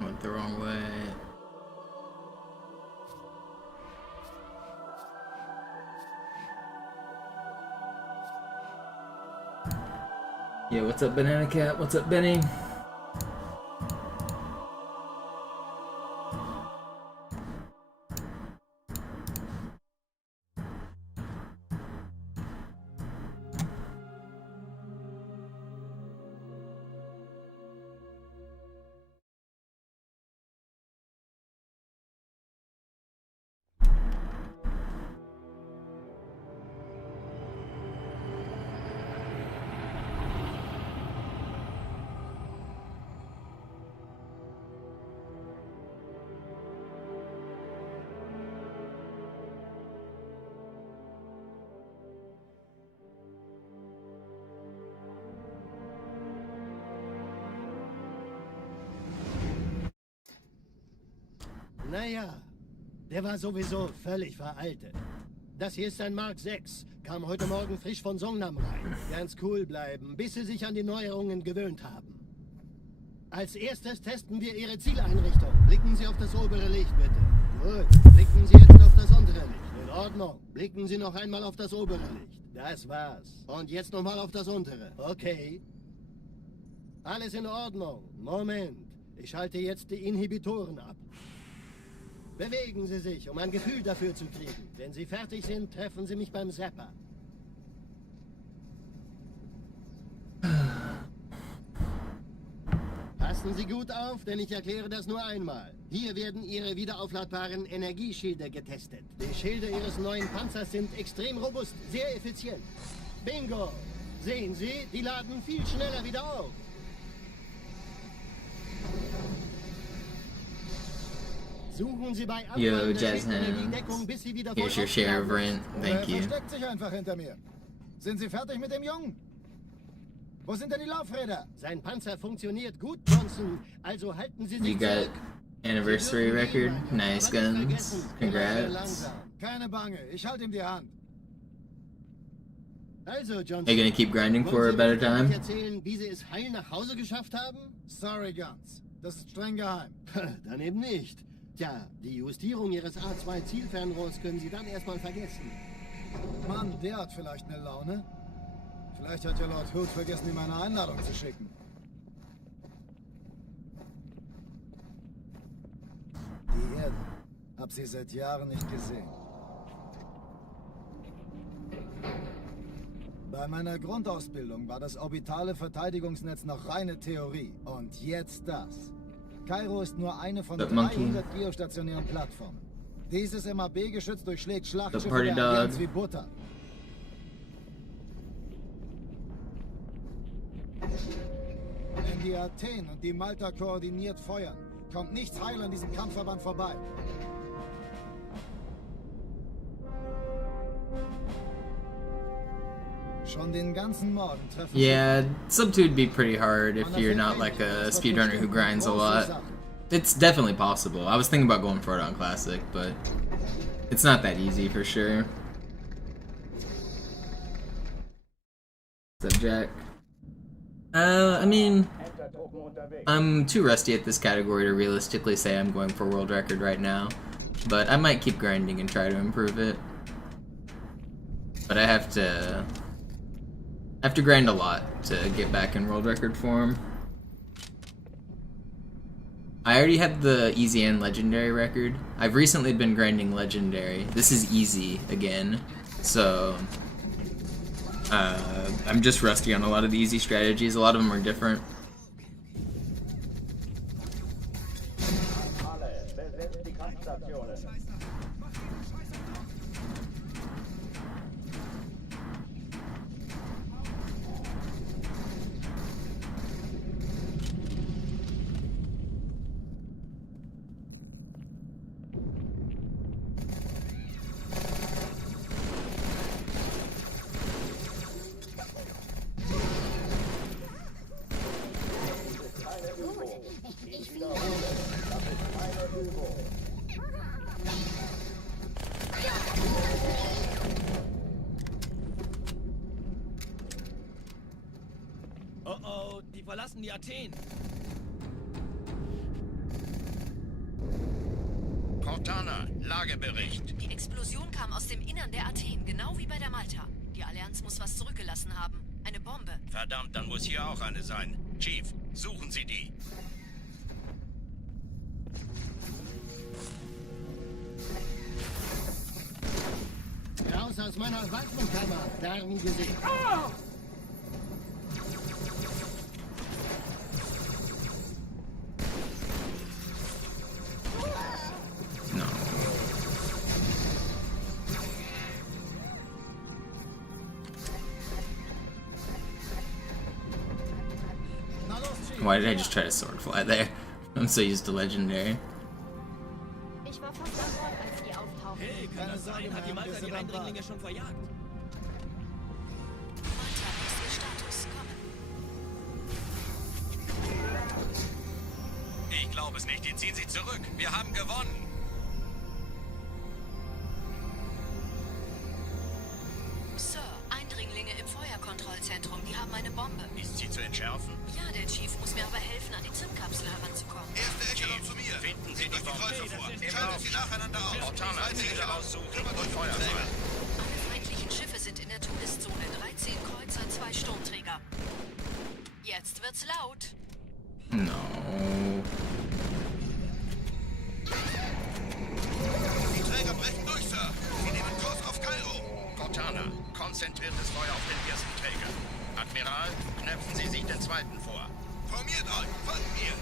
Went the wrong way. Yeah, what's up, Banana Cat? What's up, Benny? Naja, der war sowieso völlig veraltet. Das hier ist ein Mark 6. Kam heute Morgen frisch von Songnam rein. Ganz cool bleiben, bis Sie sich an die Neuerungen gewöhnt haben. Als erstes testen wir Ihre Zieleinrichtung. Blicken Sie auf das obere Licht, bitte. Gut. Blicken Sie jetzt auf das untere Licht. In Ordnung. Blicken Sie noch einmal auf das obere Licht. Das war's. Und jetzt nochmal auf das untere. Okay. Alles in Ordnung. Moment. Ich schalte jetzt die Inhibitoren ab. Bewegen Sie sich, um ein Gefühl dafür zu kriegen. Wenn Sie fertig sind, treffen Sie mich beim Zapper. Passen Sie gut auf, denn ich erkläre das nur einmal. Hier werden Ihre wiederaufladbaren Energieschilde getestet. Die Schilde Ihres neuen Panzers sind extrem robust, sehr effizient. Bingo! Sehen Sie, die laden viel schneller wieder auf. Suchen Sie bei Yo, Jazz Energiedeckung, bis Sie wieder Here's your share of rent. Thank you. Versteckt sich einfach hinter mir. Sind Sie fertig mit dem Jungen? Wo sind denn die Laufräder? Sein Panzer funktioniert gut, Johnson. Also halten Sie sich You got zurück. anniversary record. Nice guns. Congrats. Keine Bange, ich halte ihm die Hand. Also, Johnson. Are you gonna keep grinding for a Wollen Sie better mir time? erzählen, wie Sie es heil nach Hause geschafft haben? Sorry, Guns. Das ist streng geheim. Dann eben nicht. Tja, die Justierung Ihres A2-Zielfernrohrs können Sie dann erstmal vergessen. Mann, der hat vielleicht eine Laune. Vielleicht hat ja Lord Hood vergessen, ihm eine Einladung zu schicken. Die Erde. Hab sie seit Jahren nicht gesehen. Bei meiner Grundausbildung war das orbitale Verteidigungsnetz noch reine Theorie. Und jetzt das. Kairo ist nur eine von 300 geostationären Plattformen. Dieses MAB-Geschütz durchschlägt Schlachtschiffe der Allianz wie Butter. Wenn die Athen und die Malta koordiniert feuern, kommt nichts heil an diesem Kampfverband vorbei. Schon den ganzen Morgen treffen Yeah, sub 2 would be pretty hard if you're not like a speedrunner who grinds a lot. It's definitely possible. I was thinking about going for it on Classic, but it's not that easy for sure. What's up, Jack? I mean, I'm too rusty at this category to realistically say I'm going for world record right now, but I might keep grinding and try to improve it. But I have to grind a lot to get back in world record form. I already have the easy and legendary record. I've recently been grinding legendary. This is easy again, so I'm just rusty on a lot of the easy strategies. A lot of them are different. verlassen die Athen. Cortana, Lagebericht. Die Explosion kam aus dem Innern der Athen, genau wie bei der Malta. Die Allianz muss was zurückgelassen haben. Eine Bombe. Verdammt, dann muss hier auch eine sein. Chief, suchen Sie die. Raus aus meiner Waffenkammer, Darmgesicht. No. Why did I just try to sword fly there? I'm so used to legendary. Ich war fast an Bord, als ihr auftaucht. Hey, kann das sein? Hat die Malta die Eindringlinge schon verjagt? Malta, wo ist Ihr Status? Kommen. Ich glaube es nicht, die ziehen sich zurück. Wir haben gewonnen. Sir, Eindringlinge im Feuerkontrollzentrum. Die haben eine Bombe. Ist sie zu entschärfen? Ja, der Chief muss mir aber helfen, an die Zündkapsel heranzukommen. Erste Echelon zu mir. Finden Sie die Bombe vor. Schaltet sie nacheinander auf. Cortana, Ziele aussuchen und Feuer machen. Alle feindlichen Schiffe sind in der Todeszone. 13 Kreuzer, 2 Sturmträger. Jetzt wird's laut. No. Die Träger brechen durch, Sir. Sie nehmen Kurs auf Kairo. Cortana, konzentriertes Feuer auf den ersten Träger. Admiral, knöpfen Sie sich den zweiten vor. Formiert euch, folgt mir.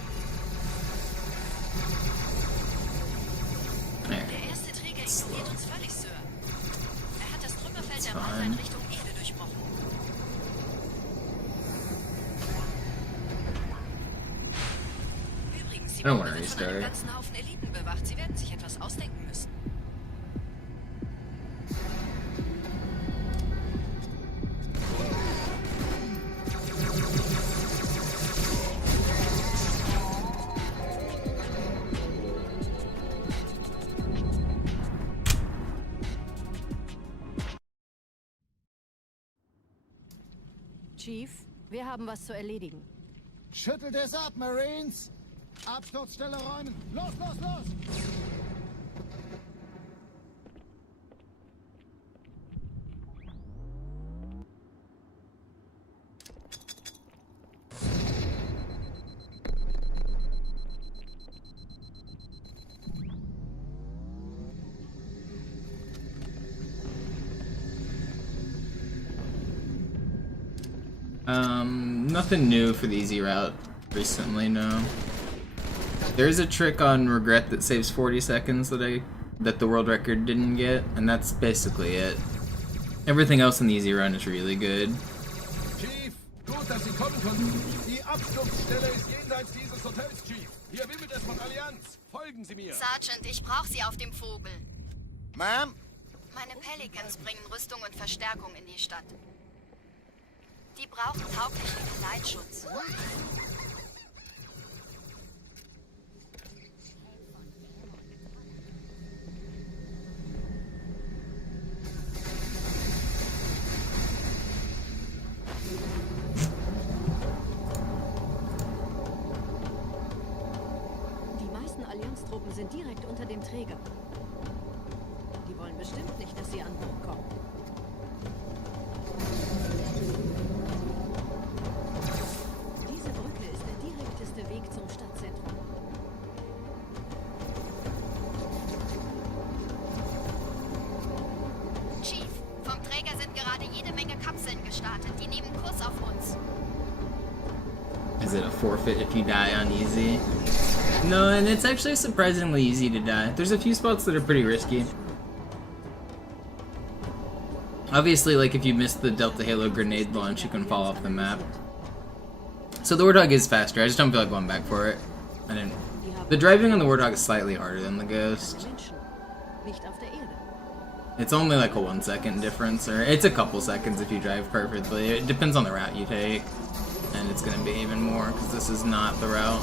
Der erste Träger ignoriert uns völlig, Sir. Er hat das Trümmerfeld der Malta in Richtung Erde durchbrochen. Übrigens, die Bombe wird von einem ganzen Haufen Eliten bewacht. Sie werden sich etwas ausdenken müssen. Chief, wir haben was zu erledigen. Schüttelt es ab, Marines! Absturzstelle räumen! Los, los, los! Nothing new for the easy route recently, no. There is a trick on regret that saves 40 seconds that the world record didn't get, and that's basically it. Everything else in the easy run is really good. Chief, gut, dass Sie kommen konnten. Die Absturzstelle ist jenseits dieses Hotels, Chief. Hier wimmelt es von Allianz. Folgen Sie mir. Sergeant, ich brauche Sie auf dem Vogel. Ma'am? Meine Pelicans bringen Rüstung und Verstärkung in die Stadt. Die brauchen tauglichen Geleitschutz. Die meisten Allianztruppen sind direkt unter dem Träger. Die wollen bestimmt nicht, dass sie an Bord kommen. Diese Brücke ist der direkteste Weg zum Stadtzentrum. Chief, vom Träger sind gerade jede Menge Kapseln gestartet. Die nehmen Kurs auf uns. Is it a forfeit if you die on easy? No, and it's actually surprisingly easy to die. There's a few spots that are pretty risky. Obviously, like if you miss the Delta Halo grenade launch, you can fall off the map. So the Warthog is faster, I just don't feel like going back for it. I didn't. The driving on the Warthog is slightly harder than the Ghost. Menschen, nicht auf der Erde. It's only like a 1 second difference, or it's a couple seconds if you drive perfectly. It depends on the route you take, and it's gonna be even more, because this is not the route.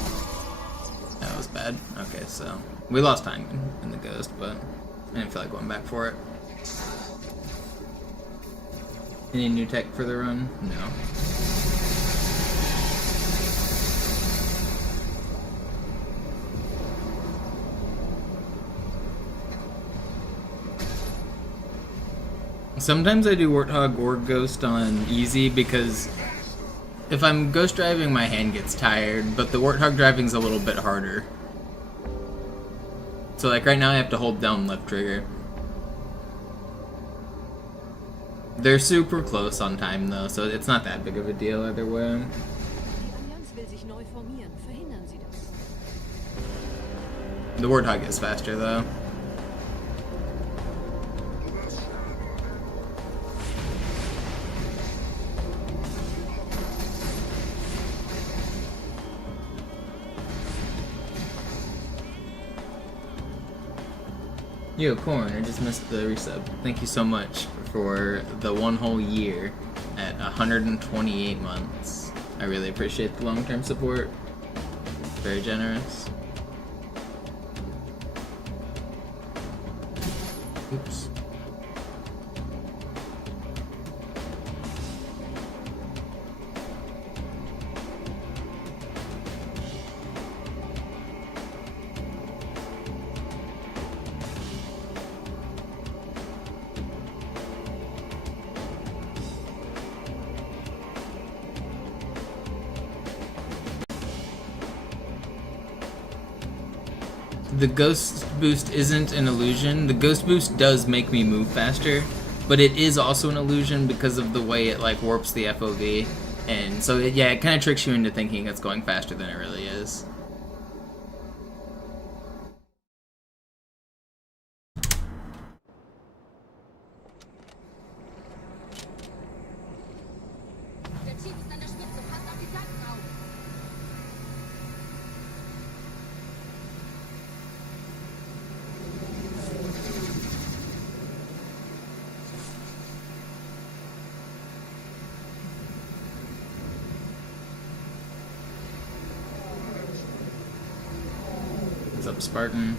That was bad. Okay, so we lost time in the Ghost, but I didn't feel like going back for it. Any new tech for the run? No. Sometimes I do Warthog or Ghost on easy because if I'm Ghost driving, my hand gets tired, but the Warthog driving's a little bit harder. So like right now I have to hold down left trigger. They're super close on time though, so it's not that big of a deal either way. The Warthog is faster though. Yo, Corn, I just missed the resub. Thank you so much for the 1 whole year at 128 months. I really appreciate the long-term support. Very generous. Oops. The ghost boost isn't an illusion. The ghost boost does make me move faster, but it is also an illusion because of the way it like warps the FOV, and so it kind of tricks you into thinking it's going faster than it really is. What's up, Spartan?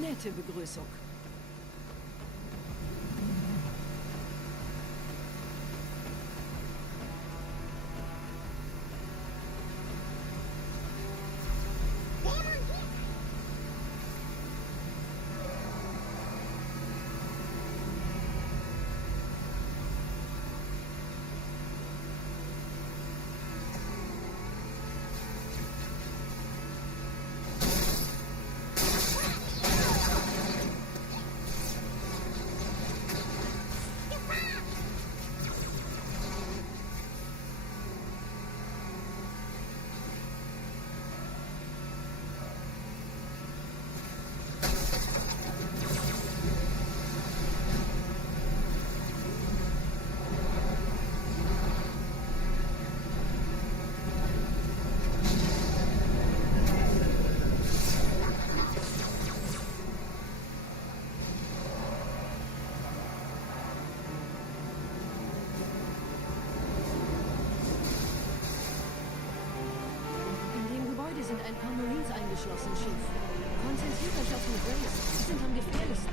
Nette Begrüßung. Ein paar Marines eingeschlossen, Chief. Konzentriert euch auf die Grace. Sie sind am gefährlichsten.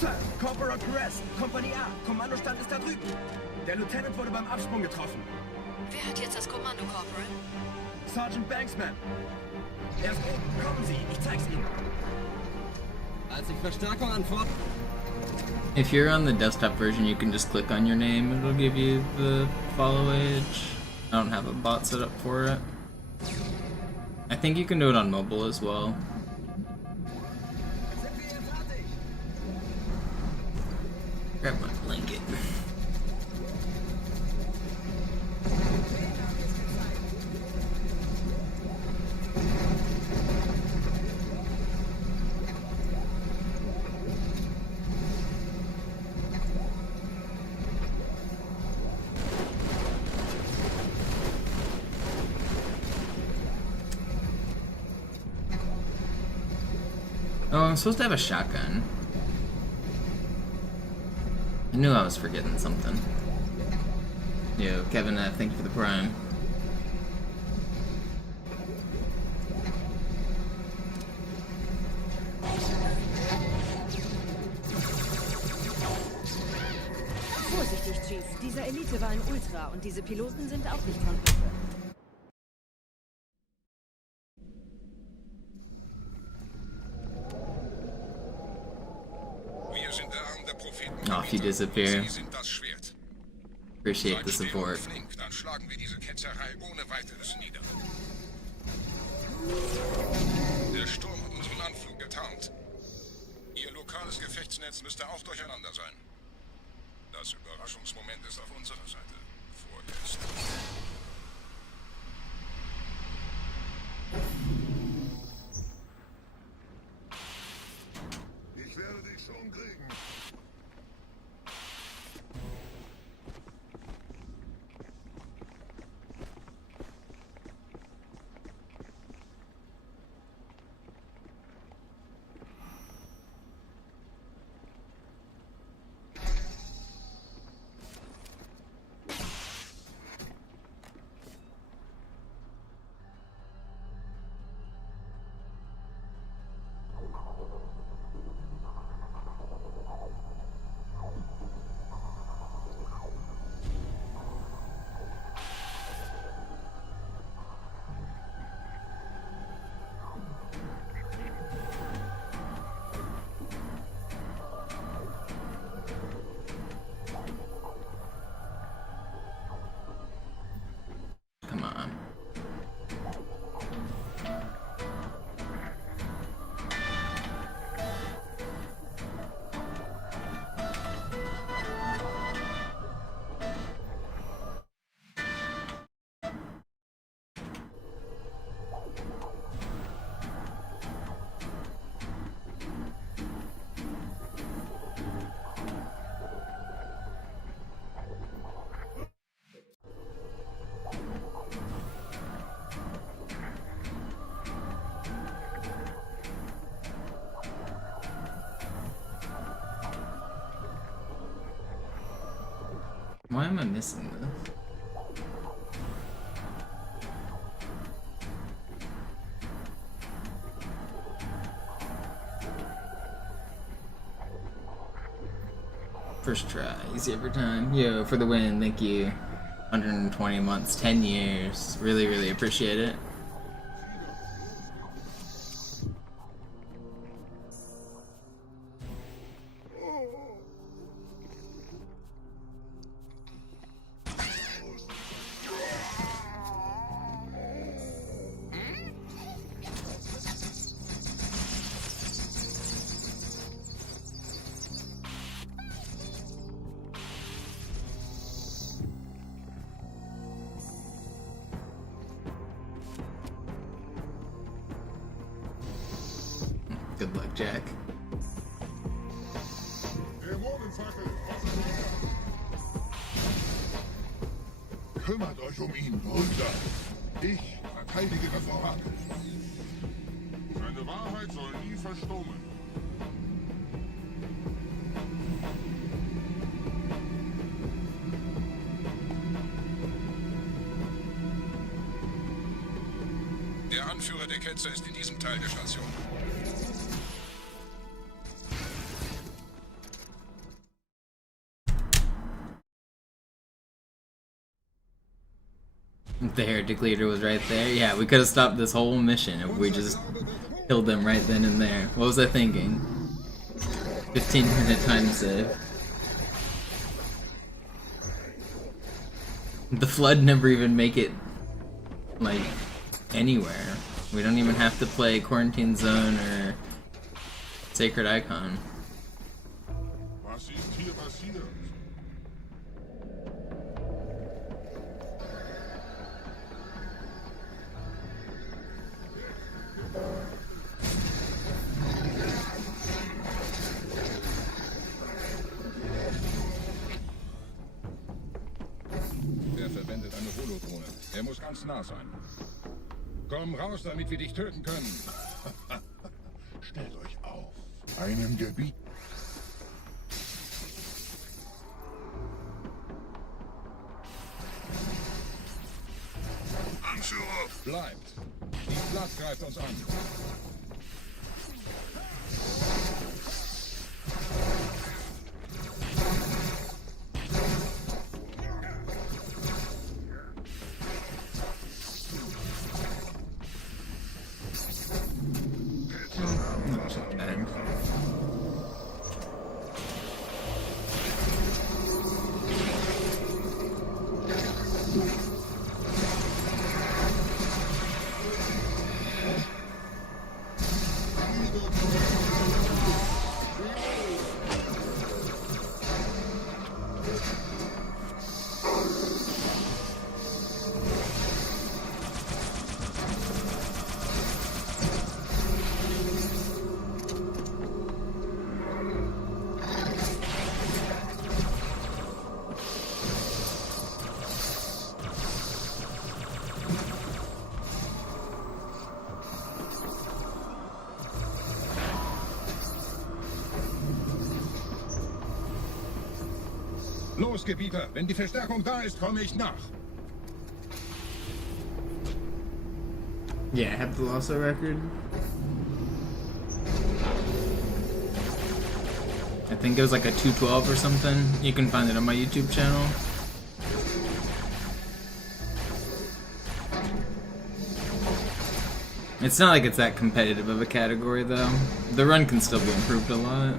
Sir, Corporal Perez, Kompanie A, Kommandostand ist da drüben. Der Lieutenant wurde beim Absprung getroffen. Wer hat jetzt das Kommando, Corporal? Sergeant Banksman. Er ist oben. Kommen Sie, ich zeig's Ihnen. Als ich Verstärkung anfordere. If you're on the desktop version, you can just click on your name. It'll give you the follow age. I don't have a bot set up for it. I think you can do it on mobile as well. Grab my blanket. Oh, I'm supposed to have a shotgun. I knew I was forgetting something. Yo, Kevin, thank you for the prime. Vorsichtig, Chief. Dieser Elite war ein Ultra und diese Piloten sind auch nicht von Gruppe. Wir sind der Arm der Propheten. Oh, if you disappear. Sie sind das Schwert. Appreciate the Seid still support. und flink, dann schlagen wir diese Ketzerei ohne weiteres nieder. Der Sturm hat unseren Anflug getarnt. Ihr lokales Gefechtsnetz müsste auch durcheinander sein. Das Überraschungsmoment ist auf unserer Seite. Vorerst. Ich werde dich schon kriegen. Come on. Why am I missing this? First try, easy every time. Yo, for the win, thank you. 120 months, 10 years. Really, really appreciate it. Good luck, Jack. Kümmert euch ihn, Brüder. Ich verteidige das Orakel. Seine Wahrheit soll nie verstummen. Der Anführer der Ketzer ist in diesem Teil der Station. The heretic leader was right there. Yeah, we could have stopped this whole mission if we just killed them right then and there. What was I thinking? 15-minute time save. The flood never even make it, like, anywhere. We don't even have to play Quarantine Zone or Sacred Icon. Was ist hier passiert? Er verwendet eine Holodrohne. Er muss ganz nah sein. Komm raus, damit wir dich töten können. Stellt euch auf. einem Gebiet. Anführer, bleibt. Die Flak greift uns an. Los, Gebieter, wenn die Verstärkung da ist, komme ich nach. Yeah, I have the Losso record. I think it was like a 212 or something. You can find it on my YouTube channel. It's not like it's that competitive of a category though. The run can still be improved a lot.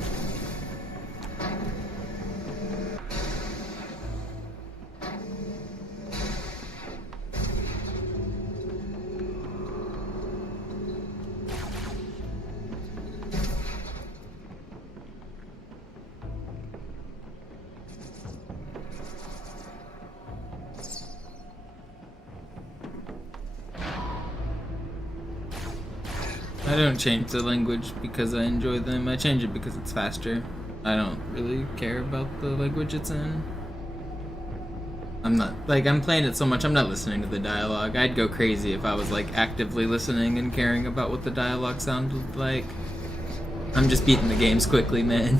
I don't change the language because I enjoy them. I change it because it's faster. I don't really care about the language it's in. I'm not, like, I'm playing it so much, I'm not listening to the dialogue. I'd go crazy if I was, like, actively listening and caring about what the dialogue sounded like. I'm just beating the games quickly, man.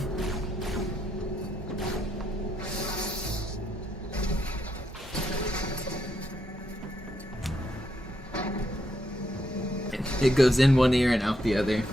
It goes in one ear and out the other.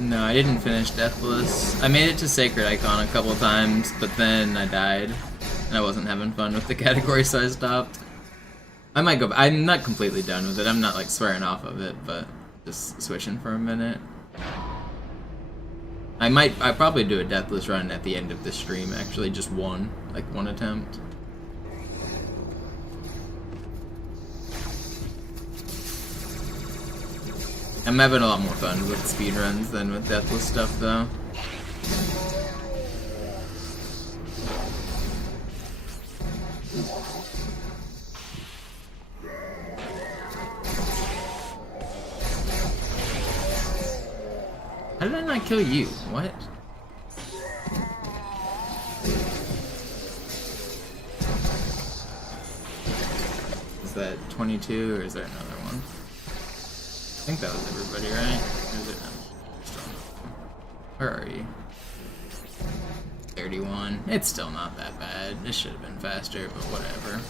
No, I didn't finish Deathless. I made it to Sacred Icon a couple times, but then I died. And I wasn't having fun with the category, so I stopped. I might go. I'm not completely done with it. I'm not like swearing off of it, but just switching for a minute. I'd probably do a Deathless run at the end of the stream, actually, just one attempt. I'm having a lot more fun with speedruns than with Deathless stuff, though. How did I not kill you? What? Is that 22 or is there another one? I think that was everybody, right? Or is it not? Where are you? 31. It's still not that bad. This should have been faster, but whatever.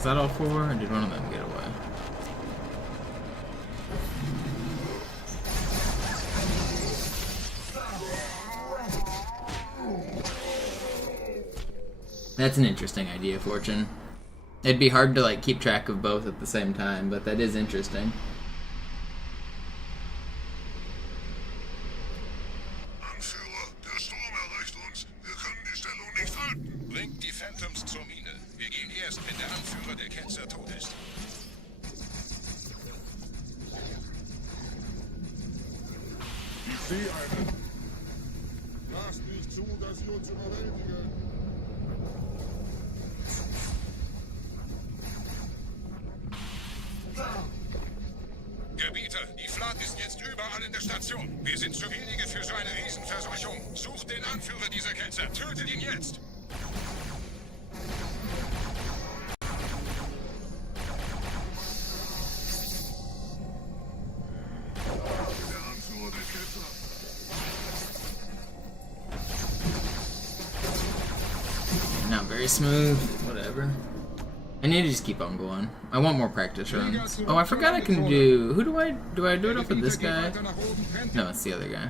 Is that all four, or did one of them get away? That's an interesting idea, Fortune. It'd be hard to like keep track of both at the same time, but that is interesting. Anführer, der Sturm erreicht uns. Wir können die Stellung nicht halten. Bringt die Phantoms zur Mine. Wir gehen erst, wenn der Anführer der Ketzer tot ist. Ich sehe einen. Lasst nicht zu, dass sie uns überwältigen. Gebieter, die Flat ist jetzt überall in der Station. Wir sind zu wenige für so eine Riesenverseuchung. Sucht den Anführer dieser Ketzer. Tötet ihn jetzt! Der Anführer der Ketzer. Not very smooth, whatever. I need to just keep on going. I want more practice runs. Oh, I forgot I can do... Who do I do it off with this guy? No, it's the other guy.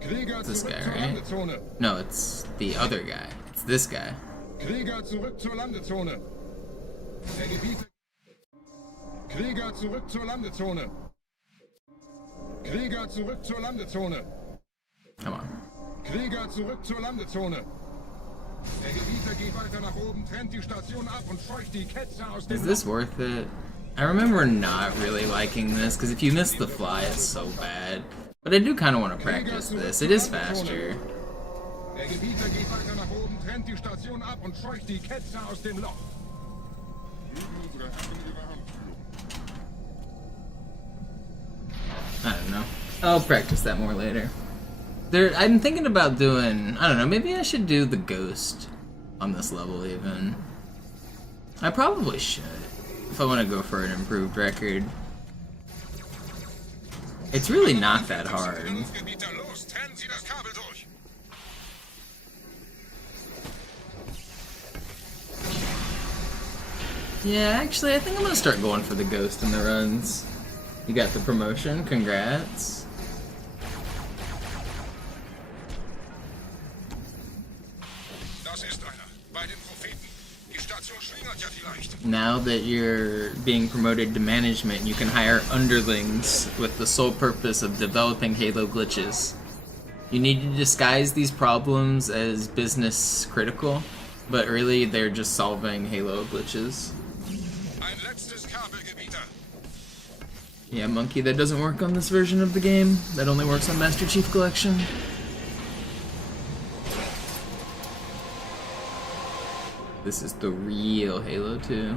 It's this guy, right? No, it's the other guy. It's this guy. Krieger zurück zur Landezone. Der Gebieter. Krieger zurück zur Landezone. Krieger zurück zur Landezone. Come on. Krieger zurück zur Landezone. Der Gebieter geht weiter nach oben, trennt die Station ab und scheucht die Ketzer aus dem Is this worth it? I remember not really liking this, because if you miss the fly, it's so bad. But I do kind of want to practice this. It is faster. Der Gebieter geht weiter nach oben, trennt die Station ab und scheucht die Ketzer aus dem Loch. Unsere Herren ihre Handführung. I don't know. I'll practice that more later. I'm thinking about doing, I don't know, maybe I should do the ghost on this level even. I probably should, if I want to go for an improved record. It's really not that hard. Yeah, actually, I think I'm gonna start going for the ghost in the runs. You got the promotion, congrats. Now that you're being promoted to management, you can hire underlings with the sole purpose of developing Halo glitches. You need to disguise these problems as business critical, but really they're just solving Halo glitches. Yeah, Monkey, that doesn't work on this version of the game. That only works on Master Chief Collection. This is the real Halo 2.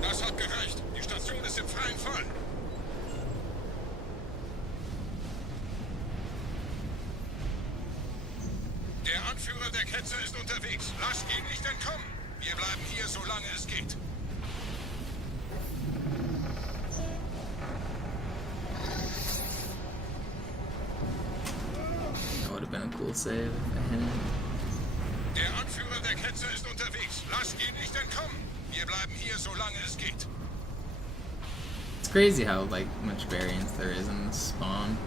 Das hat gereicht. Die Station ist im freien Fall. Der Anführer der Ketzer ist unterwegs. Lasst ihn nicht entkommen. Wir bleiben hier, solange es geht. Been a cool save if I hit it. Der Anführer der Ketzer ist unterwegs. Lasst ihn nicht entkommen. Wir bleiben hier, solange es geht. It's crazy how like much variance there is in the spawn.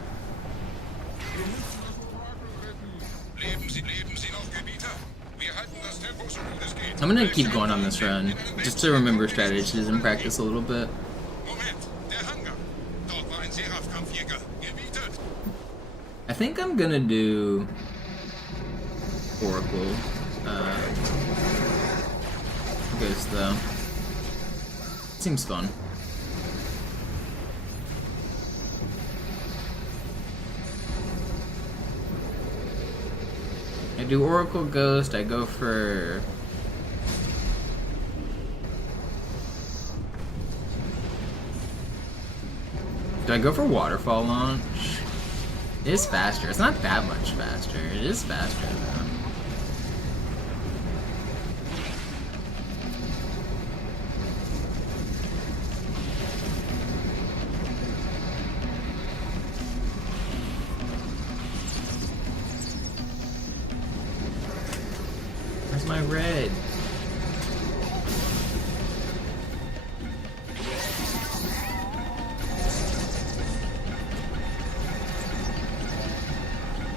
Leben Sie noch, Gebieter? Wir halten das Tempo so gut es geht. I'm gonna keep going on this run just to remember strategies and practice a little bit. Moment, der Hangar. Dort war ein Seraph-Kampfjäger. Gebietet. I think I'm gonna do Oracle Ghost though. Seems fun. I do Oracle Ghost, I go for... Do I go for Waterfall Launch? It is faster. It's not that much faster. It is faster though. my red?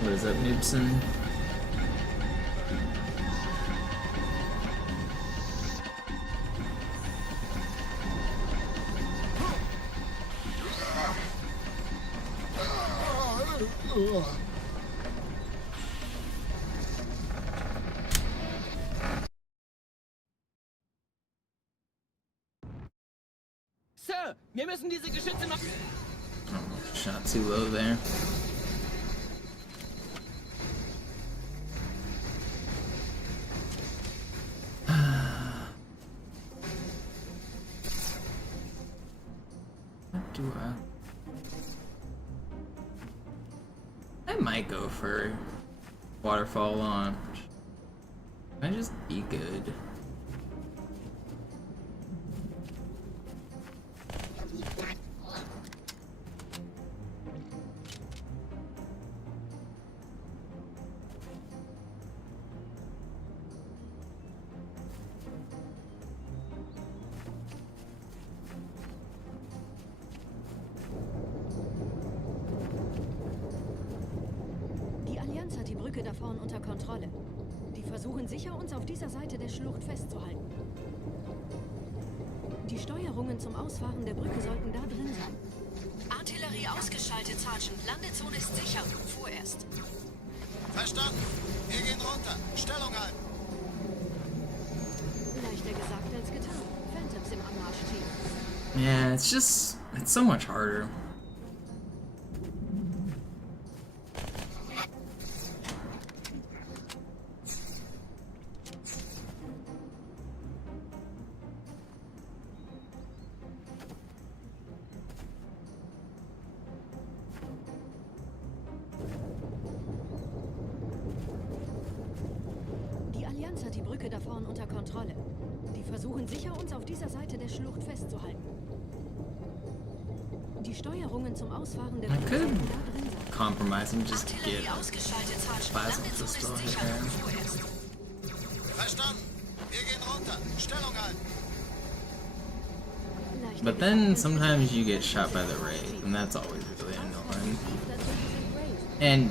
What is up, Noobson? Sir, wir müssen diese Geschütze noch... Oh, shot too low there. What do I might go for waterfall launch. Can I just be good? Die Allianz hat die Brücke da vorn unter Kontrolle. Die versuchen sicher, uns auf dieser Seite der Schlucht festzuhalten. Die Steuerungen zum Ausfahren der Brücke sollten da drin sein. Artillerie ausgeschaltet, Sergeant. Landezone ist sicher. Vorerst. Verstanden. Wir gehen runter. Stellung halten. Leichter gesagt als getan. Phantoms im Anmarsch, Chief. Yeah, it's so much harder. Die Allianz hat die Brücke da vorn unter Kontrolle. Die versuchen sicher, uns auf dieser Seite der Schlucht festzuhalten. Die Steuerungen zum Ausfahren der Brücke sollten da drin sein. Compromise and just get Artillerie ausgeschaltet, Sergeant. plasma Landezone ist pistol sicher. here. Vorerst. Verstanden. Wir gehen runter. Stellung halten. Leichter But gesagt then als sometimes getan. you get shot by the Wraith, and that's always really annoying. Chief, da drüben sind Wraiths. And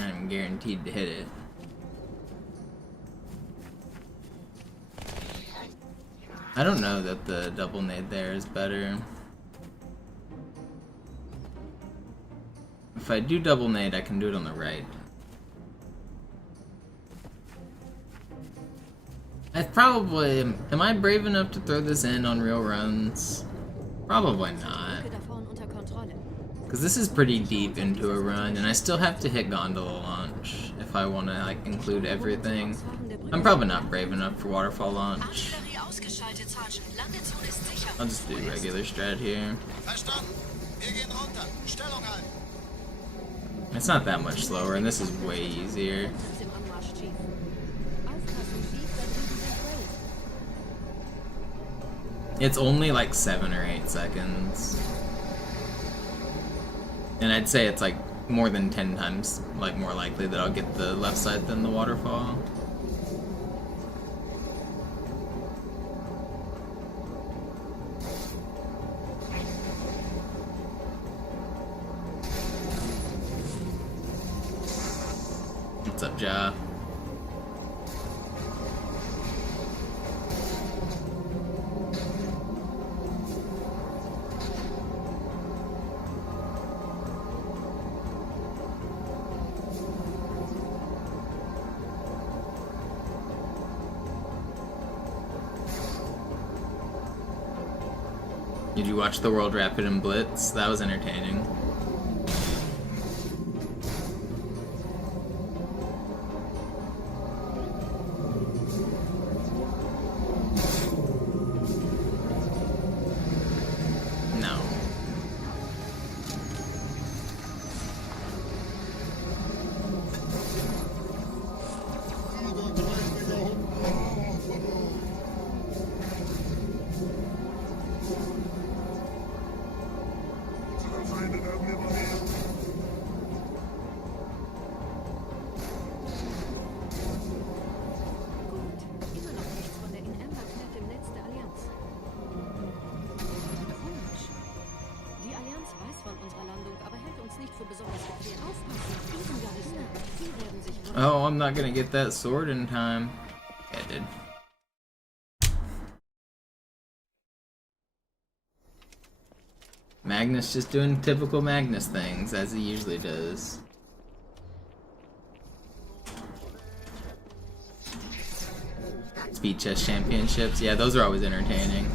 I'm guaranteed to hit it. I don't know that the double nade there is better. If I do double nade, I can do it on the right. I probably am I brave enough to throw this in on real runs? Probably not. Brücke da vorn unter Kontrolle. Because this is pretty deep into a run, and I still have to hit gondola launch if I want to like include everything. I'm probably not brave enough for waterfall launch. Artillerie ausgeschaltet, Sergeant. Landezone ist sicher. I'll just do regular strat here. Verstanden. Wir gehen runter. Stellung halten. It's not that much slower, and this is way easier. Phantoms im Anmarsch, Chief. Aufpassen, Chief, da drüben sind Wraiths. It's only like 7 or 8 seconds. And I'd say it's like more than 10 times like more likely that I'll get the left side than the waterfall. What's up, Ja? Did you watch the World Rapid and Blitz? That was entertaining. No. Feinde werden Oh, I'm not gonna get that sword in time. Yeah, I did. Magnus just doing typical Magnus things, as he usually does. Speed chess championships, yeah, those are always entertaining.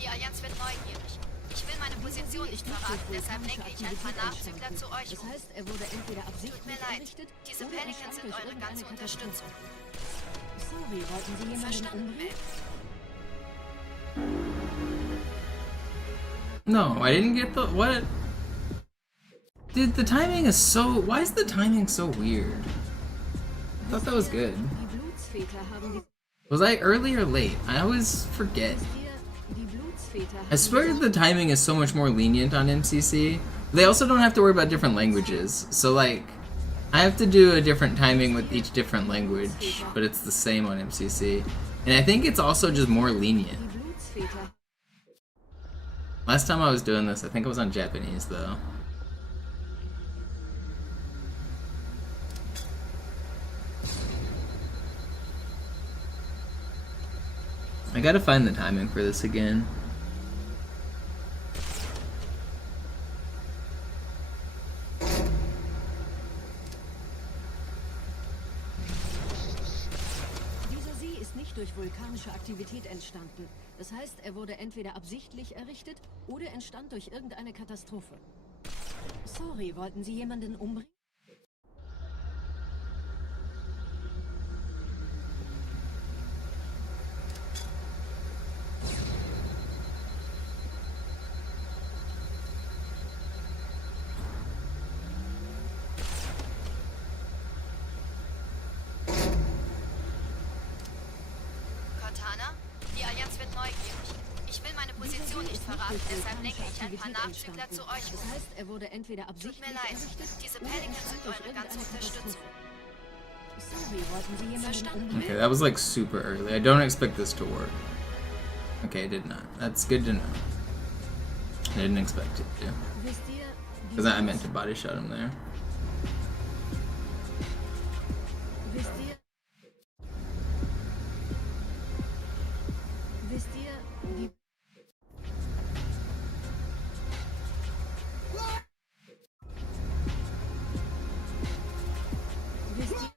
Die Allianz wird neugierig. Ich will meine Position nicht verraten, deshalb lenke ich ein paar Nachzügler zu euch um. Das heißt, er wurde entweder Tut absichtlich mir leid, errichtet diese oder Pelicans sind eure ganze Unterstützung. Sorry, wollten Sie jemanden Verstanden, umbringen? No, I didn't get the what? Dude, the timing is so. Why is the timing so weird? I thought that was good. Die Blutsväter haben die Was I early or late? I always forget. Die Blutsväter I swear the timing is so much more lenient on MCC. They also don't have to worry about different languages. So like, I have to do a different timing with each different language, but it's the same on MCC. And I think it's also just more lenient. die Blutsväter. Last time I was doing this, I think it was on Japanese though. I gotta find the timing for this again. Dieser See ist nicht durch vulkanische Aktivität entstanden. Das heißt, er wurde entweder absichtlich errichtet oder entstand durch irgendeine Katastrophe. Sorry, wollten Sie jemanden umbringen? Die Allianz wird neugierig. Ich will meine Position nicht verraten, deshalb lenke ich ein paar Nachzügler zu euch Das um. heißt, er wurde entweder Tut absichtlich mir leid, errichtet diese oder Pelicans entstand sind durch eure ganze irgendeine Unterstützung. Katastrophe. Sorry, wollten Sie jemanden Verstanden. umbringen? Okay, that was like super early. I don't expect this to work. Okay, I did not. That's good to know. I didn't expect it to. Wisst ihr, die Because I meant to body shot him there. Wisst ihr, die Wisst ihr,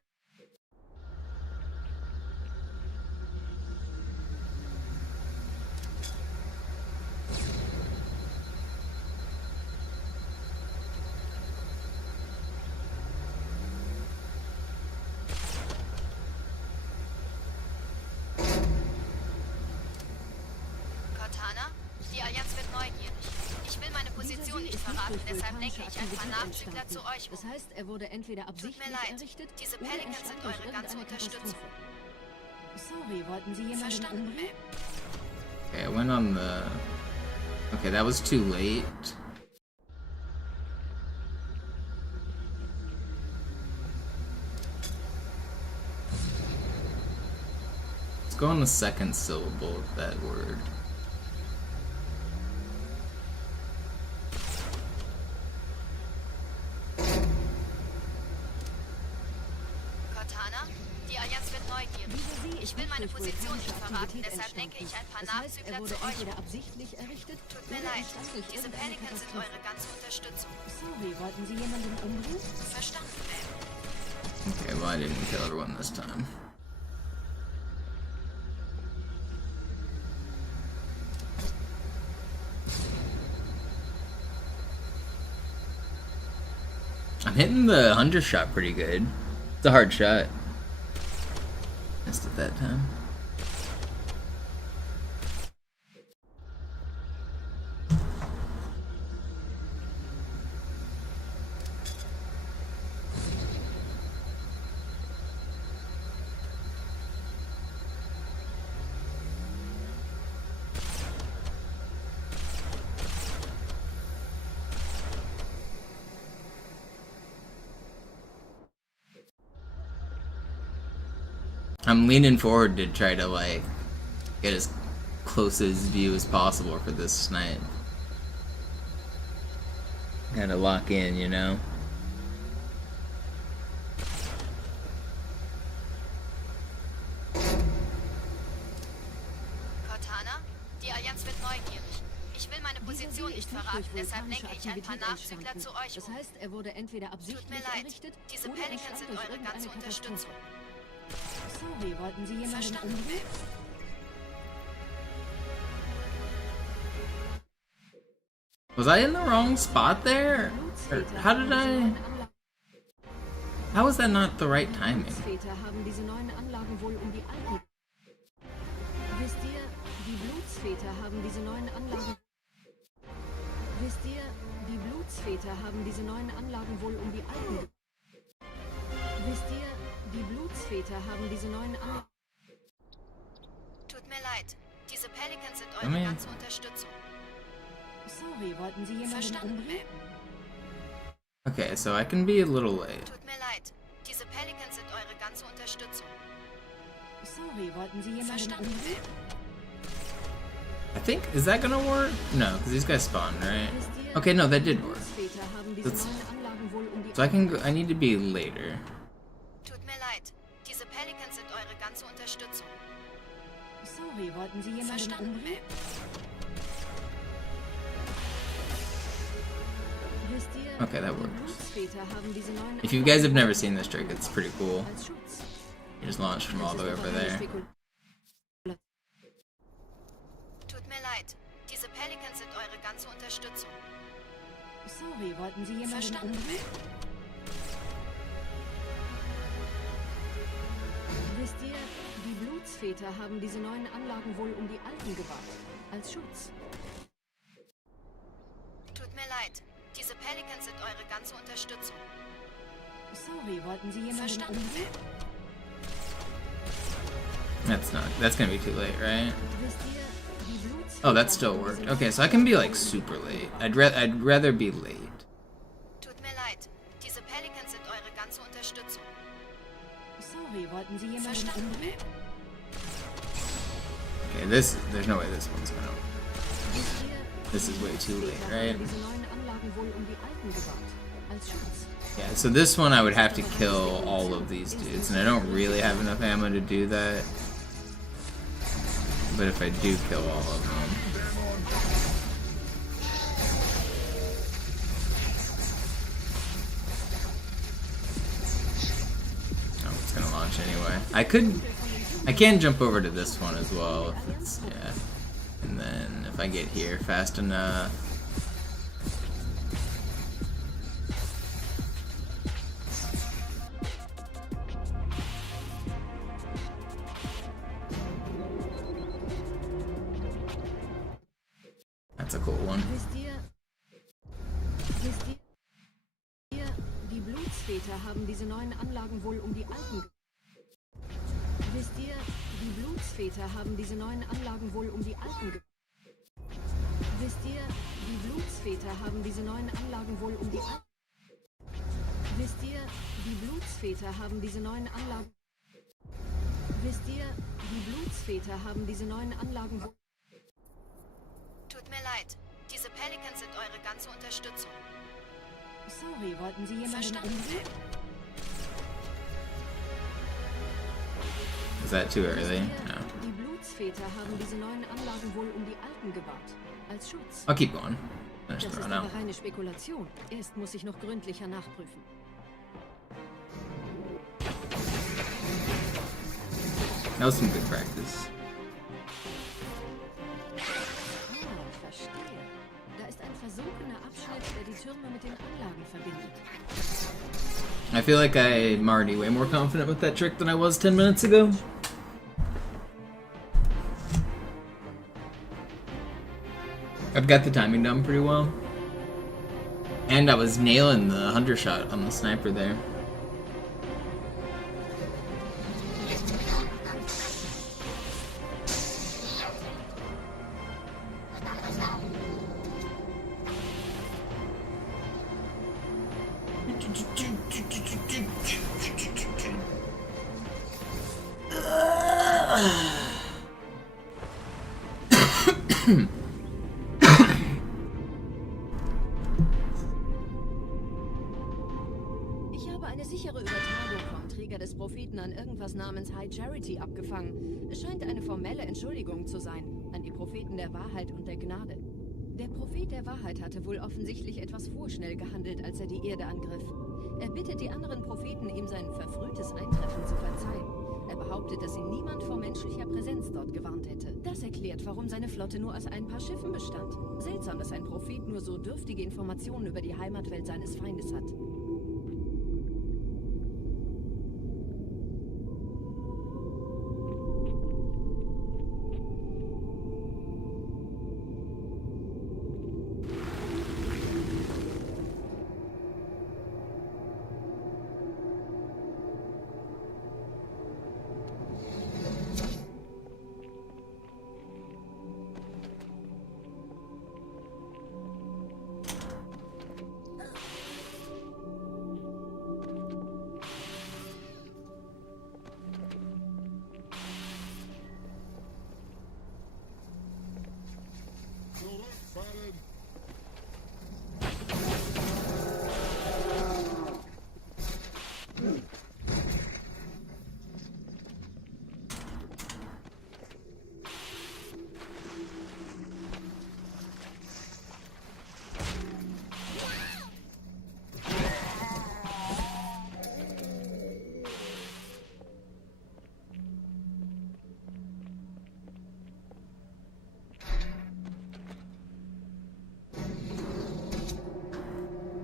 Cortana, die Allianz wird neugierig. Ich will meine Position nicht verraten, deshalb lenke ich ein paar Nachzügler zu euch Das um. heißt, er wurde entweder Tut absichtlich mir leid, errichtet diese oder Pelicans entstand sind durch eure ganze irgendeine Unterstützung. Katastrophe. Sorry, wollten Sie jemanden Verstanden, umbringen? Okay, I went on the... Okay, that was too late. Let's go on the second syllable of that word. meine durch Position nicht vulkanische verraten, Aktivität deshalb lenke entstanden. ich ein paar Das heißt, er Nachzügler wurde zu euch. entweder absichtlich errichtet Tut mir oder leid. entstand durch Diese irgendeine Pelicans sind Katastrophe. eure ganze Unterstützung. Sorry, wollten Sie jemanden umbringen? Verstanden, Ma'am. Okay, well I didn't kill everyone this time. I'm hitting the hunter shot pretty good. It's a hard shot. Missed it that time. I'm leaning forward to try to like get as close as view as possible for this snipe. Gotta lock in, you know? Cortana, die Allianz wird neugierig. Ich will meine Position nicht verraten, deshalb lenke ich ein paar Nachzügler zu euch Das um. heißt, er wurde entweder absichtlich Tut mir leid. errichtet Diese oder Pelicans entstand sind durch eure irgendeine ganze Katastrophe. Unterstützung. Sorry, wollten Sie jemanden Verstanden, umbringen? Was I in the wrong spot there? Or how did I... How was that not the right timing? Blutsväter haben diese neuen Anlagen wohl um die alten... Wisst ihr, die Blutsväter haben diese neuen Anlagen... Wisst ihr, die Blutsväter haben diese neuen Anlagen wohl um die alten... Wisst ihr, die Blutsväter haben diese neuen Anlagen... Tut mir leid. Diese Pelicans sind Come eure here. ganze Unterstützung. Sorry, wollten Sie jemanden Verstanden, umbringen? Ma'am. Okay, so I can be a little late. Tut mir leid. Diese Pelicans sind eure ganze Unterstützung. Sorry, wollten Sie jemanden Verstanden, umbringen? I think, is that gonna work? No, because these guys spawned, right? Wisst ihr, Okay, no, that did die work. Blutsväter haben diese That's- neuen Anlagen wohl um die So I can go, I need to be later. Tut mir leid. Diese Pelicans sind eure ganze Unterstützung. Sorry, wollten Sie jemanden Verstanden, umbringen? Ma'am. Wisst ihr, Okay, that die works. Blutsväter haben diese neuen If you guys have never seen this trick, it's pretty cool. als Schutz. You just launch from all the way over there. Tut mir leid. Diese Pelicans sind eure ganze Unterstützung. Sorry, wollten Sie jemanden Verstanden, umbringen? Wisst ihr, die Blutsväter haben diese neuen Anlagen wohl um die alten gewahrt. Als Schutz. Tut mir leid. Diese Pelicans sind eure ganze Unterstützung. Sorry, wollten Sie jemanden Verstanden, umbringen? That's gonna be too late, right? Wisst ihr, die Blutsväter Oh, that still haben worked. diese Okay, so I can be like super late. I'd rather be late. Tut mir leid. Diese Pelicans sind eure ganze Unterstützung. Sorry, wollten Sie jemanden Verstanden, umbringen? Ma'am. Okay, there's no way this one's gonna. Wisst ihr, This is way too late, Blutsväter right? haben diese neuen Anlagen wohl um die alten gewahrt. Als Schutz. Yeah, so this one I would have to kill all of these dudes, and I don't really have enough ammo to do that. But if I do kill all of them... Oh, it's gonna launch anyway. I can jump over to this one as well if it's, yeah. And then if I get here fast enough... That's a cool one. Wisst ihr, die Blutsväter haben diese neuen Anlagen wohl um die alten... Wisst ihr, die Blutsväter haben diese neuen Anlagen wohl um die alten... Wisst ihr, die Blutsväter haben diese neuen Anlagen wohl um die alten... Wisst ihr, die Blutsväter haben diese neuen Anlagen... Wisst ihr, die Blutsväter haben diese neuen Anlagen wohl... Tut mir leid. Diese Pelicans sind eure ganze Unterstützung. Sorry, wollten Sie jemanden Verstanden, umbringen? Ma'am. Is that too early? No. Großväter haben diese neuen Anlagen wohl um die alten gebaut. Als Schutz. I'll keep going. Das ist aber reine Spekulation. Erst muss ich noch gründlicher nachprüfen. That was some good practice. Verstehe. Da ist ein versunkener Abschnitt, der die Türme mit den Anlagen verbindet. I feel like I'm already way more confident with that trick than I was 10 minutes ago. I've got the timing down pretty well. And I was nailing the hunter shot on the sniper there. Ich habe eine sichere Übertragung vom Träger des Propheten an irgendwas namens High Charity abgefangen. Es scheint eine formelle Entschuldigung zu sein, an die Propheten der Wahrheit und der Gnade. Der Prophet der Wahrheit hatte wohl offensichtlich etwas vorschnell gehandelt, als er die Erde angriff. Er bittet die anderen Propheten, ihm sein verfrühtes Eintreffen zu verzeihen. Er behauptet, dass ihn niemand vor menschlicher Präsenz dort gewarnt hätte. Das erklärt, warum seine Flotte nur aus ein paar Schiffen bestand. Seltsam, dass ein Prophet nur so dürftige Informationen über die Heimatwelt seines Feindes hat.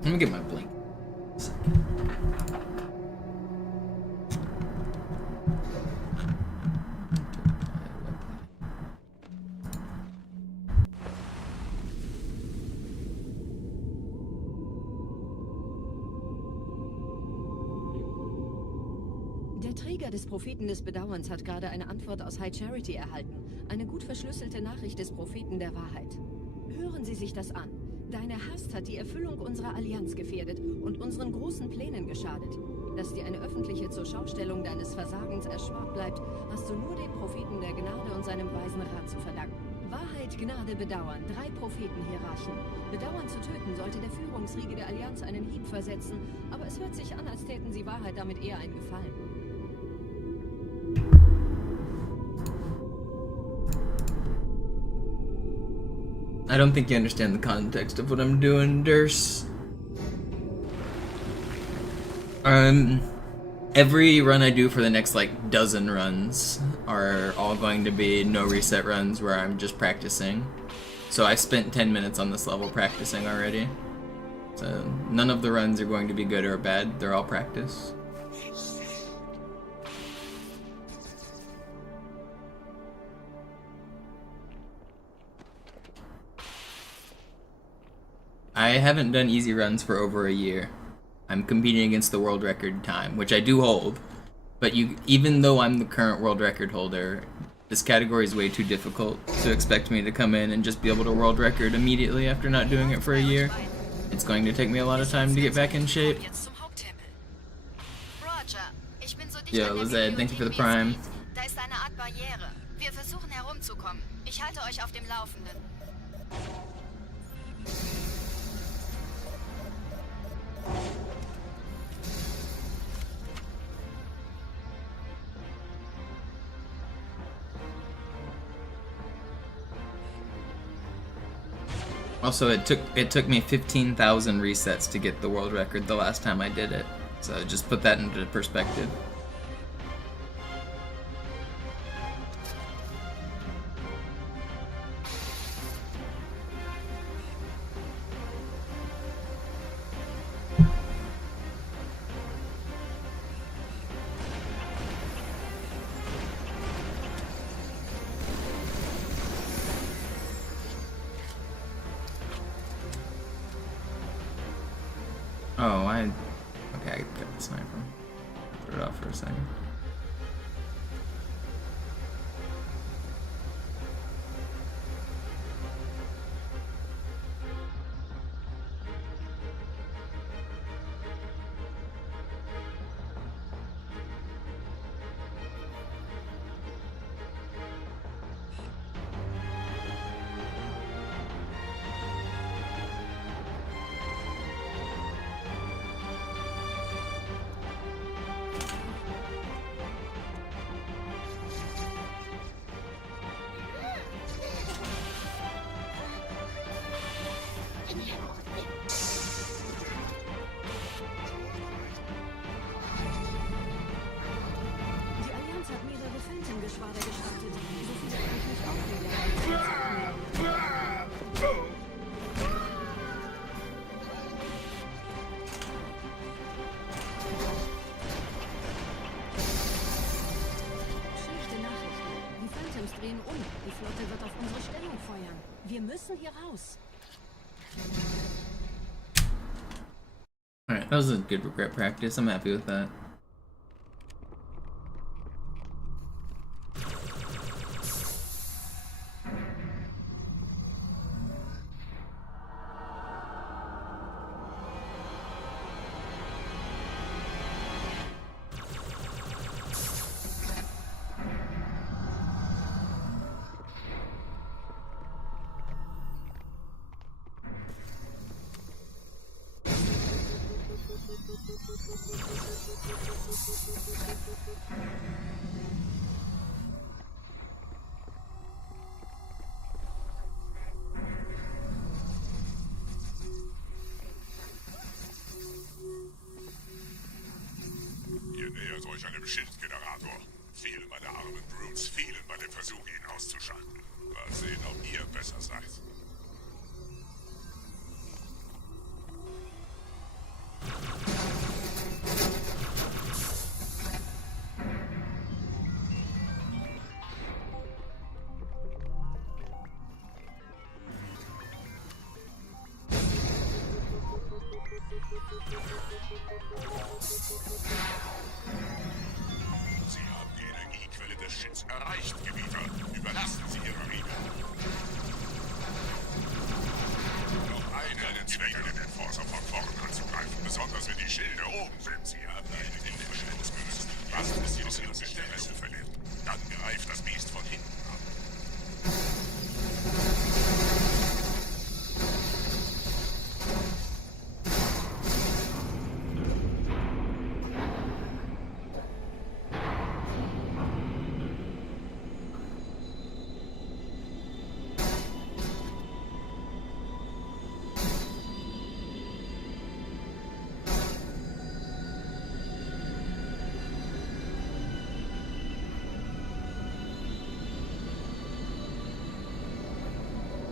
Let me get my blink. Der Träger des Propheten des Bedauerns hat gerade eine Antwort aus High Charity erhalten. Eine gut verschlüsselte Nachricht des Propheten der Wahrheit. Hören Sie sich das an. Deine Hast hat die Erfüllung unserer Allianz gefährdet und unseren großen Plänen geschadet. Dass dir eine öffentliche Zurschaustellung deines Versagens erspart bleibt, hast du nur dem Propheten der Gnade und seinem weisen Rat zu verdanken. Wahrheit, Gnade, Bedauern, 3 Prophetenhierarchen. Bedauern zu töten sollte der Führungsriege der Allianz einen Hieb versetzen, aber es hört sich an, als täten sie Wahrheit damit eher einen Gefallen. I don't think you understand the context of what I'm doing, Durst. Every run I do for the next, like, dozen runs are all going to be no reset runs where I'm just practicing. So I spent 10 minutes on this level practicing already. So none of the runs are going to be good or bad, they're all practice. I haven't done easy runs for over a year. I'm competing against the world record time, which I do hold. But even though I'm the current world record holder, this category is way too difficult to expect me to come in and just be able to world record immediately after not doing it for a year. It's going to take me a lot of time to get back in shape. Yo, Lizette, thank you for the prime. Da ist eine Art Barriere. Wir versuchen herumzukommen. Ich halte euch auf dem Laufenden. Also, it took me 15,000 resets to get the world record the last time I did it. So just put that into perspective. Oh, okay, I got the sniper. Put it off for a second. Wir müssen hier raus. Alright, that was a good regret practice. I'm happy with that. Ihr nähert euch einem Schildgenerator. Viele meiner armen Brutes fielen bei dem Versuch, ihn auszuschalten. Mal sehen, ob ihr besser seid. Sie haben die Energiequelle des Schilds erreicht, Gebieter. Überlassen Sie Ihre Riegel. Noch einen Zweck, den Enforcer von vorn anzugreifen, besonders wenn die Schilde oben sind. Sie haben einen in den Schutz gelöst. Lasst es Sie aus Ihrem Interesse verlieren. Dann greift das Biest von hinten an.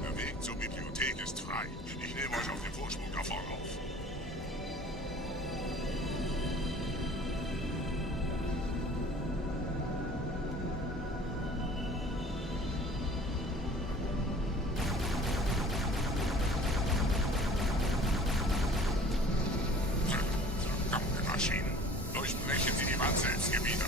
Der Weg zur Bibliothek ist frei. Ich nehme euch auf den Vorsprung da vorne auf. Verdammte Maschinen. Durchbrechen Sie die Wand selbst, Gebieter.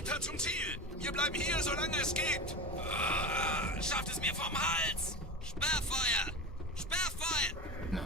Weiter zum Ziel! Wir bleiben hier, solange es geht! Schafft es mir vom Hals! Sperrfeuer! Sperrfeuer! No.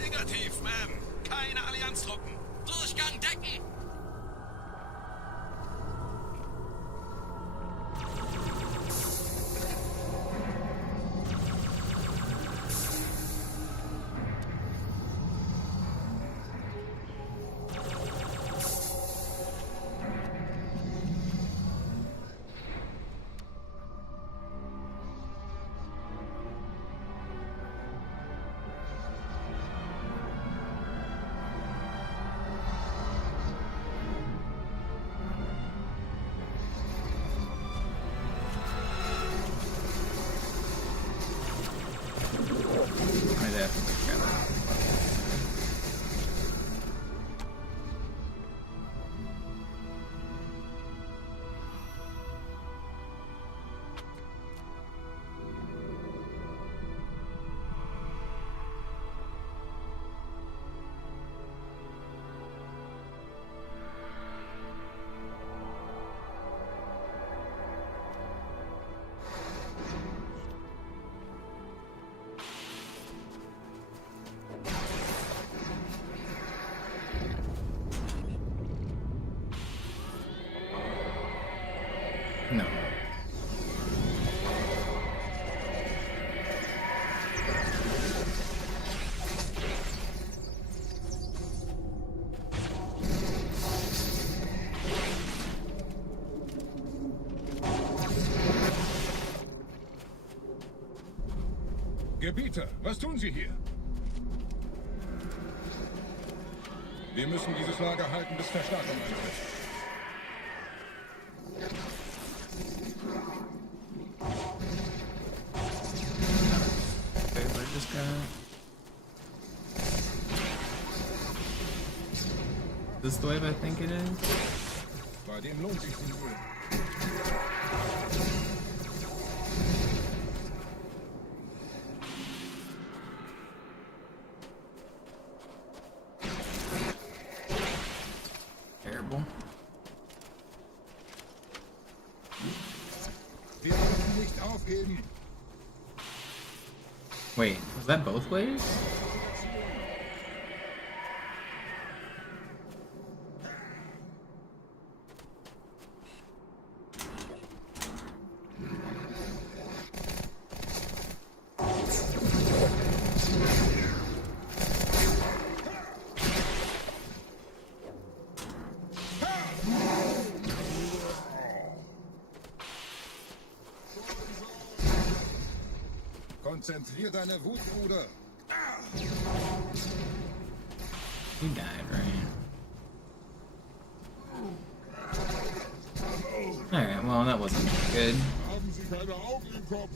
Negativ, Ma'am. Keine Allianztruppen. Durchgang decken! I'd have to look at it. No. Gebieter, was tun Sie hier? Wir müssen dieses Lager halten, bis Verstärkung eintrifft. Just got... This the way I think it is? Bei dem lohnt sich die Mühe. Terrible. Wir dürfen nicht aufgeben. Wait, was that both ways? Konzentrier deine Wut, Bruder. He died, right? Alright, well, that wasn't good. Haben Sie keine Augen im Kopf?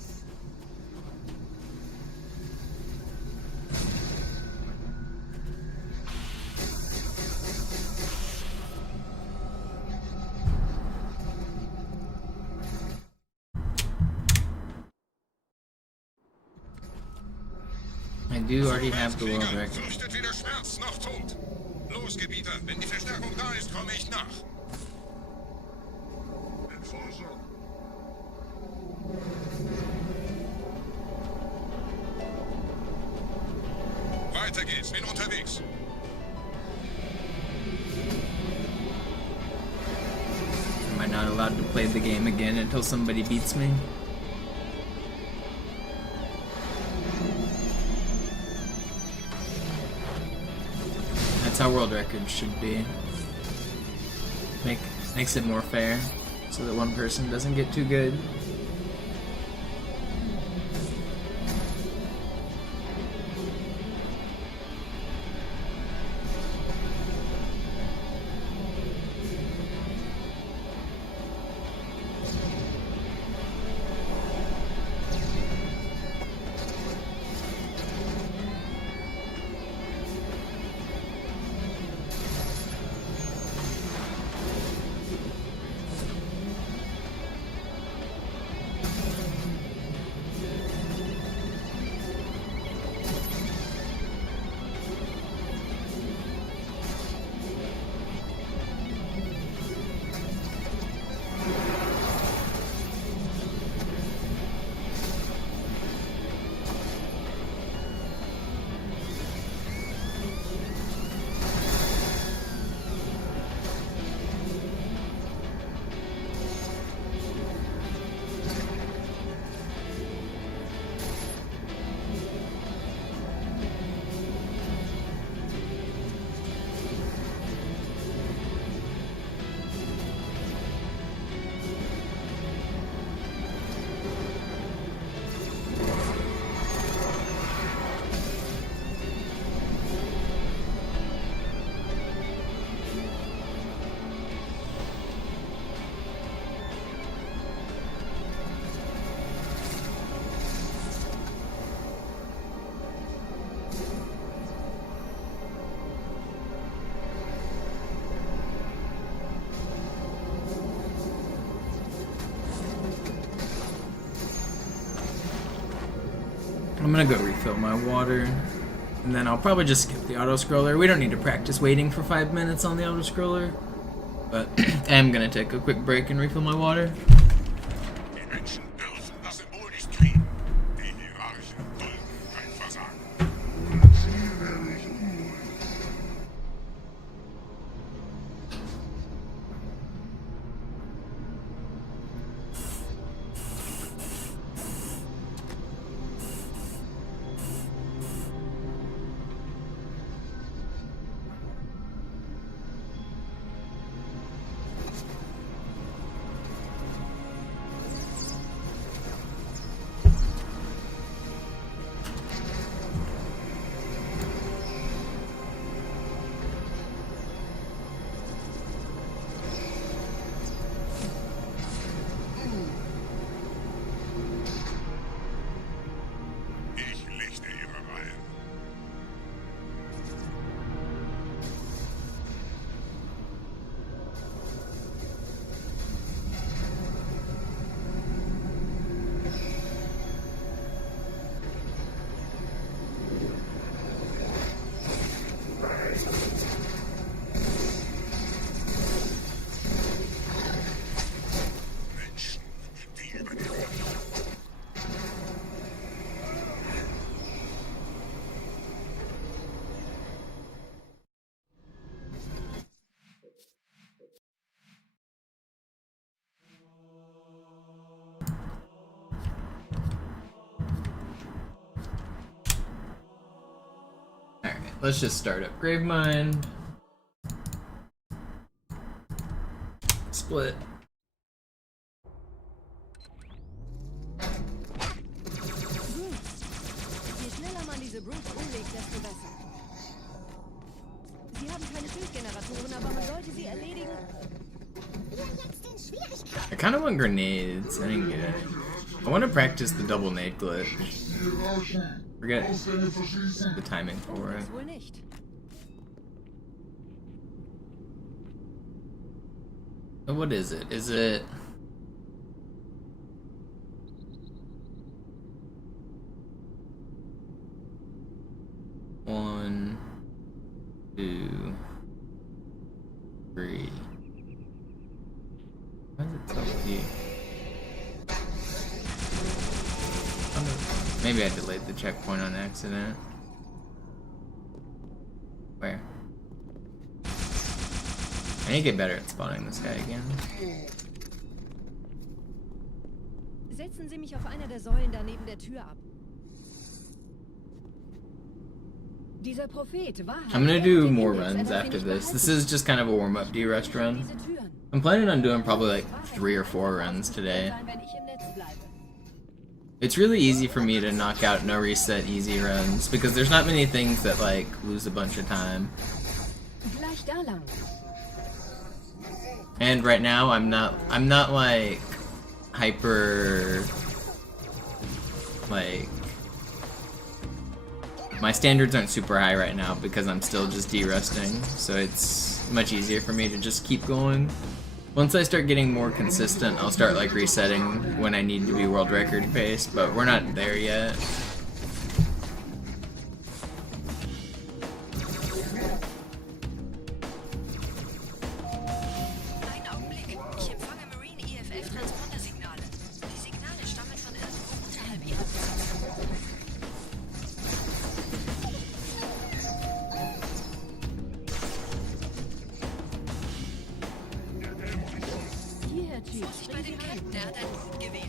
I do already have the world record. Fürchtet weder Schmerz noch Tod. Los, Gebieter, wenn die Verstärkung da ist, komme ich nach. Enforcer. Weiter geht's. Bin unterwegs. Am I not allowed to play the game again until somebody beats me? That's how world records should be. Makes it more fair, so that one person doesn't get too good. I'm gonna go refill my water, and then I'll probably just skip the auto-scroller. We don't need to practice waiting for 5 minutes on the auto-scroller, but I am gonna take a quick break and refill my water. Die Menschen dürfen das Symbol nicht kriegen. Die Hierarchen dulden kein Versagen. Ich lichte ihre Reihen. Menschen, die über die Alright, let's just start up Gravemind. Split. Je schneller man diese Brutes umlegt, desto besser. Sie haben keine Schildgeneratoren, aber man sollte sie erledigen. I kind of want grenades. I didn't get it. I want to practice the double nade glitch. Forget the timing for it. Das wohl nicht. What is it? Is it... One, two, three. Why is it so few? Maybe I delayed the checkpoint on accident. I need to get better at spotting this guy again. Setzen Sie mich auf einer der Säulen da neben der Tür ab. Dieser Prophet war. I'm gonna do more runs after this. This is just kind of a warm-up D-Rust run. I'm planning on doing probably like 3 or 4 runs today. It's really easy for me to knock out no reset easy runs because there's not many things that like lose a bunch of time. And right now I'm not like hyper like my standards aren't super high right now because I'm still just de-rusting, so it's much easier for me to just keep going. Once I start getting more consistent, I'll start like resetting when I need to be world record pace, but we're not there yet. Vorsicht bei dem Captain, der hat ein Gewehr.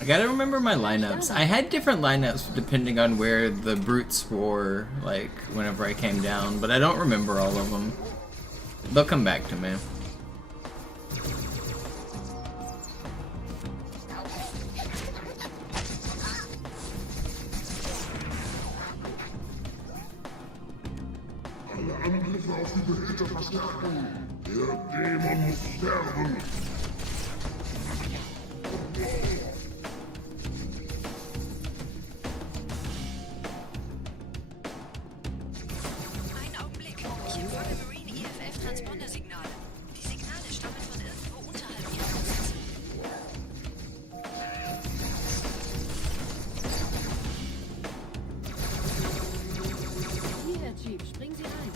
I gotta remember my lineups. I had different lineups depending on where the brutes were, like, whenever I came down, but I don't remember all of them. They'll come back to me. Alle Angriffe auf die Behälterverstärkung. Der Dämon muss sterben. Einen Augenblick. Ich empfange Marine EFF-Transponder-Signale. Die Signale stammen von irgendwo unterhalb ihrer Position. Hier, Herr Chief, springen Sie rein.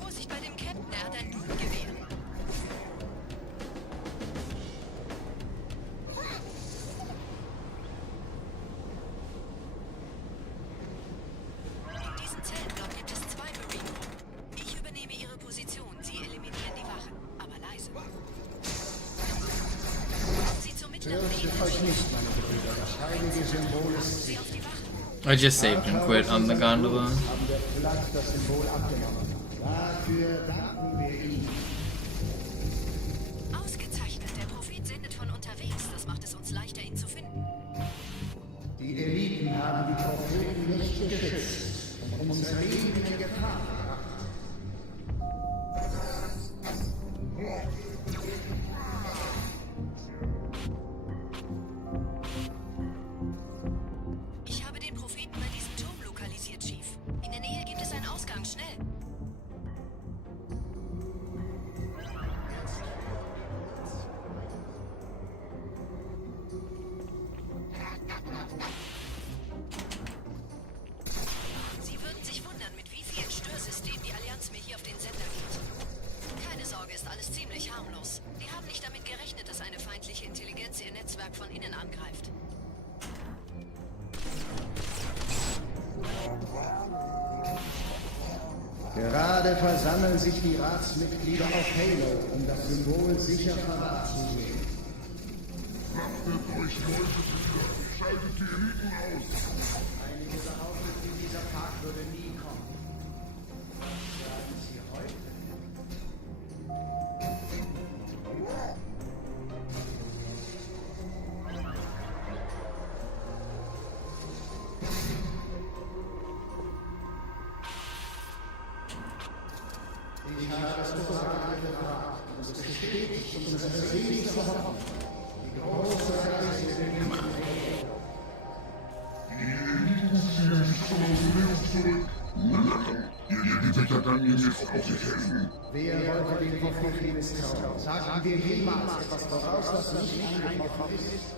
Vorsicht bei dem Captain, der hat ein Gewehr. In diesem Zeltblock gibt es 2 Marine. Ich übernehme ihre Position. Sie eliminieren die Wachen. Aber leise. Sie zur mittleren Ebene. Sie auf die Wachen. I just saved and quit on the gondola. Ausgezeichnet. Der Prophet sendet von unterwegs. Das macht es uns leichter, ihn zu finden. Die Eliten haben die Propheten nicht geschützt und unser Leben in Gefahr gebracht. Ich habe den Propheten bei diesem Turm lokalisiert, Chief. In der Nähe gibt es einen Ausgang. Schnell! Sie würden sich wundern, mit wie vielen Störsystemen die Allianz mir hier auf den Sender geht. Keine Sorge, ist alles ziemlich harmlos. Die haben nicht damit gerechnet, dass eine feindliche Intelligenz ihr Netzwerk von innen angreift. Gerade versammeln sich die Ratsmitglieder auf Halo, um das Symbol sicher verwahrt zu sehen. Achtet euch Leute wieder. Schaltet die Eliten aus. Einige behaupteten, dieser Tag würde nie kommen. Was sagen Sie heute? Ich habe es so lange gefragt und es bestätigt unsere selige Hoffnung. Die große Reise in den Die Ihr Gewitter kann mir jetzt auch nicht helfen. Wer wollte den Propheten misstrauen? Sagten wir jemals etwas voraus, das nicht eingetroffen ist?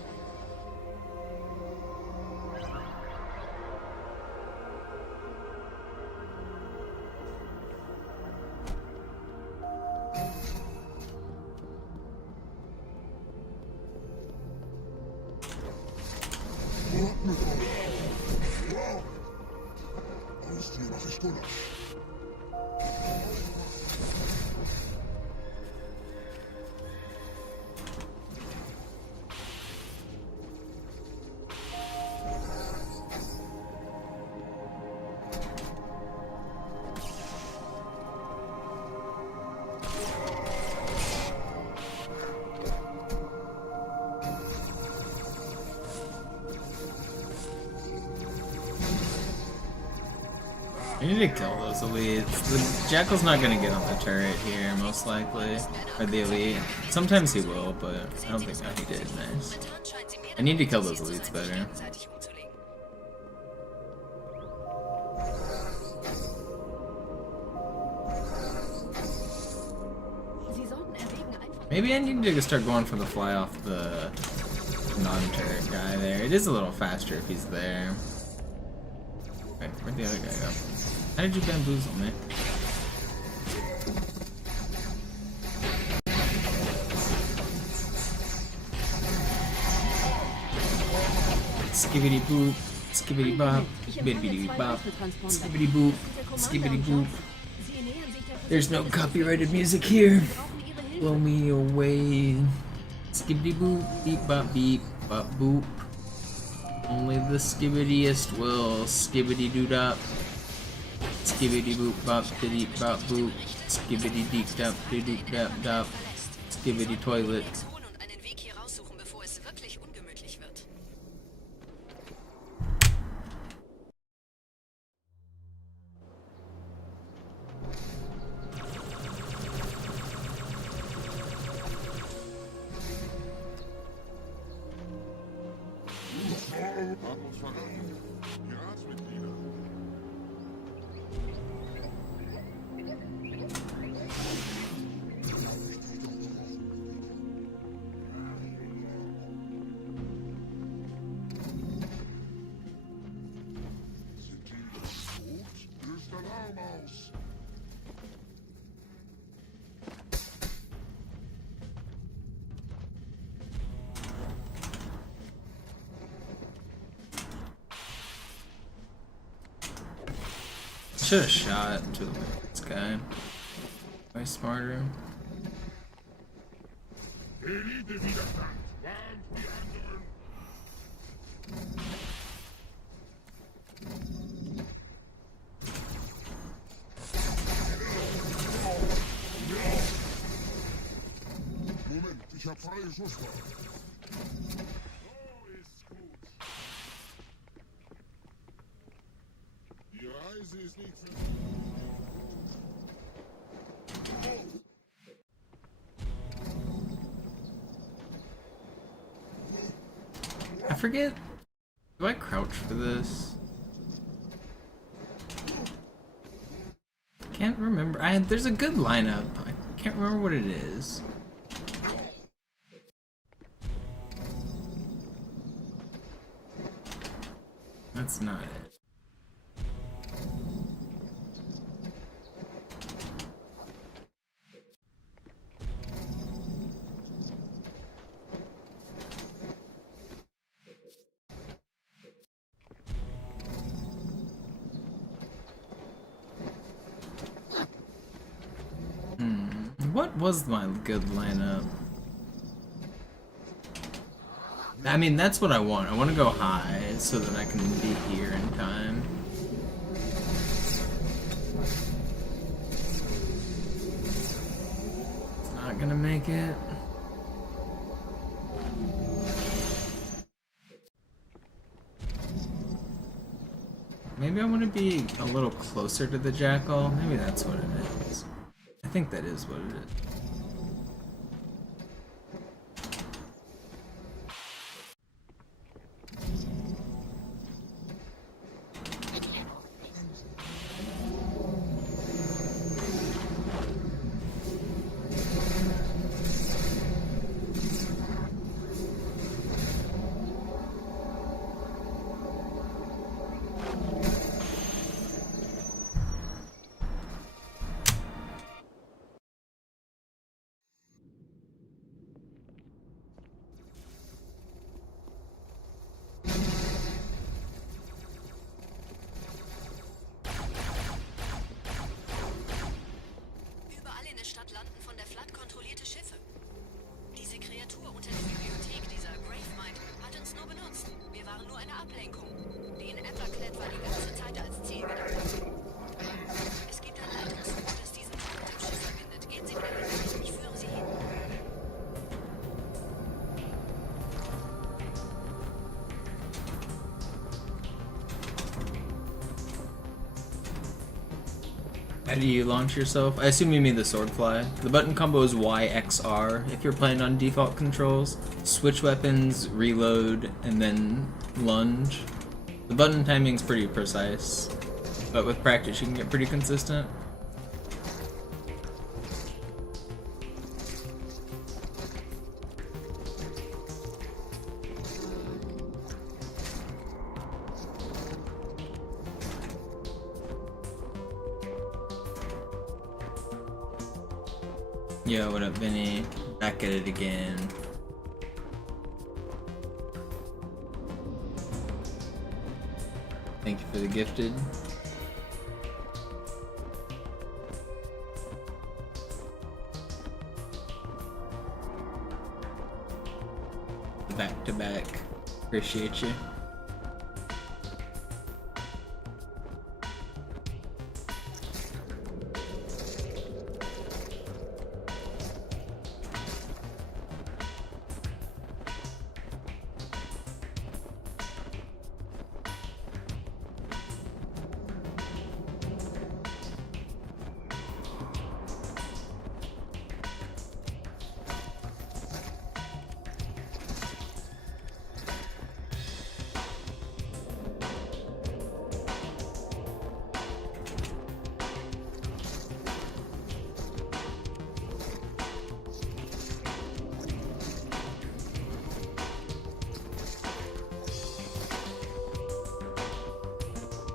I need to kill those elites. The Jackal's not gonna get on the turret here, most likely. Or the elite. Sometimes he will, but I don't think that he did. Nice. I need to kill those elites better. Maybe I need to start going for the fly off the non-turret guy there. It is a little faster if he's there. Wait, where'd the other guy go? How did you bamboozle me? Skibbity boop, skibbity bop, bibbity bop, skibbity boop, skibbity boop. There's no copyrighted music here. Blow me away. Skibbity boop, beep bop beep, bop boop. Only the skibbityest will skibbity doo dop. Skibbity boop bop diddy bop boop. Skibbity deep dop diddy dop dop. Skibbity toilet. Should have shot to this guy. Way smarter. Moment, ich hab freie Schusswahl. Die Reise ist nicht für... I forget. Do I crouch for this? Can't remember. There's a good lineup. I can't remember what it is. That's not it. What was my good lineup? I mean, that's what I want. I want to go high so that I can be here in time. It's not gonna make it. Maybe I want to be a little closer to the Jackal. Maybe that's what it is. I think that is what it is. How do you launch yourself? I assume you mean the sword fly. The button combo is YXR if you're playing on default controls. Switch weapons, reload, and then lunge. The button timing's pretty precise, but with practice you can get pretty consistent. Yo, what up, Vinny? Back at it again. Thank you for the gifted. Back to back. Appreciate you.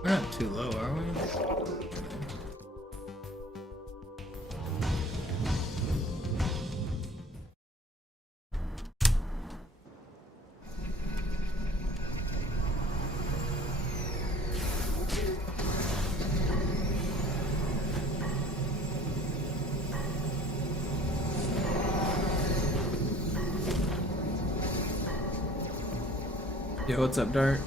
We're not too low, are we? Yo, what's up, Dart?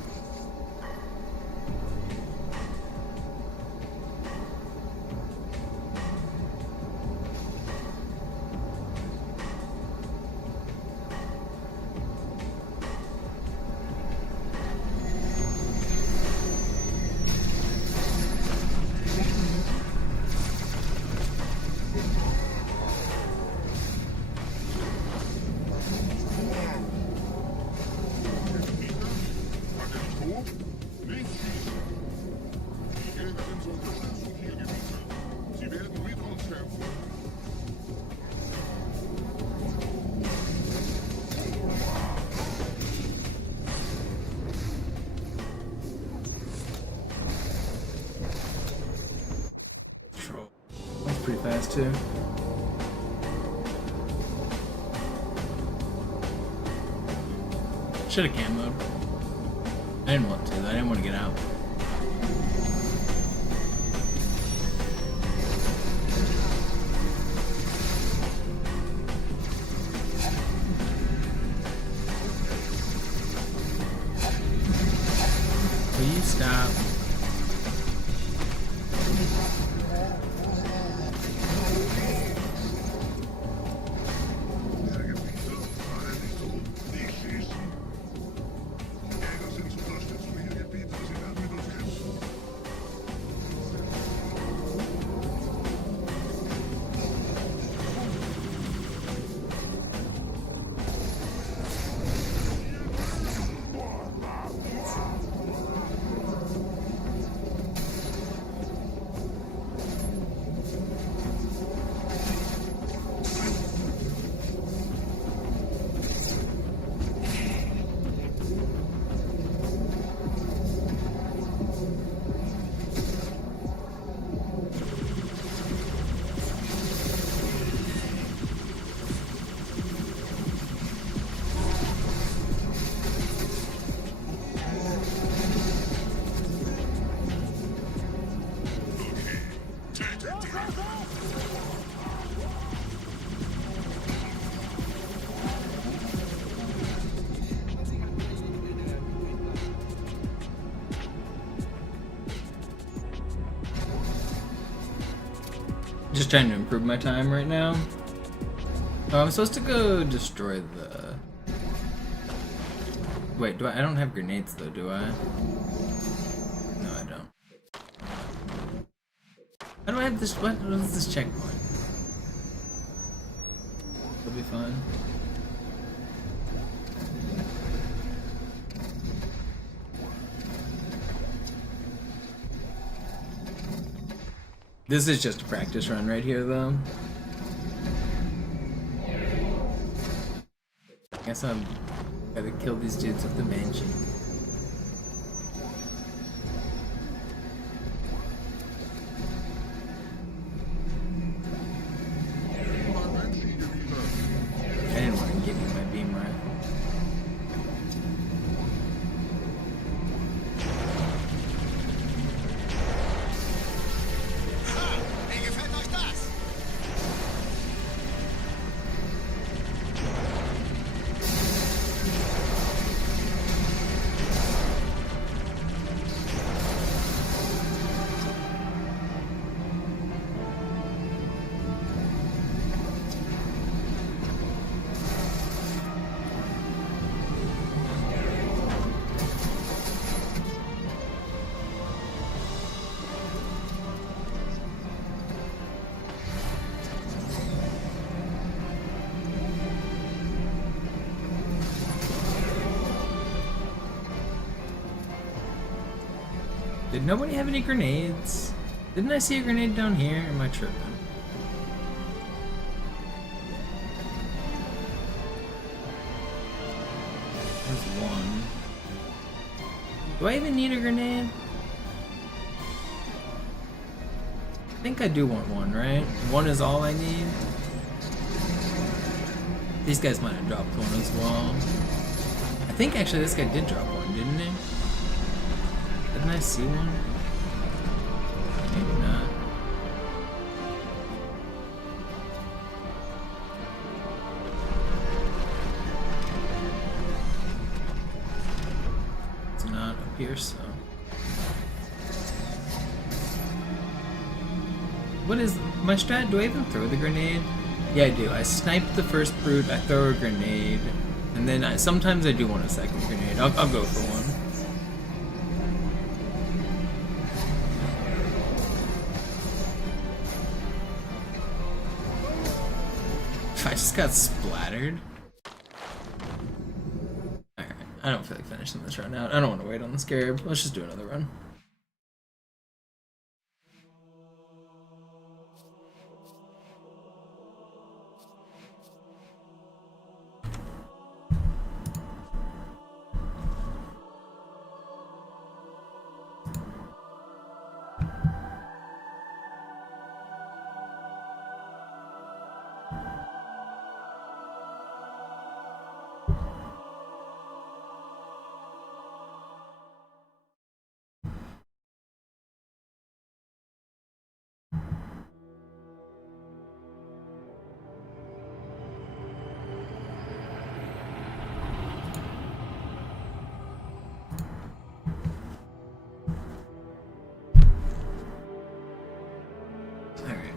Pretty fast too. Should have camoed. I didn't want to. I didn't want to get out. Will you stop? Just trying to improve my time right now. Oh, I'm supposed to go destroy the... Wait, do I don't have grenades though, do I? No, I don't. How do I have this? What is this checkpoint? It'll be fine. This is just a practice run right here, though. Guess I'm gotta kill these dudes with the Banshee. I didn't want to give you my beam rifle. Wie gefällt euch das? Did nobody have any grenades? Didn't I see a grenade down here? Or am I tripping? There's one. Do I even need a grenade? I think I do want one, right? One is all I need. These guys might have dropped one as well. I think actually this guy did drop one, didn't he? Didn't I see one? Maybe not. It's not up here, so. What is my strat? Do I even throw the grenade? Yeah, I do. I snipe the first brute, I throw a grenade, and then sometimes I do want a second grenade. I'll go for one. I just got splattered. Alright, I don't feel like finishing this run out. I don't want to wait on the scarab. Let's just do another run.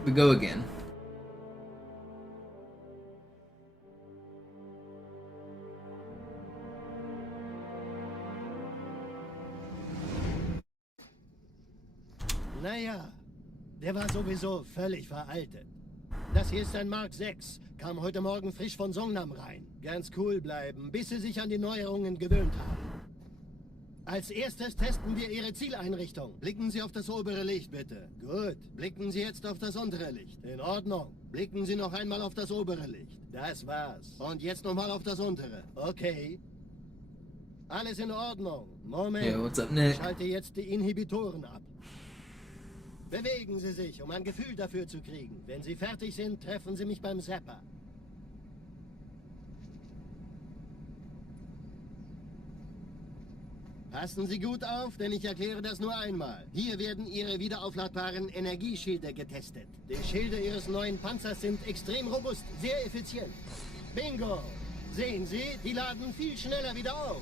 We go again. Naja, der war sowieso völlig veraltet. Das hier ist ein Mark 6. Kam heute Morgen frisch von Songnam rein. Ganz cool bleiben, bis Sie sich an die Neuerungen gewöhnt haben. Als erstes testen wir Ihre Zieleinrichtung. Blicken Sie auf das obere Licht, bitte. Gut. Blicken Sie jetzt auf das untere Licht. In Ordnung. Blicken Sie noch einmal auf das obere Licht. Das war's. Und jetzt nochmal auf das untere. Okay. Alles in Ordnung. Moment. Hey, what's up, Nick? Ich schalte jetzt die Inhibitoren ab. Bewegen Sie sich, um ein Gefühl dafür zu kriegen. Wenn Sie fertig sind, treffen Sie mich beim Zapper. Passen Sie gut auf, denn ich erkläre das nur einmal. Hier werden Ihre wiederaufladbaren Energieschilde getestet. Die Schilde Ihres neuen Panzers sind extrem robust, sehr effizient. Bingo! Sehen Sie, die laden viel schneller wieder auf.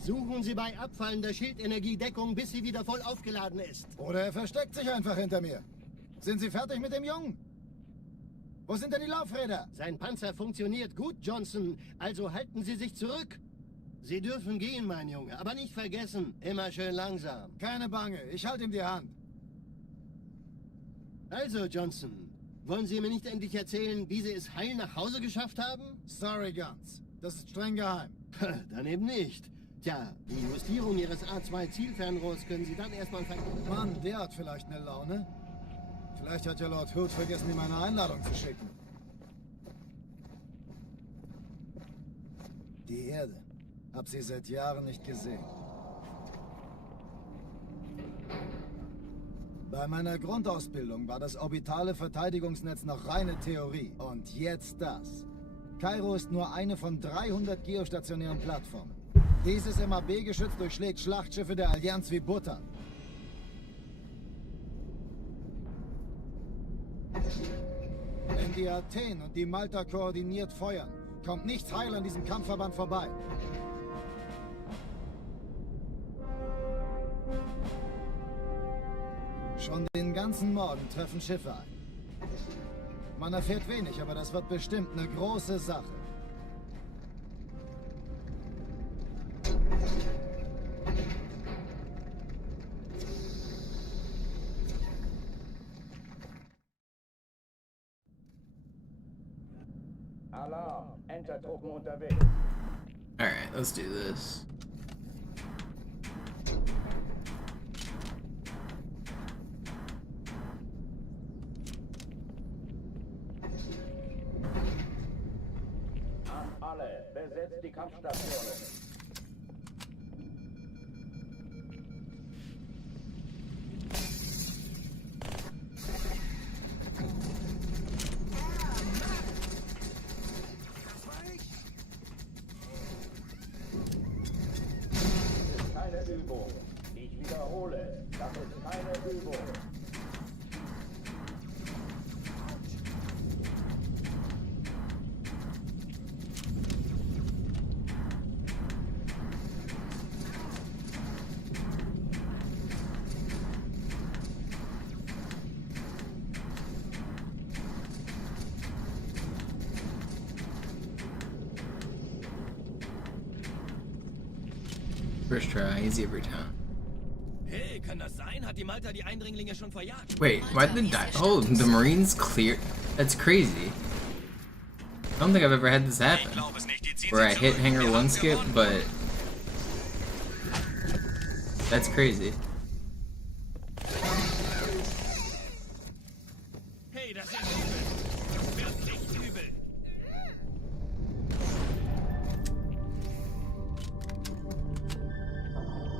Suchen Sie bei abfallender Schildenergie Deckung, bis sie wieder voll aufgeladen ist. Oder er versteckt sich einfach hinter mir. Sind Sie fertig mit dem Jungen? Wo sind denn die Laufräder? Sein Panzer funktioniert gut, Johnson. Also halten Sie sich zurück. Sie dürfen gehen, mein Junge, aber nicht vergessen, immer schön langsam. Keine Bange, ich halte ihm die Hand. Also, Johnson, wollen Sie mir nicht endlich erzählen, wie Sie es heil nach Hause geschafft haben? Sorry, Guns. Das ist streng geheim. Dann eben nicht. Tja, die Justierung Ihres A2-Zielfernrohrs können Sie dann erstmal vergessen. Mann, der hat vielleicht eine Laune. Vielleicht hat ja Lord Hood vergessen, ihm eine Einladung zu schicken. Die Erde. Hab sie seit Jahren nicht gesehen. Bei meiner Grundausbildung war das orbitale Verteidigungsnetz noch reine Theorie. Und jetzt das. Kairo ist nur eine von 300 geostationären Plattformen. Dieses MAB-Geschütz durchschlägt Schlachtschiffe der Allianz wie Butter. Wenn die Athen und die Malta koordiniert feuern, kommt nichts heil an diesem Kampfverband vorbei. Schon den ganzen Morgen treffen Schiffe ein. Man erfährt wenig, aber das wird bestimmt eine große Sache. Alarm, Entertruppen unterwegs. Alright, let's do this. An alle, besetzt die Kampfstationen. Übung. Ich wiederhole, das ist keine Übung. First try, easy every time. Hey, kann das sein? Hat die Malta die Eindringlinge schon verjagt? Wait, why did the Marines clear? That's crazy. I don't think I've ever had this happen. Where I hit Hangar 1 skip, but that's crazy. Hey, das ist übel. Wirklich übel.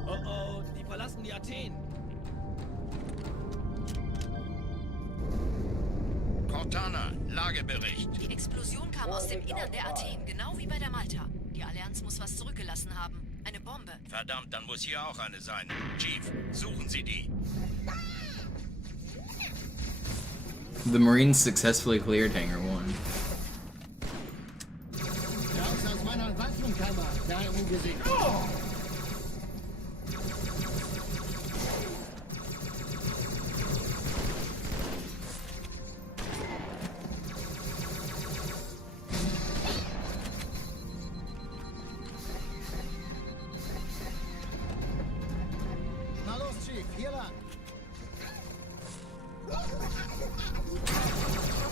Oh oh, die verlassen die Athen. Cortana, Lagebericht. Die Explosion kam aus dem Innern der Athen, genau wie bei der Malta. Die Allianz muss was zurückgelassen haben. Eine Bombe. Verdammt, dann muss hier auch eine sein. Chief, suchen Sie die. The Marines successfully cleared Hangar 1. Raus aus meiner Waffenkammer, da Ungesicht. Na los, Chief, hier lang.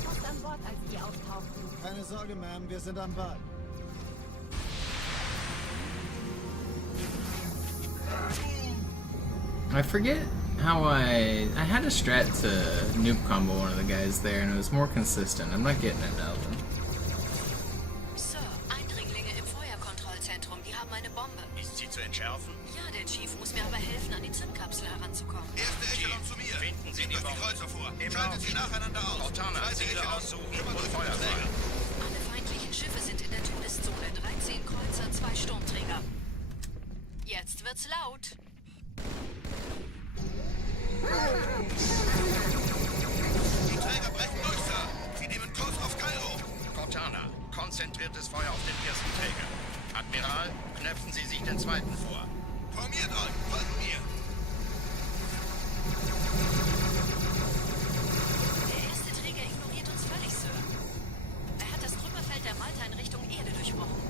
Fast an Bord, als die auftauchten. Keine Sorge, Ma'am, wir sind am Ball. I forget how I had a strat to noob combo one of the guys there, and it was more consistent. I'm not getting it now though. Sir, Eindringlinge im Feuerkontrollzentrum, die haben eine Bombe. Ist sie zu entschärfen? Ja, der Chief muss mir aber helfen, an die Zündkapsel heranzukommen. Erste Echelon zu mir. Finden Sie die Bombe. Kreuzer vor. Schaltet sie nacheinander aus. Cortana, Ziele aussuchen und Feuer frei. Alle feindlichen Schiffe sind in der Todeszone. 13 Kreuzer, 2 Sturmträger. Jetzt wird's laut. Die Träger brechen durch, Sir. Sie nehmen Kurs auf Kairo. Cortana, konzentriertes Feuer auf den ersten Träger. Admiral, knöpfen Sie sich den zweiten vor. Formiert euch, folgt mir. Der erste Träger ignoriert uns völlig, Sir. Er hat das Trümmerfeld der Malta in Richtung Erde durchbrochen.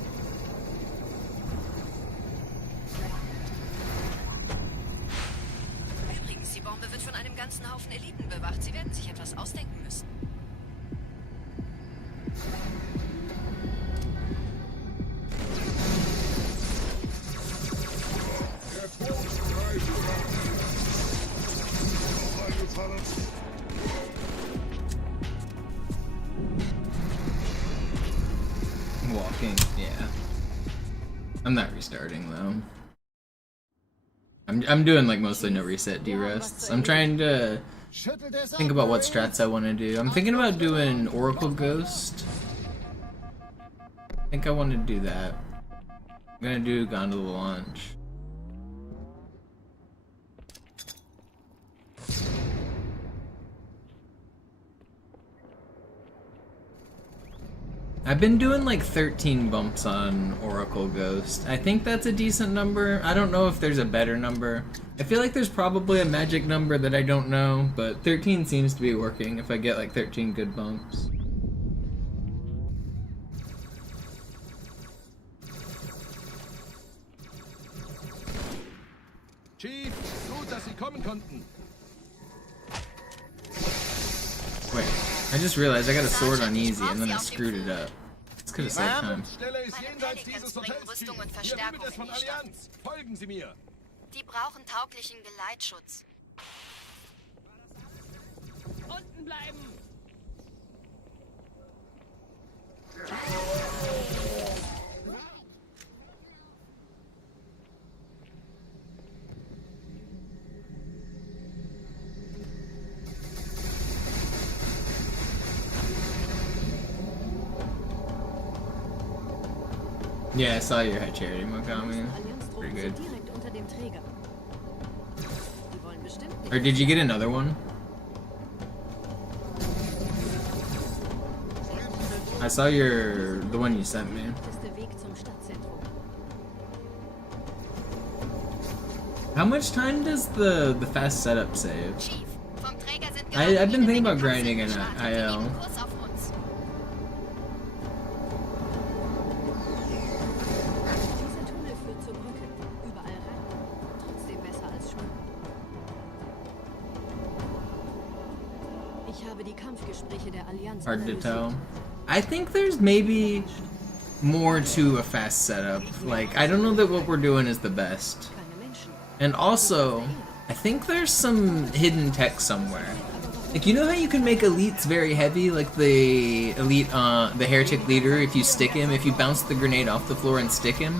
Haufen Eliten bewacht. Sie werden sich etwas ausdenken müssen. Walking, yeah. I'm not restarting though. I'm doing like mostly no reset derests. I'm trying to think about what strats I want to do. I'm thinking about doing Oracle Ghost. I think I want to do that. I'm gonna do Gondola Launch. I've been doing like 13 bumps on Oracle Ghost. I think that's a decent number. I don't know if there's a better number. I feel like there's probably a magic number that I don't know, but 13 seems to be working if I get like 13 good bumps. Chief, gut, dass Sie kommen konnten. Wait, I just realized I got a sword on easy and then I screwed it up. This could have saved time. Stelle ist jenseits dieses Hotels, Chief. Rüstung und Hier Verstärkung Limit ist von in die Stadt. Allianz. Folgen Sie mir. Die brauchen tauglichen Geleitschutz. Unten bleiben! Yeah, I saw your head charity, Mogami. Pretty good. Or did you get another one? I saw the one you sent me. How much time does the fast setup save? I've been thinking about grinding in IL. Hard to tell. I think there's maybe more to a fast setup. Like, I don't know that what we're doing is the best. And also, I think there's some hidden tech somewhere. Like, you know how you can make elites very heavy? Like the elite, the heretic leader, if you stick him, if you bounce the grenade off the floor and stick him?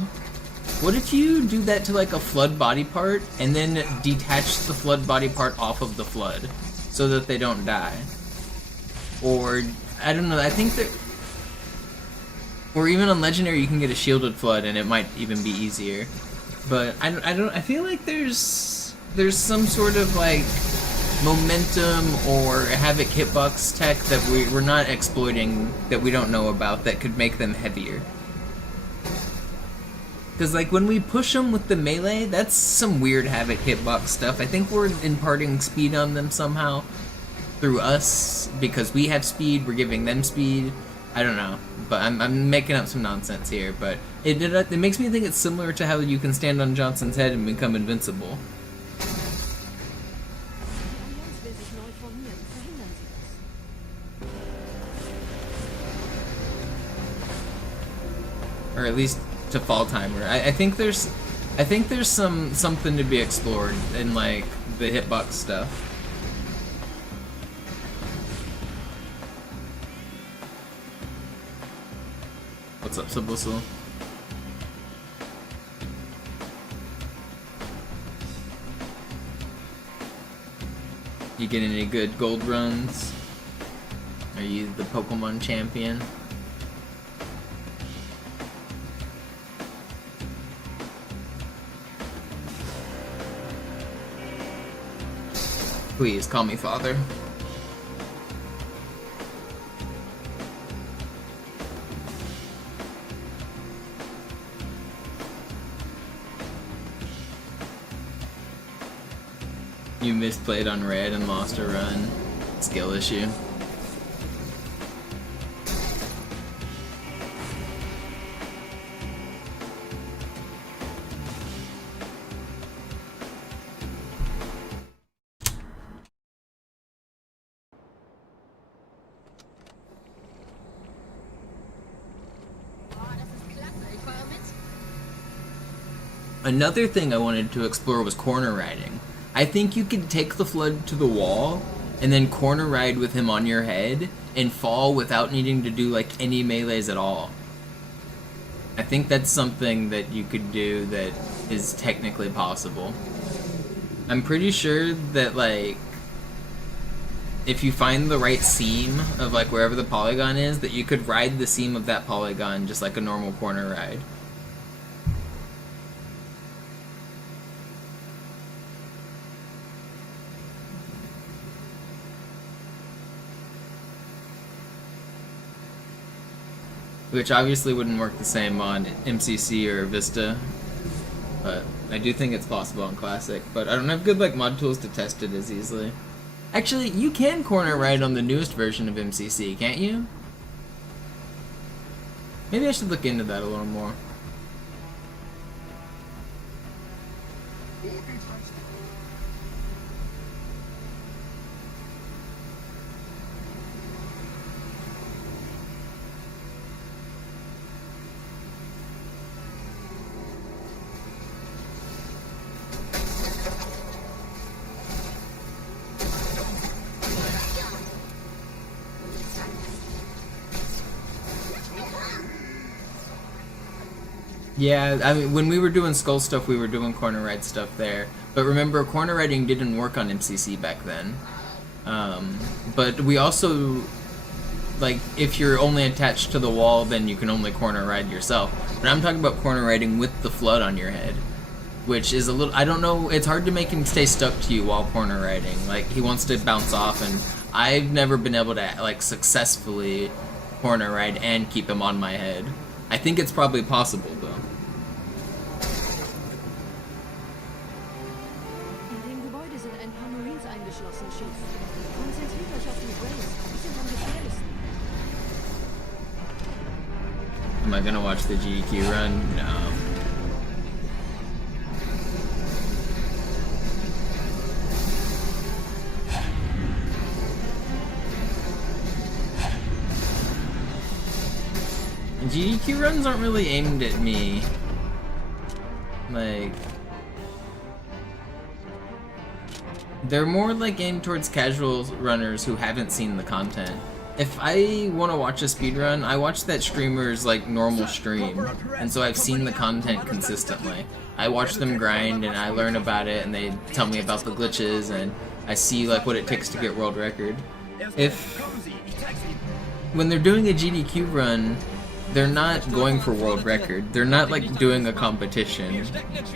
What if you do that to like a flood body part and then detach the flood body part off of the flood so that they don't die? Or, I don't know, I think that... Or even on Legendary you can get a shielded flood and it might even be easier. But I feel like there's some sort of like momentum or Havoc hitbox tech that we're not exploiting, that we don't know about, that could make them heavier. Because like when we push them with the melee, that's some weird Havoc hitbox stuff. I think we're imparting speed on them somehow through us, because we have speed, we're giving them speed. I don't know, but I'm making up some nonsense here, but it makes me think it's similar to how you can stand on Johnson's head and become invincible. Or at least to fall timer. I think there's something to be explored in like the hitbox stuff. What's up, Subwhistle? You get any good gold runs? Are you the Pokemon champion? Please call me father. You misplayed on red and lost a run. Skill issue. Another thing I wanted to explore was corner riding. I think you could take the Flood to the wall and then corner ride with him on your head and fall without needing to do like any melees at all. I think that's something that you could do that is technically possible. I'm pretty sure that like if you find the right seam of like wherever the polygon is, that you could ride the seam of that polygon just like a normal corner ride. Which obviously wouldn't work the same on MCC or Vista, but I do think it's possible on Classic, but I don't have good like mod tools to test it as easily. Actually, you can corner ride on the newest version of MCC, can't you? Maybe I should look into that a little more. Yeah, I mean, when we were doing Skull stuff, we were doing corner ride stuff there. But remember, corner riding didn't work on MCC back then. But we also, like, if you're only attached to the wall, then you can only corner ride yourself. But I'm talking about corner riding with the Flood on your head. Which is a little, I don't know, it's hard to make him stay stuck to you while corner riding. Like, he wants to bounce off, and I've never been able to, like, successfully corner ride and keep him on my head. I think it's probably possible, though. In dem Gebäude sind ein paar Marines eingeschlossen, Chief. Konzentriert euch auf die Braves. Die sind am gefährlichsten. Am I gonna watch the GEQ run? No. GDQ runs aren't really aimed at me. Like, they're more like aimed towards casual runners who haven't seen the content. If I want to watch a speedrun, I watch that streamer's like normal stream, and so I've seen the content consistently. I watch them grind and I learn about it, and they tell me about the glitches, and I see like what it takes to get world record. When they're doing a GDQ run, they're not going for world record. They're not like doing a competition.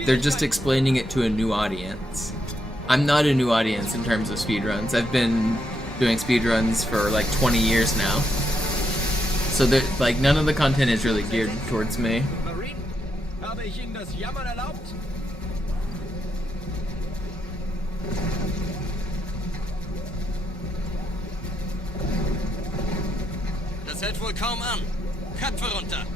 They're just explaining it to a new audience. I'm not a new audience in terms of speedruns. I've been doing speedruns for like 20 years now. So like none of the content is really geared towards me. Das hält wohl kaum an. Köpfe runter!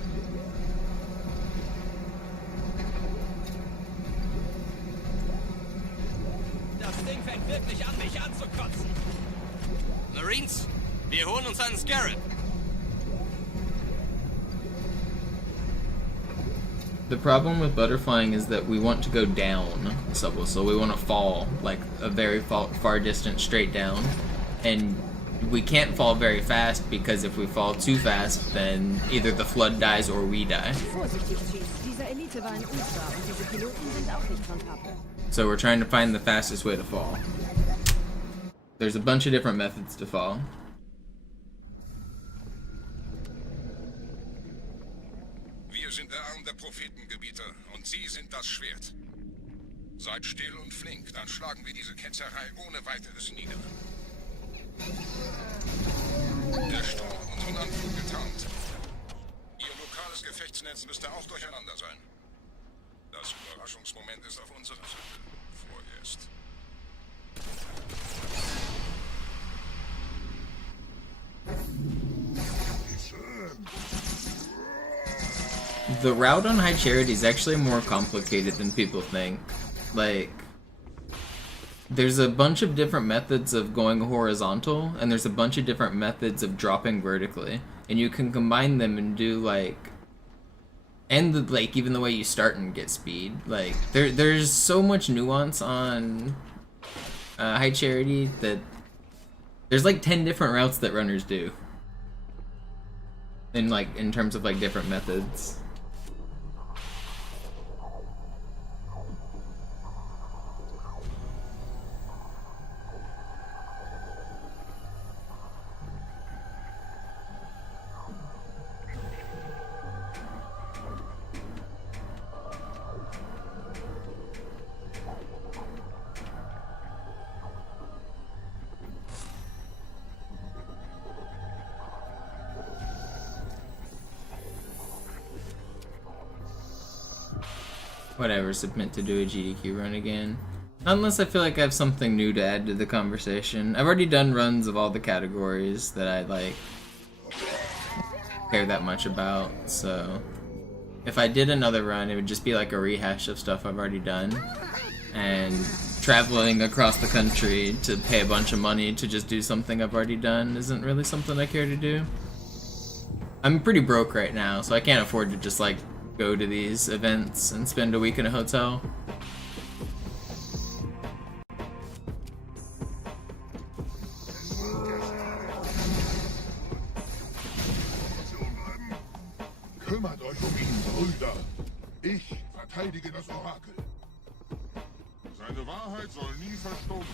Das Ding fängt wirklich an, mich anzukotzen! Marines, wir holen uns einen Scarab! The problem with butterflying is that we want to go down, so we want to fall, like a very far distance straight down, and we can't fall very fast because if we fall too fast, then either the Flood dies or we die. So we're trying to find the fastest way to fall. There's a bunch of different methods to fall. Wir sind der Arm der Prophetengebieter und Sie sind das Schwert. Seid still und flink, dann schlagen wir diese Ketzerei ohne weiteres nieder. Der Sturm hat unseren Anflug getarnt. Ihr lokales Gefechtsnetz müsste auch durcheinander sein. Das Überraschungsmoment ist auf unserer Seite. Vorerst. The route on High Charity is actually more complicated than people think. Like, there's a bunch of different methods of going horizontal, and there's a bunch of different methods of dropping vertically. And you can combine them and do, like, and like even the way you start and get speed. Like there's so much nuance on High Charity that there's like 10 different routes that runners do. In terms of like different methods. Whatever, submit to do a GDQ run again. Unless I feel like I have something new to add to the conversation. I've already done runs of all the categories that I like care that much about, so if I did another run, it would just be like a rehash of stuff I've already done. And traveling across the country to pay a bunch of money to just do something I've already done isn't really something I care to do. I'm pretty broke right now, so I can't afford to just like go to these events and spend a week in a hotel. Kümmert euch ihn, Brüder. Ich verteidige das Orakel. Seine Wahrheit soll nie verstoßen.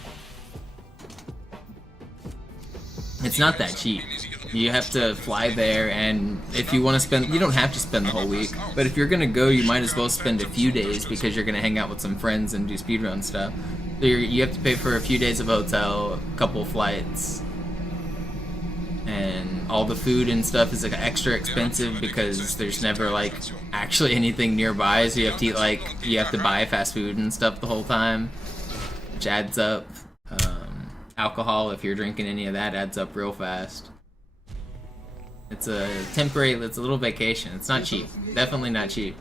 It's not that cheap. You have to fly there, and if you want to spend, you don't have to spend the whole week, but if you're gonna go, you might as well spend a few days because you're gonna hang out with some friends and do speedrun stuff. So you have to pay for a few days of hotel, a couple flights, and all the food and stuff is like extra expensive because there's never like actually anything nearby, so you have to eat you have to buy fast food and stuff the whole time, which adds up. Alcohol, if you're drinking any of that, adds up real fast. It's a it's a little vacation. It's not cheap. Definitely not cheap.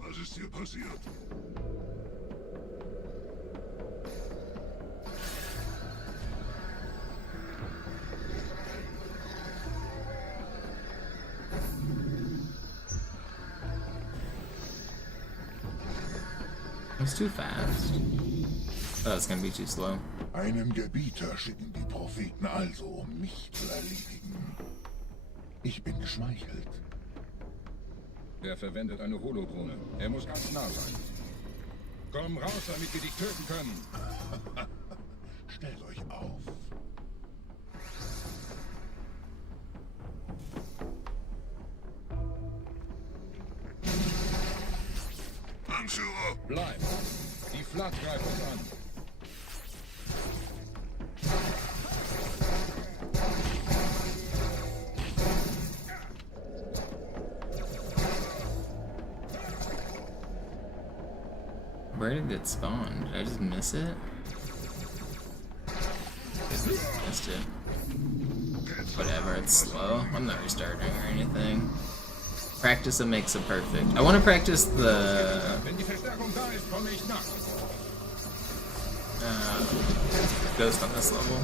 Was ist hier passiert? It's too fast. Oh, it's gonna be too slow. Einen Gebieter schicken die Propheten also, um mich zu erledigen. Ich bin geschmeichelt. Er verwendet eine Holodrohne. Er muss ganz nah sein. Komm raus, damit wir dich töten können. Stellt euch auf. Anführer! Bleib! Die Flak greift uns an. Where did it spawn? Did I just miss it? Missed it. Whatever, it's slow. I'm not restarting or anything. Practice makes it perfect. I want to practice the ghost on this level.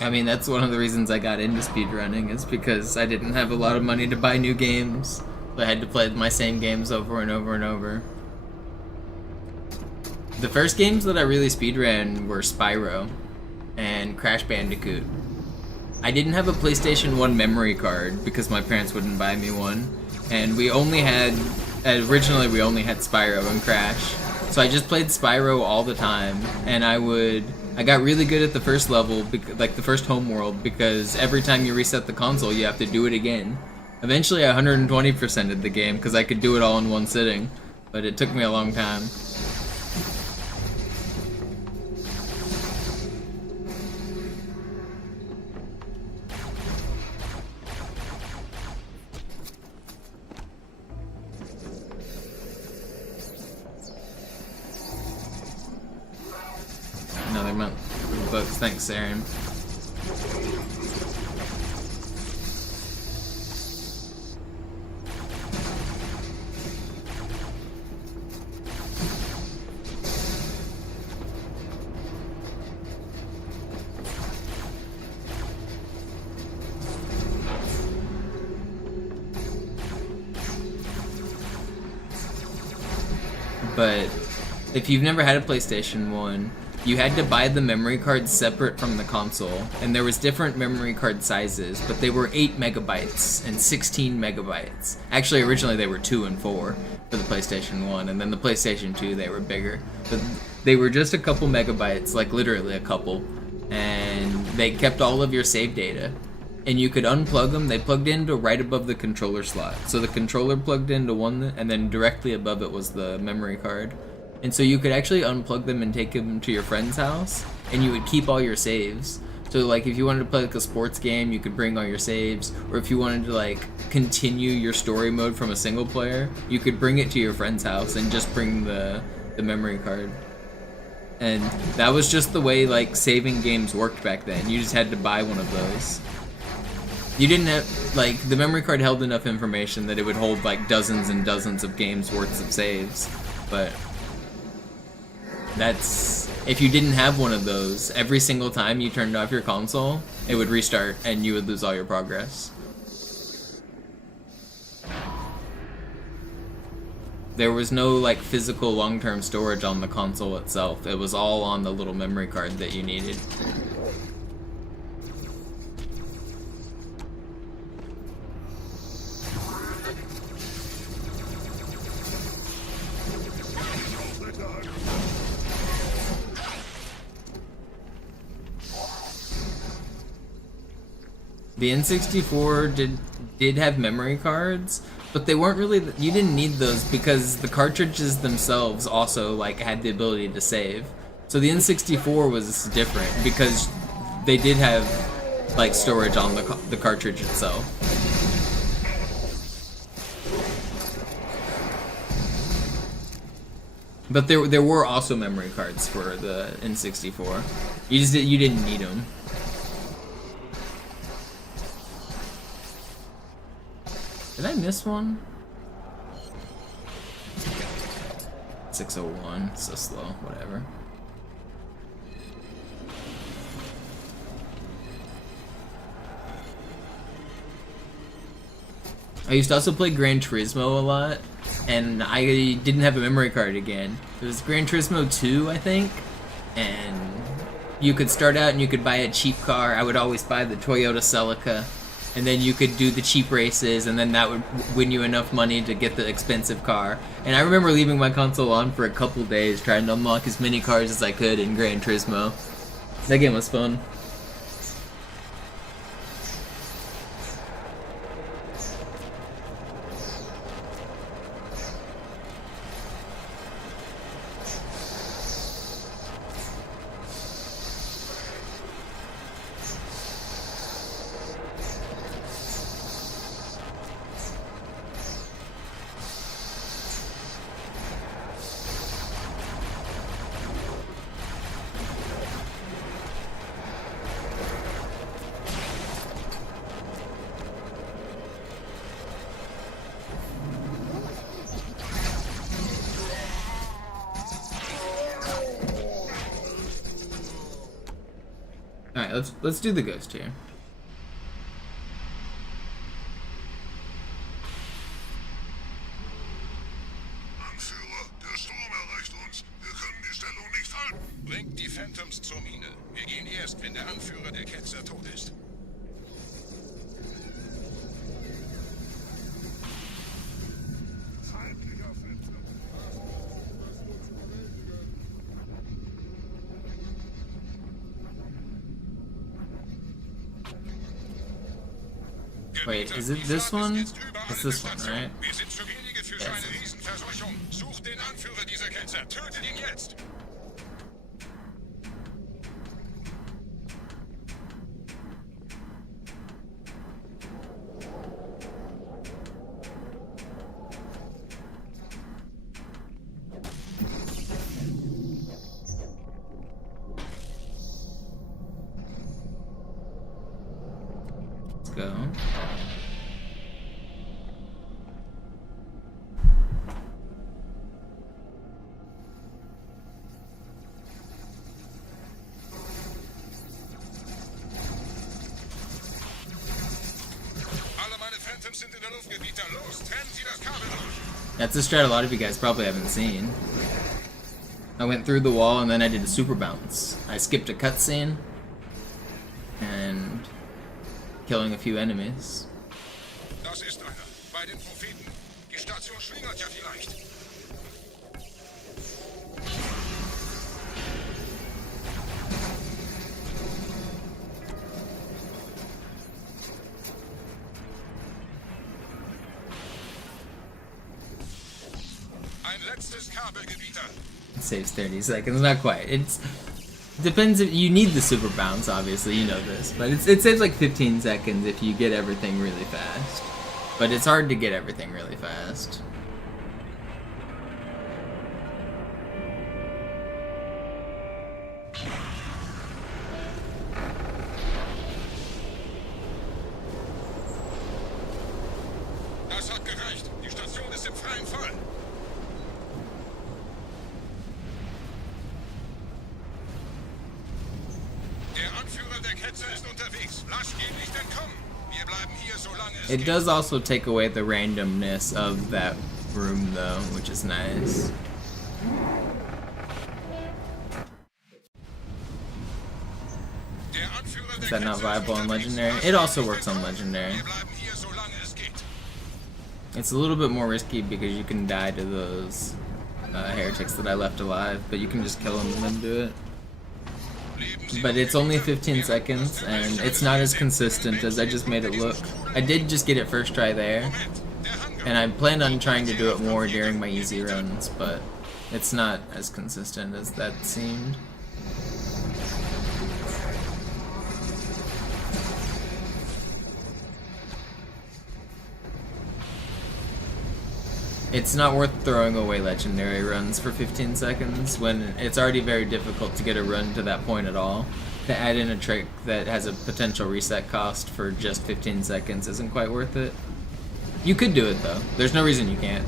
I mean, that's one of the reasons I got into speedrunning, is because I didn't have a lot of money to buy new games. So I had to play my same games over and over and over. The first games that I really speedran were Spyro and Crash Bandicoot. I didn't have a PlayStation 1 memory card because my parents wouldn't buy me one. And we only had, originally we only had Spyro and Crash. So I just played Spyro all the time, and I would I got really good at the first level, like the first homeworld, because every time you reset the console, you have to do it again. Eventually, I 120%ed the game because I could do it all in one sitting, but it took me a long time. Another month of books, thanks, Saren. But if you've never had a PlayStation 1, you had to buy the memory cards separate from the console, and there was different memory card sizes, but they were 8 megabytes and 16 megabytes. Actually, originally they were 2 and 4 for the PlayStation 1, and then the PlayStation 2 they were bigger. But they were just a couple megabytes, like literally a couple, and they kept all of your save data. And you could unplug them. They plugged into right above the controller slot. So the controller plugged into one, and then directly above it was the memory card. And so you could actually unplug them and take them to your friend's house, and you would keep all your saves. So like if you wanted to play like a sports game, you could bring all your saves, or if you wanted to like continue your story mode from a single player, you could bring it to your friend's house and just bring the memory card. And that was just the way like saving games worked back then. You just had to buy one of those. You didn't have, like, the memory card held enough information that it would hold like dozens and dozens of games worth of saves, but that's, if you didn't have one of those, every single time you turned off your console, it would restart and you would lose all your progress. There was no like physical long-term storage on the console itself. It was all on the little memory card that you needed. The N64 did have memory cards, but they weren't really, you didn't need those because the cartridges themselves also like had the ability to save. So the N64 was different because they did have like storage on the cartridge itself. But there were also memory cards for the N64. You didn't need them. Did I miss one? 601, so slow, whatever. I used to also play Gran Turismo a lot, and I didn't have a memory card again. It was Gran Turismo 2, I think, and you could start out and you could buy a cheap car. I would always buy the Toyota Celica. And then you could do the cheap races, and then that would win you enough money to get the expensive car. And I remember leaving my console on for a couple days trying to unlock as many cars as I could in Gran Turismo. That game was fun. Alright, let's do the ghost here. Anführer, der Sturm erreicht uns. Wir können die Stellung nicht halten. Bringt die Phantoms zur Mine. Wir gehen erst, wenn der Anführer der Ketzer tot ist. Wait, is it this one? It's this one, right? Wir sind zu wenige für so eine Riesenverseuchung. Sucht den Anführer dieser Ketzer. Tötet ihn jetzt. Go. Alle meine Phantoms sind in der Luft, Gebieter. Los, trennen Sie das Kabel durch. That's a strat a lot of you guys probably haven't seen. I went through the wall and then I did a super bounce. I skipped a cutscene and killing a few enemies. Das ist einer. Bei den Propheten. Die Station schlingert ja vielleicht. Ein letztes Kabel, Gebieter. It saves 30 seconds, not quite. It's depends if you need the super bounce, obviously, you know this, but it saves like 15 seconds if you get everything really fast. But it's hard to get everything really fast. Das hat gereicht. Die Station ist im freien Fall. Der Anführer der Ketzer ist unterwegs. Lasst ihn nicht entkommen. Wir bleiben hier, solange es It geht. does also take away the randomness of that room, though, which is nice. Der Anführer der Is that not Ketzer ist viable on unterwegs. Legendary? Lasst It ihn also nicht works on entkommen. Legendary. Wir bleiben hier, solange es geht. It's a little bit more risky because you can die to those heretics that I left alive, but you can just kill them and then do it. But it's only 15 seconds, and it's not as consistent as I just made it look. I did just get it first try there, and I planned on trying to do it more during my easy runs, but it's not as consistent as that seemed. It's not worth throwing away legendary runs for 15 seconds when it's already very difficult to get a run to that point at all. To add in a trick that has a potential reset cost for just 15 seconds isn't quite worth it. You could do it though. There's no reason you can't.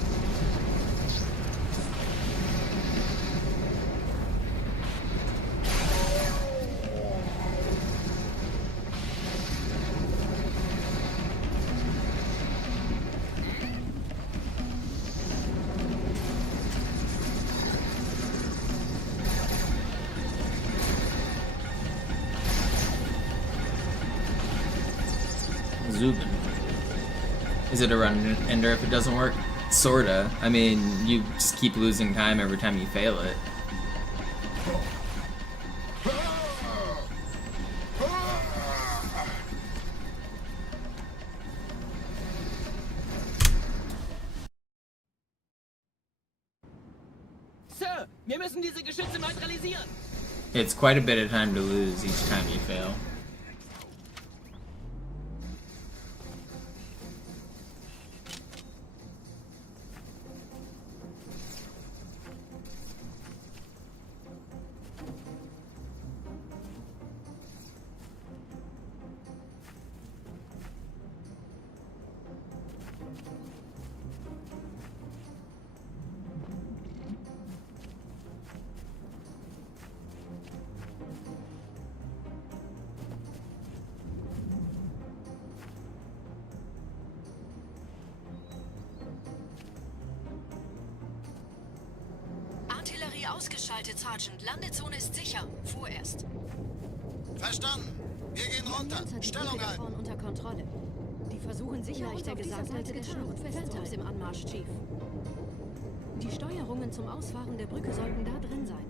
Zubin. Is it a run ender if it doesn't work? Sorta. I mean, you just keep losing time every time you fail it. Sir, wir müssen diese Geschütze neutralisieren. It's quite a bit of time to lose each time you fail. Artillerie ausgeschaltet, Sergeant. Landezone ist sicher. Vorerst. Verstanden. Wir gehen runter. Stellung halten. Unter Kontrolle. Die versuchen sicher auf der Gesamtseite der Schlucht Phantoms im Anmarsch, Chief. Die Steuerungen zum Ausfahren der Brücke sollten da drin sein.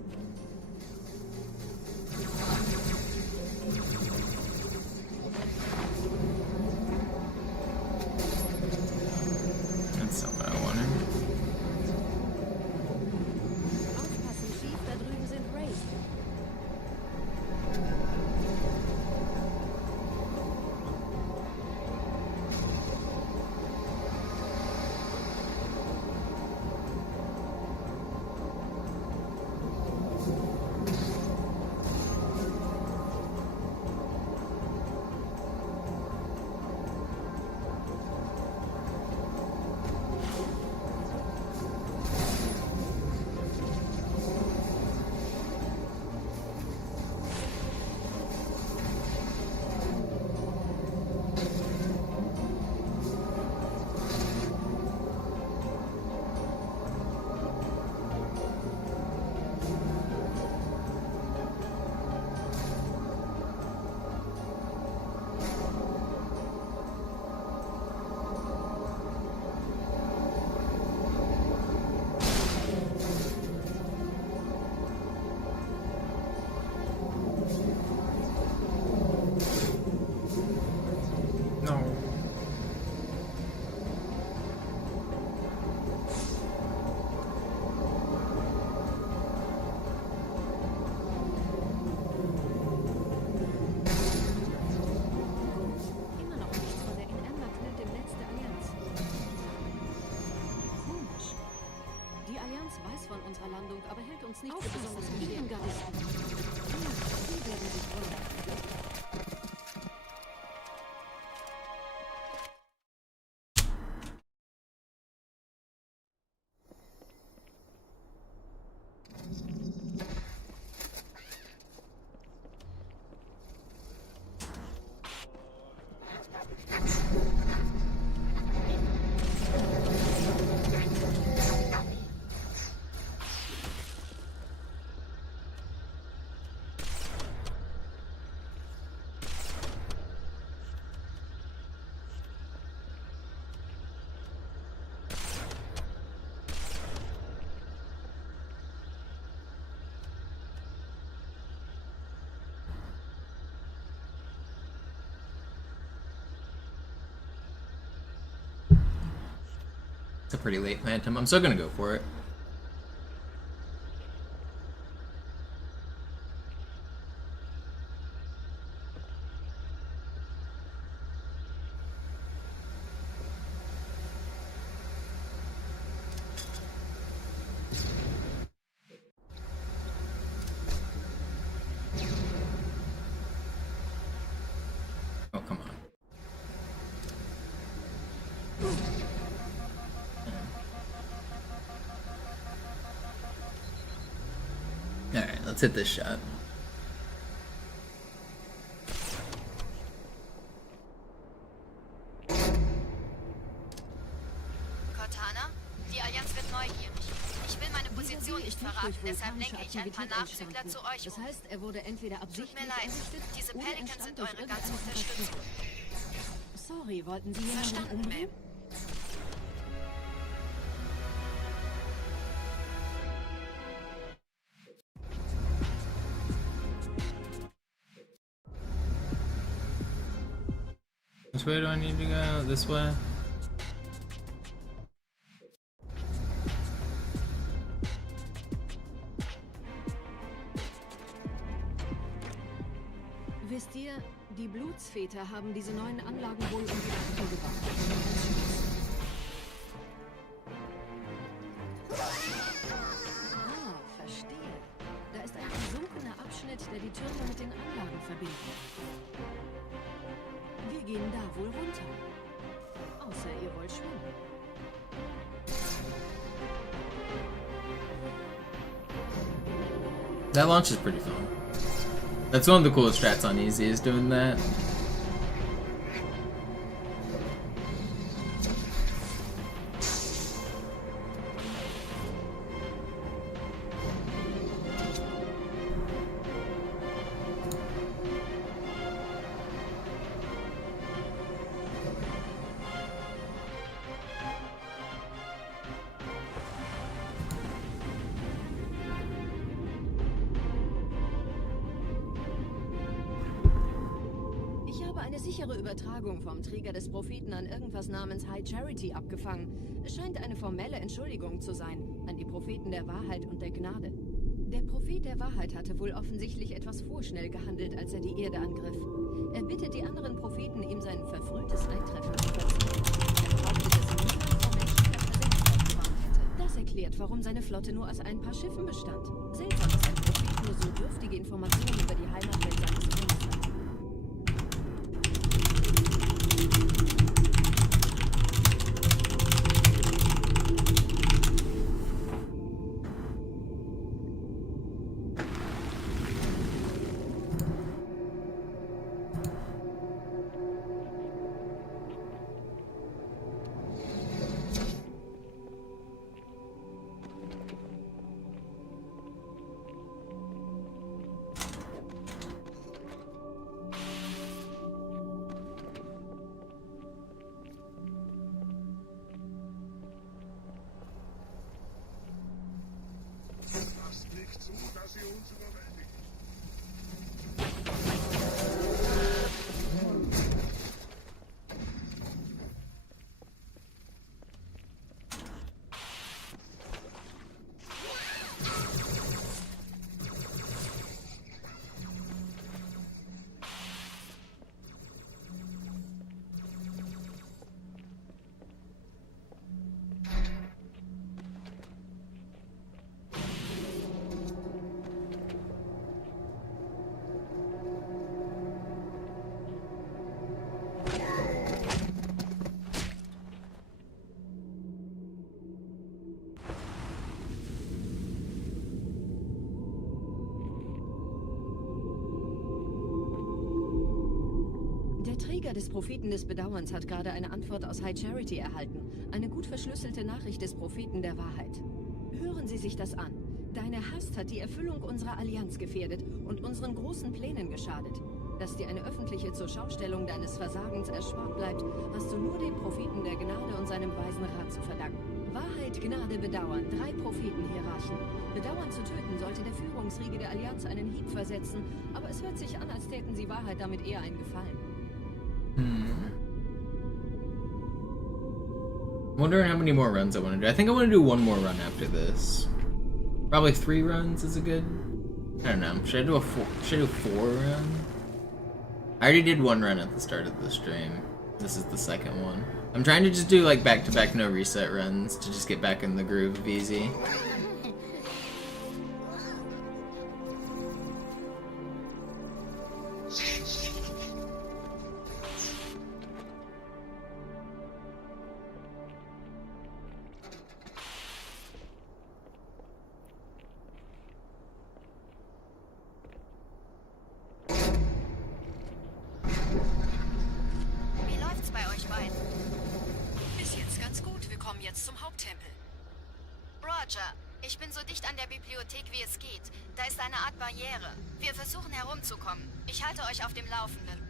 Allianz weiß von unserer Landung, aber hält uns nicht für besonders gefährlich. Die werden sich freuen. It's a pretty late phantom. I'm still gonna go for it. Oh, come on. Alright, let's hit this shot. Cortana, die Allianz wird neugierig. Ich will meine Position nicht verraten, deshalb lenke ich ein paar Nachzügler zu euch Das um. heißt, er wurde entweder Tut absichtlich mir leid, errichtet diese oder Pelicans entstand sind durch eure ganze irgendeine Unterstützung. Sorry, wollten Sie jemanden Verstanden, umbringen? Ma'am. Which way do I need to go? This way? Wisst ihr, die Blutsväter haben diese neuen Anlagen wohl um die Ecke gebaut. Ah, verstehe. Da ist ein versunkener Abschnitt, der die Türme mit den Anlagen verbindet. Wir gehen da wohl runter. Außer ihr wollt schwimmen. That launch is pretty fun. That's one of the coolest strats on easy, is doing that. Eine sichere Übertragung vom Träger des Propheten an irgendwas namens High Charity abgefangen. Es scheint eine formelle Entschuldigung zu sein, an die Propheten der Wahrheit und der Gnade. Der Prophet der Wahrheit hatte wohl offensichtlich etwas vorschnell gehandelt, als er die Erde angriff. Er bittet die anderen Propheten, ihm sein verfrühtes Eintreffen zu verzeihen. Er behauptet, dass niemand vor menschlicher Versenkung gewarnt hätte. Das erklärt, warum seine Flotte nur aus ein paar Schiffen bestand. Seltsam, dass ein Prophet nur so dürftige Informationen über die Heimatwelt seines Sohnes hat. Liga des Propheten des Bedauerns hat gerade eine Antwort aus High Charity erhalten. Eine gut verschlüsselte Nachricht des Propheten der Wahrheit. Hören Sie sich das an. Deine Hast hat die Erfüllung unserer Allianz gefährdet und unseren großen Plänen geschadet. Dass dir eine öffentliche Zurschaustellung deines Versagens erspart bleibt, hast du nur dem Propheten der Gnade und seinem weisen Rat zu verdanken. Wahrheit, Gnade, Bedauern, 3 Prophetenhierarchen. Bedauern zu töten sollte der Führungsriege der Allianz einen Hieb versetzen, aber es hört sich an, als täten sie Wahrheit damit eher einen Gefallen. I'm wondering how many more runs I want to do. I think I want to do one more run after this. Probably 3 runs is a good... I don't know. Should I do 4 runs? I already did 1 run at the start of the stream. This is the second one. I'm trying to just do like back-to-back no reset runs to just get back in the groove of easy. Ich bin so dicht an der Bibliothek, wie es geht. Da ist eine Art Barriere. Wir versuchen herumzukommen. Ich halte euch auf dem Laufenden.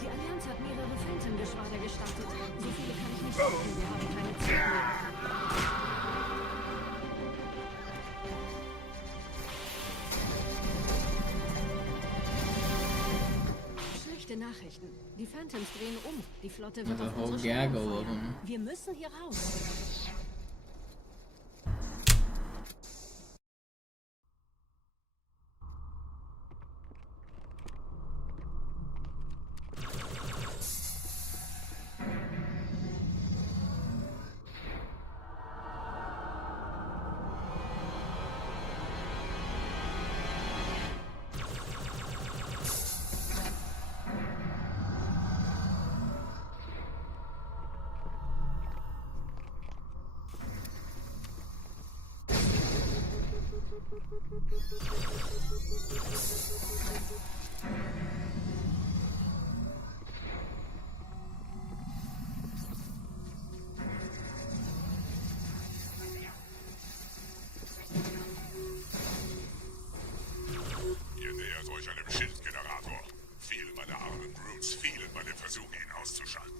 Die Allianz hat mehrere Phantom-Geschwader gestartet. So viele kann ich nicht machen. Wir haben keine Zeit mehr. Schlechte Nachrichten. Die Phantoms drehen um. Die Flotte wird auf unsere Stellung feuern. Wir müssen hier raus. Ihr nähert euch einem Schildgenerator. Viele meiner armen Brutes fielen bei dem Versuch, ihn auszuschalten.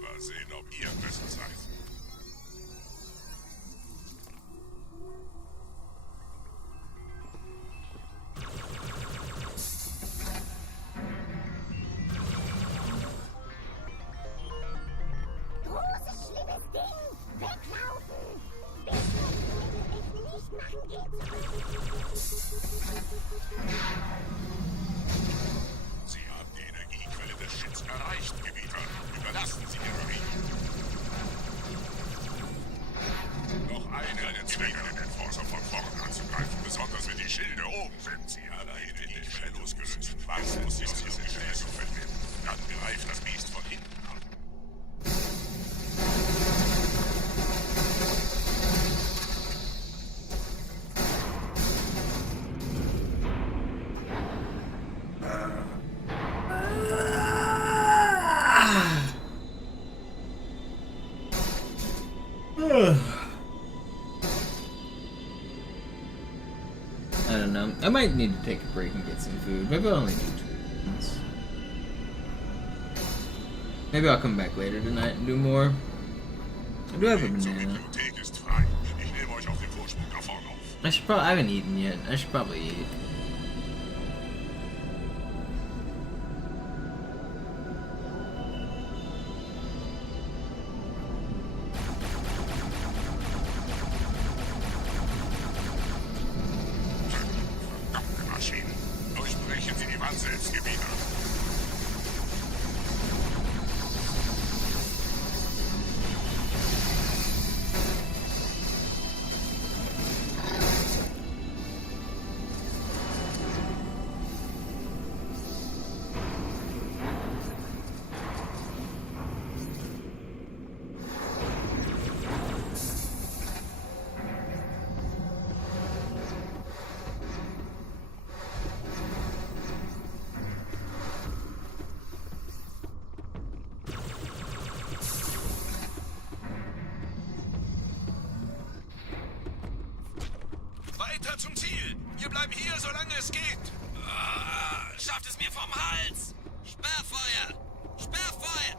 Mal sehen, ob ihr besser seid. Sie haben die Energie die Quelle des Shits erreicht, Gebieter. Überlassen Sie den Marine. Noch eine Zwänge, den Enforcer von vorn anzugreifen, besonders wenn die Schilde oben sind. Sie alleine in den Shadows gelöst. Was muss sie aus ihrem Gefäß verlieren? Dann greift das Biest von hinten an. I don't know. I might need to take a break and get some food. Maybe I'll only do 2 minutes. Maybe I'll come back later tonight and do more. I do have a banana. I haven't eaten yet. I should probably eat. Durchbrechen Sie die Wand selbst, Gebieter. Weiter zum Ziel! Wir bleiben hier, solange es geht! Schafft es mir vom Hals! Sperrfeuer! Sperrfeuer!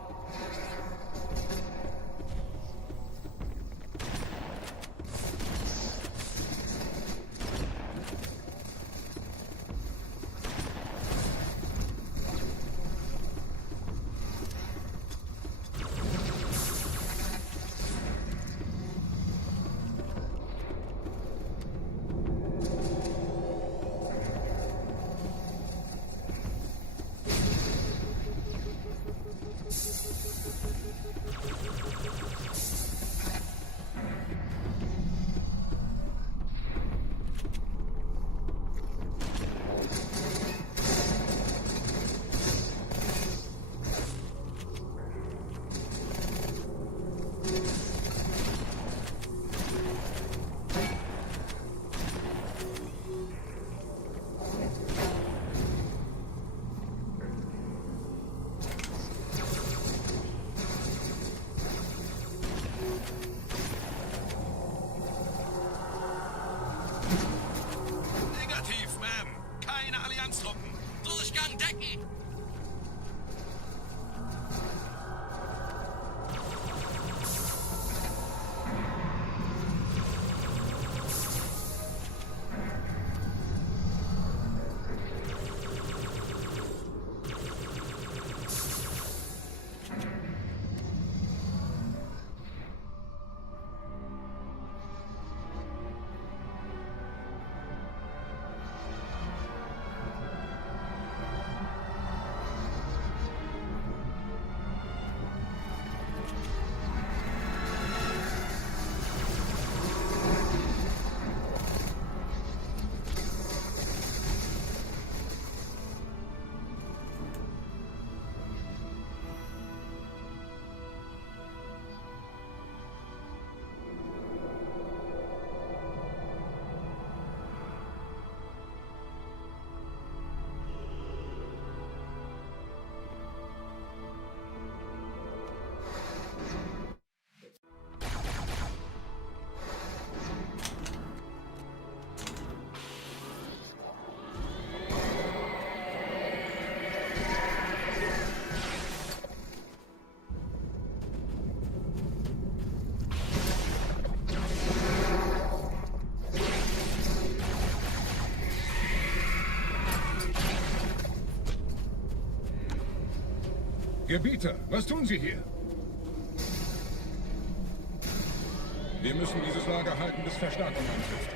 Durchgang decken! Gebieter, was tun Sie hier? Wir müssen dieses Lager halten, bis Verstärkung eintrifft.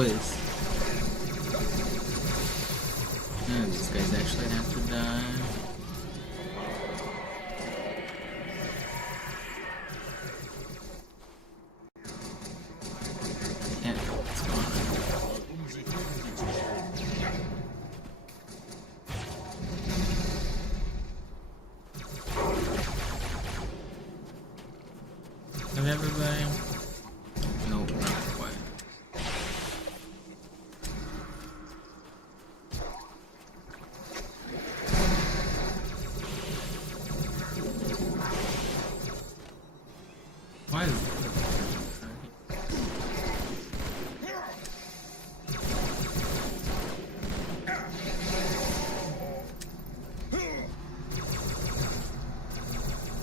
Please. Oh, these guys actually have to die. Can't tell what's going on. Have everybody? Nope, not quite. Why is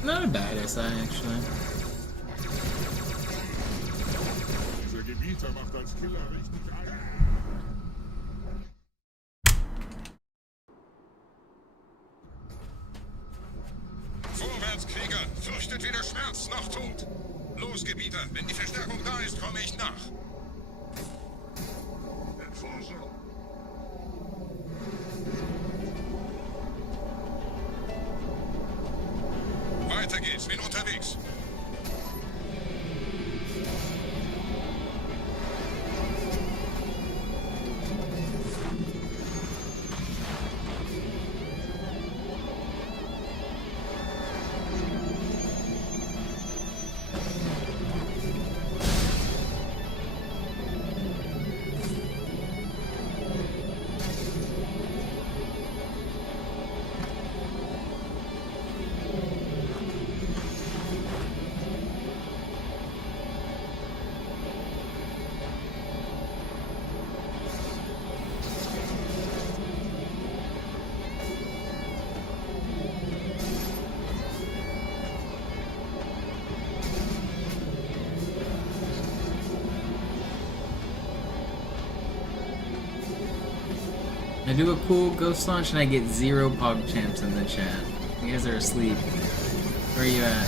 not a bad SI actually. Dieser Gebieter macht als Killer richtig ein. Vorwärts, Krieger! Fürchtet weder Schmerz noch Tod! Los, Gebieter! Wenn die Verstärkung da ist, komme ich nach! Enforcer. Weiter geht's, bin unterwegs! I do a cool ghost launch and I get 0 pog champs in the chat. You guys are asleep. Where are you at?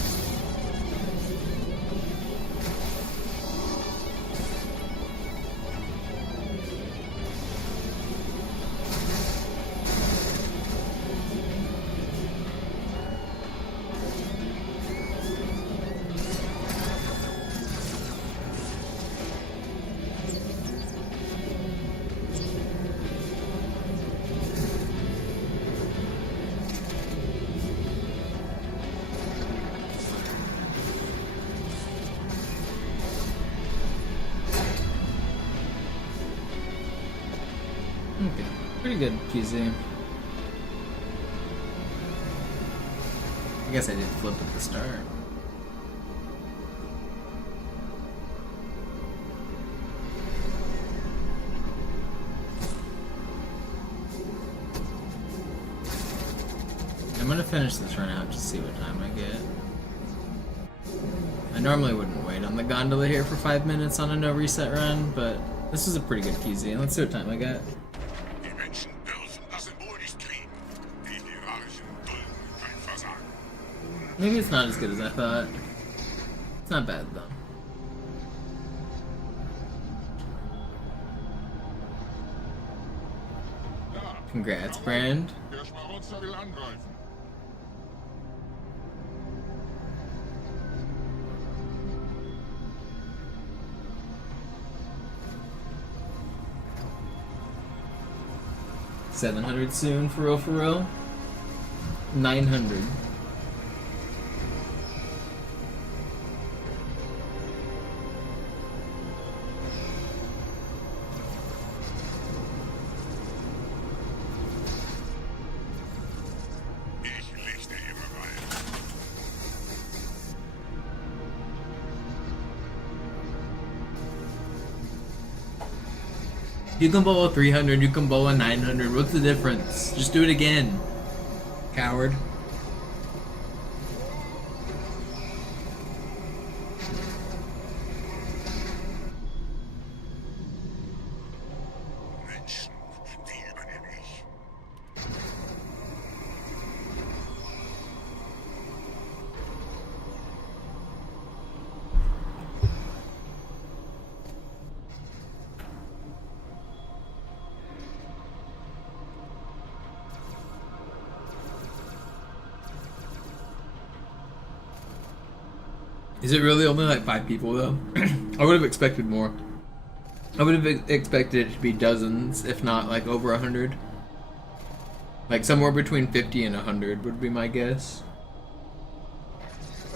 Okay, pretty good, QZ. I guess I did flip at the start. I'm gonna finish this run out to see what time I get. I normally wouldn't wait on the gondola here for 5 minutes on a no reset run, but this was a pretty good QZ. Let's see what time I got. Die Menschen dürfen das Symbol nicht kriegen. Die Hierarchen dulden kein Versagen. Maybe it's not as good as I thought. It's not bad though. Congrats, Brand. Der Schmarotzer will angreifen. $700 soon, for real, for real. 900. Ich lichte ihre Reihe. You can bowl a 300, you can bowl a 900. What's the difference? Just do it again, coward. Menschen, die übernehme ich. Is it really only like 5 people though? I would have expected more. I would have expected it to be dozens, if not like over 100. Like somewhere between 50 and 100 would be my guess.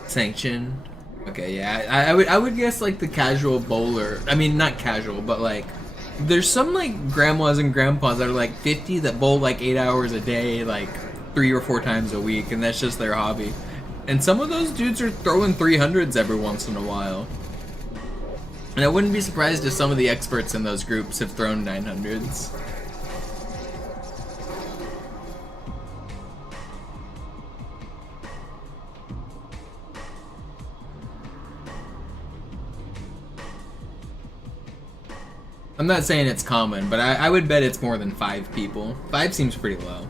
Sanctioned. Okay, yeah, I would guess like the casual bowler. I mean, not casual, but like there's some like grandmas and grandpas that are like 50 that bowl like 8 hours a day, like 3 or 4 times a week, and that's just their hobby. And some of those dudes are throwing 300s every once in a while. And I wouldn't be surprised if some of the experts in those groups have thrown 900s. I'm not saying it's common, but I would bet it's more than 5 people. 5 seems pretty low.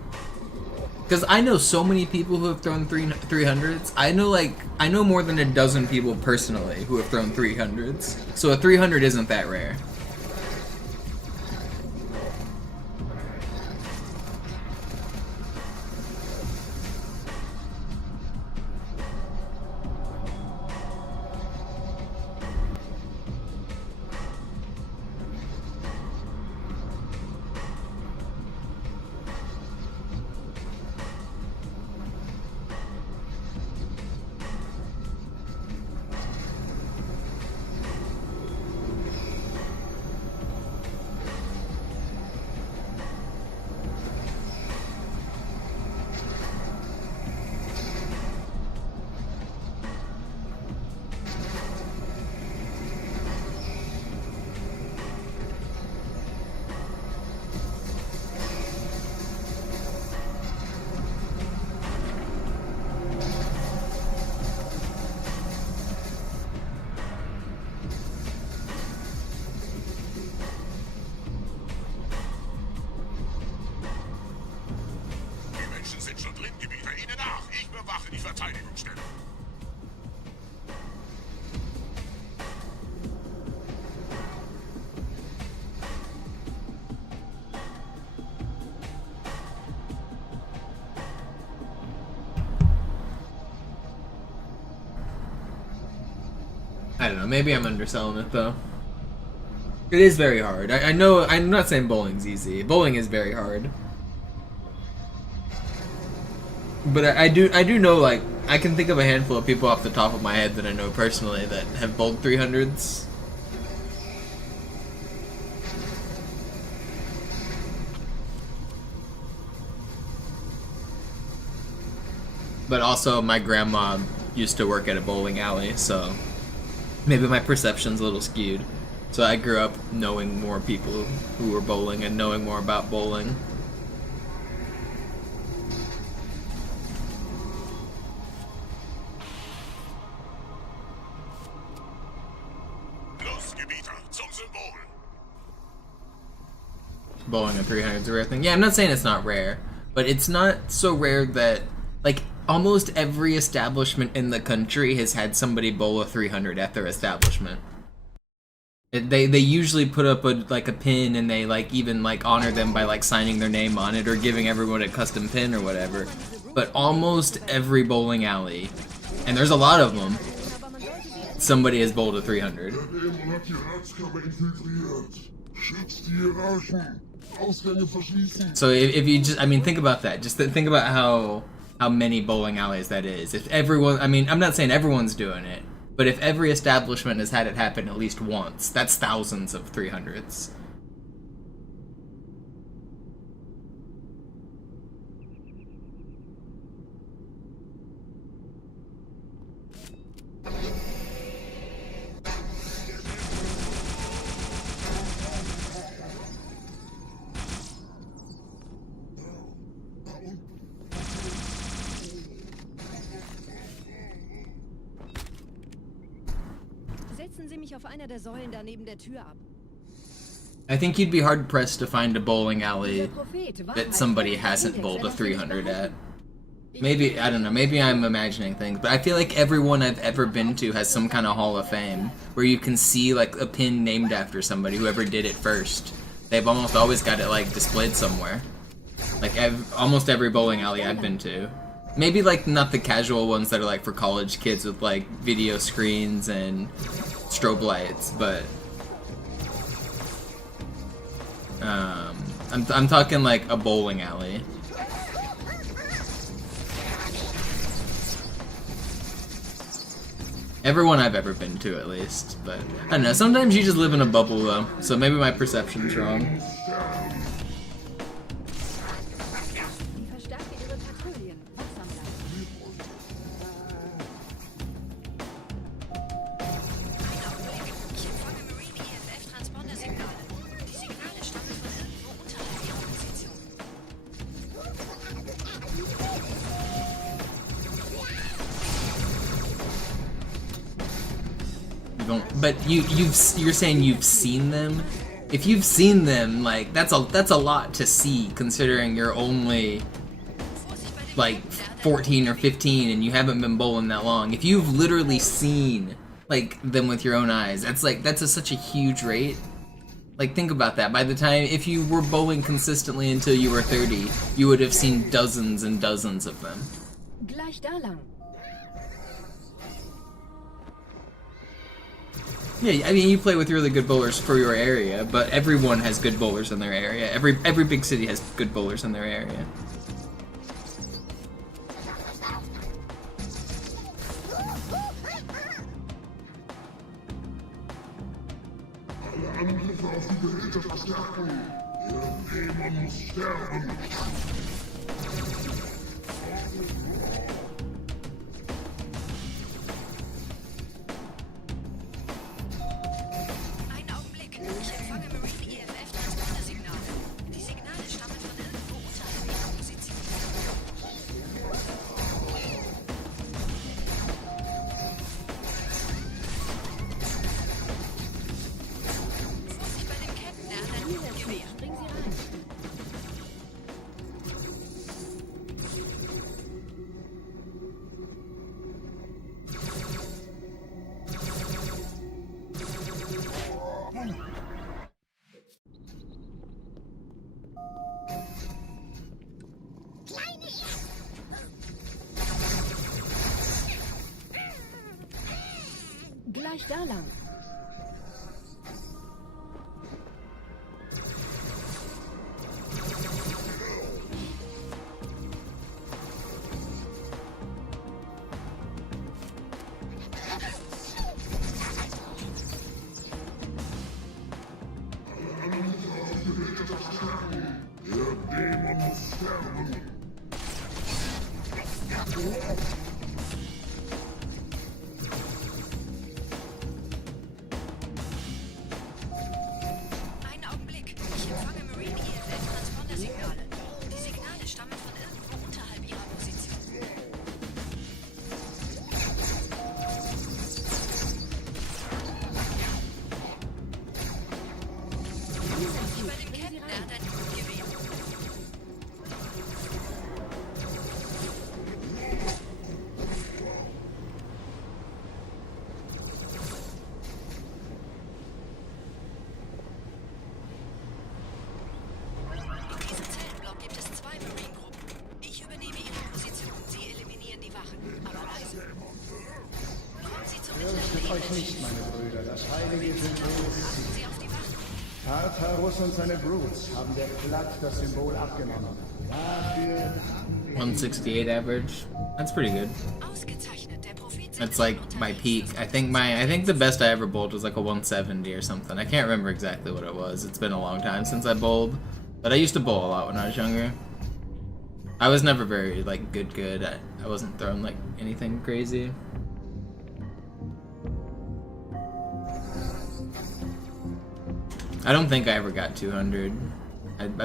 Because I know so many people who have thrown 300s. I know more than a dozen people personally who have thrown 300s. So a 300 isn't that rare. I don't know, maybe I'm underselling it though. It is very hard. I know, I'm not saying bowling's easy. Bowling is very hard. But I do know, like, I can think of a handful of people off the top of my head that I know personally that have bowled 300s. But also, my grandma used to work at a bowling alley, so maybe my perception's a little skewed. So I grew up knowing more people who were bowling and knowing more about bowling. Bowling at 300 is a rare thing. Yeah, I'm not saying it's not rare, but it's not so rare that, like, almost every establishment in the country has had somebody bowl a 300 at their establishment. They usually put up a pin, and they even honor them by signing their name on it or giving everyone a custom pin or whatever. But almost every bowling alley, and there's a lot of them, somebody has bowled a 300. So if you just, think about that. Just think about how many bowling alleys that is. If everyone, I'm not saying everyone's doing it, but if every establishment has had it happen at least once, that's thousands of 300s. Setzen Sie mich auf einer der Säulen da neben der Tür ab. I think you'd be hard pressed to find a bowling alley that somebody hasn't bowled a 300 at. Maybe, I don't know, maybe I'm imagining things, but I feel like everyone I've ever been to has some kind of Hall of Fame, where you can see a pin named after somebody, whoever did it first. They've almost always got it displayed somewhere. Almost every bowling alley I've been to. Maybe like not the casual ones that are like for college kids with like video screens and strobe lights, but I'm talking like a bowling alley. Everyone I've ever been to, at least. But I don't know. Sometimes you just live in a bubble, though. So maybe my perception's wrong. But you're saying you've seen them? If you've seen them, like that's a lot to see, considering you're only like 14 or 15 and you haven't been bowling that long. If you've literally seen like them with your own eyes, that's such a huge rate. Like, think about that. By the time, if you were bowling consistently until you were 30, you would have seen dozens and dozens of them. Gleich da lang. Yeah, I mean, you play with really good bowlers for your area, but everyone has good bowlers in their area. Every big city has good bowlers in their area. Angriffe auf die Geräte verstärken. Irgendjemand muss sterben. Einen Augenblick. Ich empfange Marine EFF-Transponder-Signale. Die Signale stammen von irgendwo unterhalb ihrer Position. Vorsicht bei dem Captain, der hat ein Luftgewehr. Springen Sie rein. Gleich da lang. Irgendjemand muss sterben. Einen Augenblick. Ich empfange Marine EFF-Transponder-Signale. Die Signale stammen von irgendwo unterhalb ihrer Position. Vorsicht bei dem Captain, der hat ein Luftgewehr. In diesem Zellenblock gibt es 2 Marine-Gruppen. Ich übernehme ihre Position. Sie eliminieren die Wachen. Aber leise. Kommen Sie zum Fürchtet euch nicht, meine Brüder, das heilige Symbol ist Achten Sie auf die Wachen. Tartarus und seine Brutes haben der Platt das Symbol abgenommen. Dafür 168 average. That's pretty good. Ausgezeichnet. Der Prophet That's like my peak. I think the best I ever bowled was like a 170 or something. I can't remember exactly what it was. It's been a long time since I bowled, but I used to bowl a lot when I was younger. I was never very like good. I wasn't throwing like anything crazy. I don't think I ever got 200.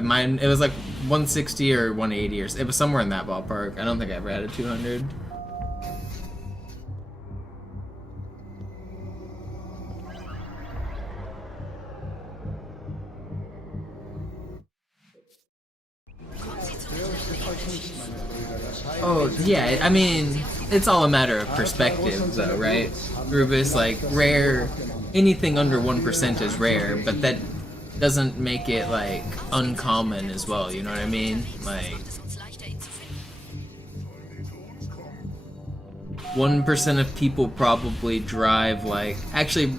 Mine, it was like 160 or 180 or it was somewhere in that ballpark. I don't think I ever had a 200. Oh, yeah, I mean, it's all a matter of perspective, though, right? Rubus, like, rare, anything under 1% is rare, but that doesn't make it, like, uncommon as well, you know what I mean? Like, es uns leichter, ihn zu finden. 1% of people probably drive like... Actually,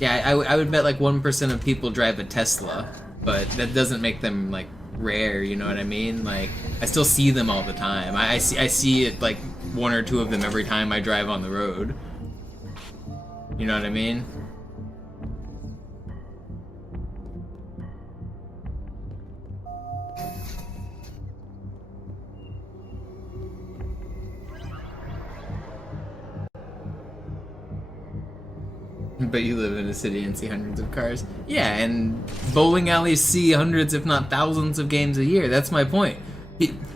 yeah, I would bet like 1% of people drive a Tesla, but that doesn't make them like rare, you know what I mean? Like, I still see them all the time. I see it like 1 or 2 of them every time I drive on the road. You know what I mean? But you live in a city and see hundreds of cars. Yeah, and bowling alleys see hundreds, if not thousands, of games a year. That's my point.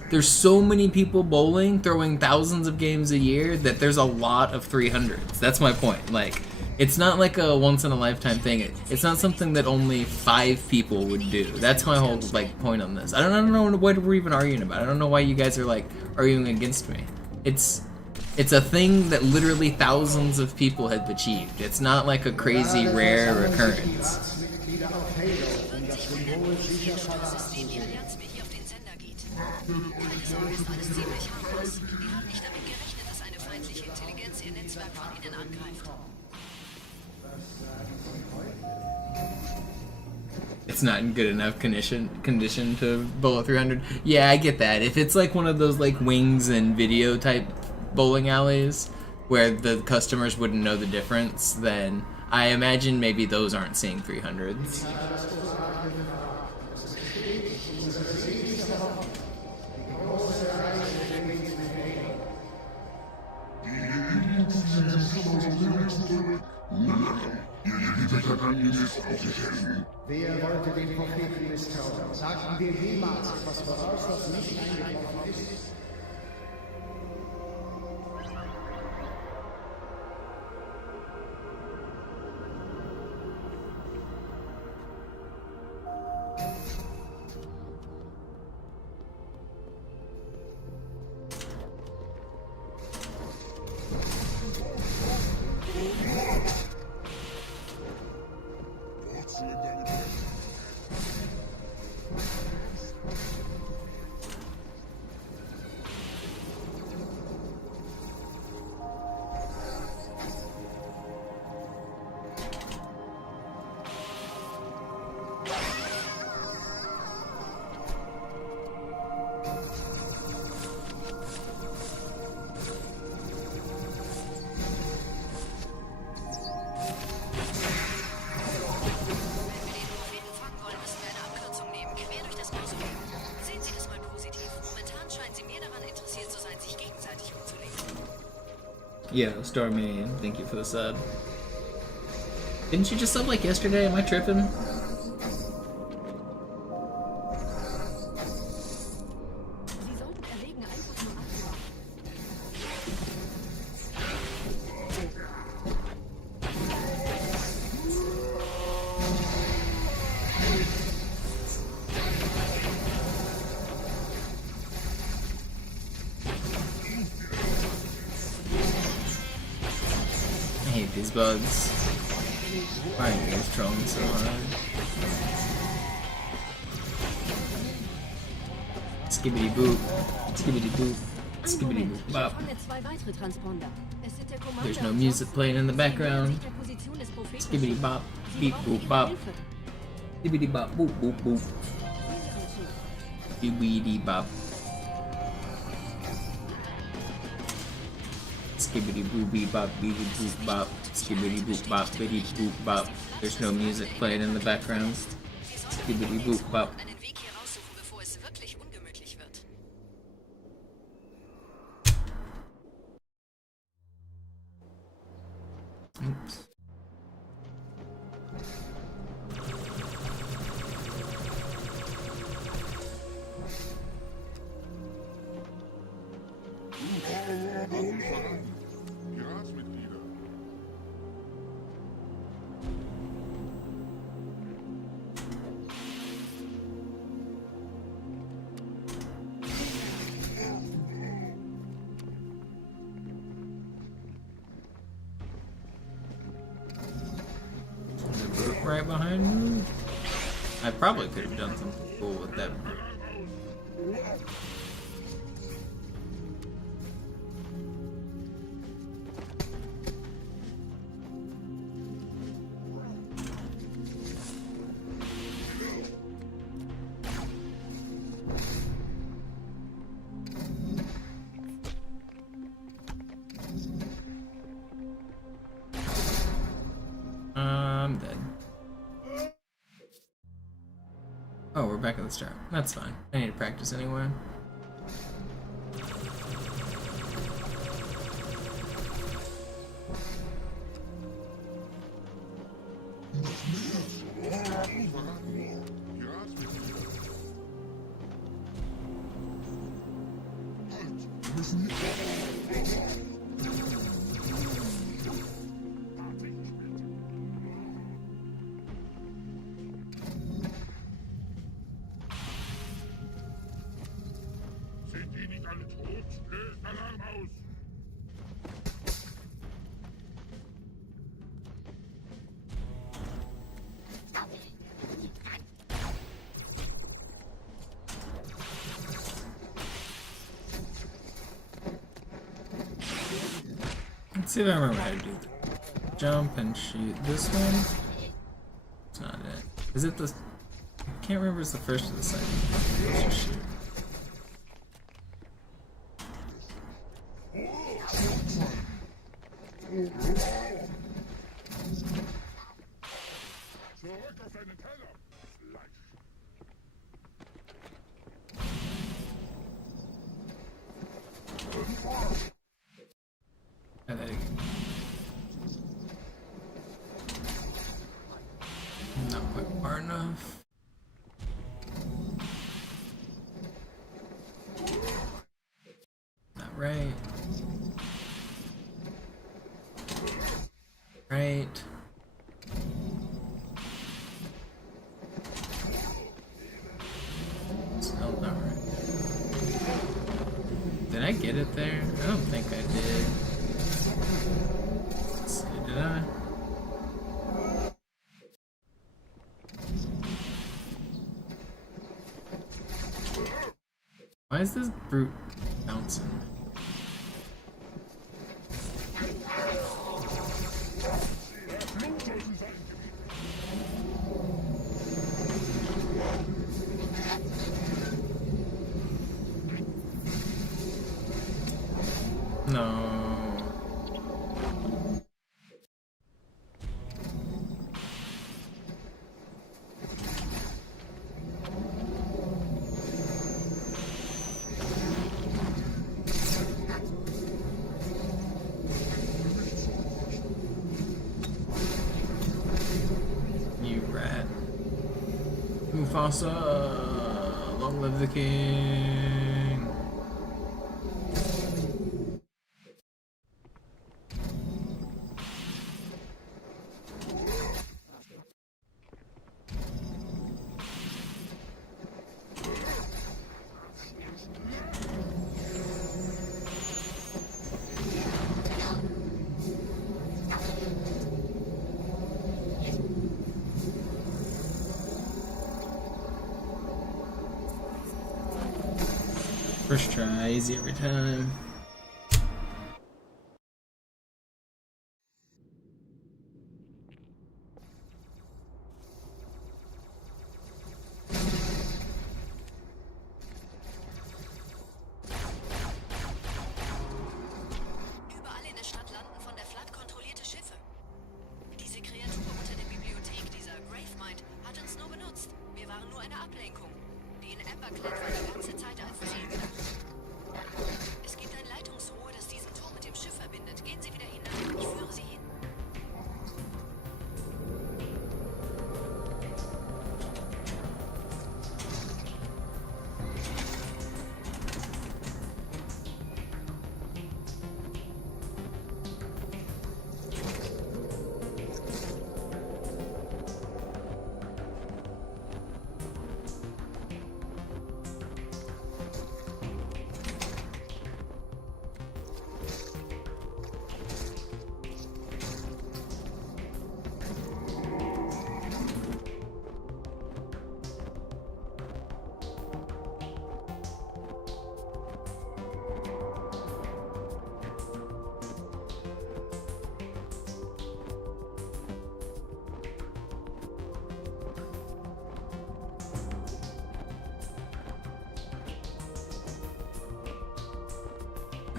There's so many people bowling, throwing thousands of games a year, that there's a lot of 300s. That's my point. Like, it's not like a once-in-a-lifetime thing. It's not something that only 5 people would do. That's my whole, like, point on this. I don't know what we're even arguing about. I don't know why you guys are, like, arguing against me. It's a thing that literally thousands of people have achieved. It's not like a crazy rare occurrence. It's not in good enough condition to bowl a 300. Yeah, I get that. If it's like one of those like wings and video type bowling alleys where the customers wouldn't know the difference, then I imagine maybe those aren't seeing 300s. Wer wollte den Propheten misstrauen? Sagten wir jemals etwas voraus, das nicht eingetroffen ist? Yo, Stormy, thank you for the sub. Didn't you just sub like yesterday? Am I tripping? Bugs. Why are you guys trolling so hard? Skibbity boop. Skibbity boop. Skibbity boop bop. There's no music playing in the background. Skibbity bop. Beep boop bop. Skibbity bop boop boop boop. Skibbity bop. Skibbity boopy bop, beady boop bop, skibbity boop bop, bitty boop bop. There's no music playing in the background. Skibbity boop bop. Oops. Right behind me. I probably could have done something cool with that. back at the start. That's fine. I need to practice anyway. Sind die nicht alle tot? Löst Alarm aus! Let's see if I remember how to do that. Jump and shoot this one. It's not it. Is it the... I can't remember if it's the first or the second. Let's just shoot. Zurück auf deinen Teller! Fleisch! Try that again. Not quite far enough. Not right. Right. Still not right. Did I get it there? I don't think I did. Let's see, did I? Why is this brute bouncing? No. You rat. Mufasa, long live the king. First try, easy every time. Überall in der Stadt landen von der Flood kontrollierte Schiffe. Diese Kreatur unter der Bibliothek, dieser Gravemind, hat uns nur benutzt. Wir waren nur eine Ablenkung. Die in Emberclad war die ganze Zeit als Ziel gedacht. Es gibt ein Leitungsrohr, das diesen Turm mit dem Schiff verbindet. Gehen Sie wieder hinein. Ich führe Sie hin.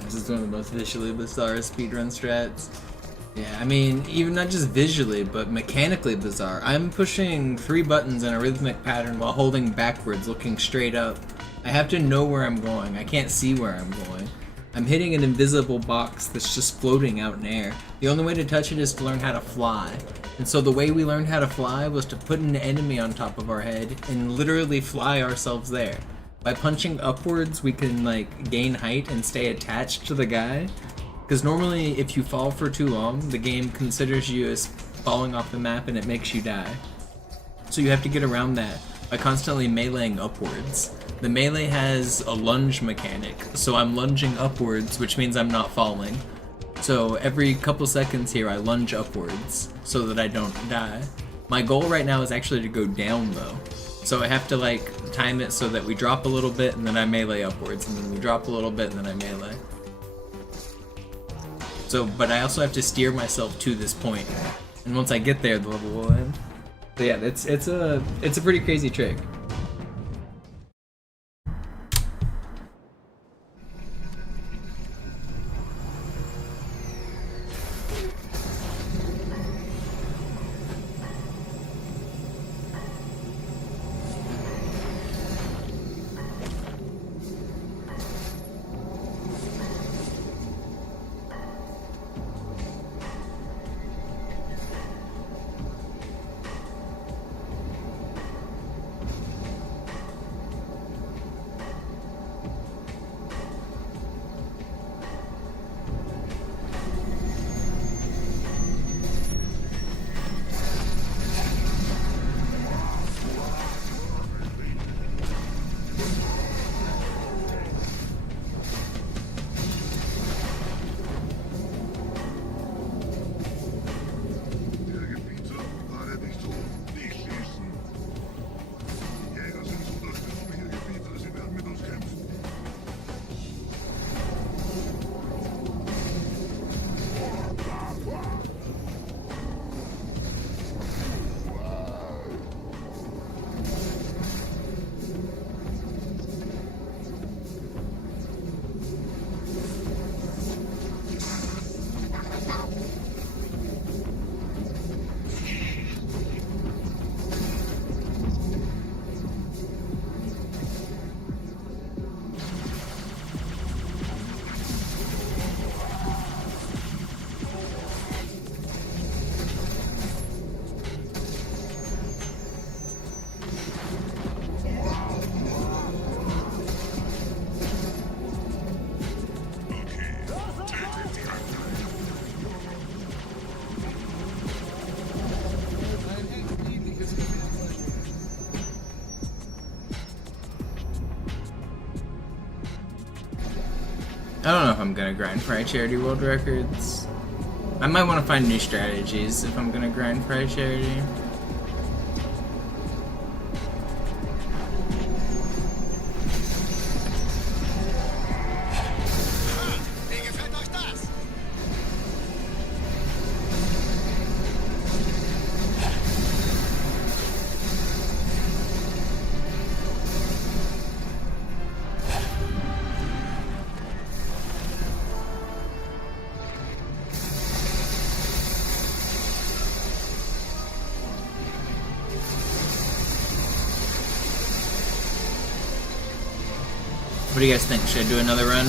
This is one of the most visually bizarre speedrun strats. Yeah, I mean, even not just visually, but mechanically bizarre. I'm pushing 3 buttons in a rhythmic pattern while holding backwards, looking straight up. I have to know where I'm going. I can't see where I'm going. I'm hitting an invisible box that's just floating out in air. The only way to touch it is to learn how to fly. And so the way we learned how to fly was to put an enemy on top of our head and literally fly ourselves there. By punching upwards, we can like gain height and stay attached to the guy. Because normally, if you fall for too long, the game considers you as falling off the map and it makes you die. So you have to get around that by constantly meleeing upwards. The melee has a lunge mechanic, so I'm lunging upwards, which means I'm not falling. So every couple seconds here, I lunge upwards so that I don't die. My goal right now is actually to go down though. So I have to like time it so that we drop a little bit and then I melee upwards, and then we drop a little bit and then I melee. So, but I also have to steer myself to this point, and once I get there, the level will end. So yeah, it's a pretty crazy trick. I don't know if I'm gonna grind for Charity World Records. I might want to find new strategies if I'm gonna grind for Charity. What do you guys think? Should I do another run?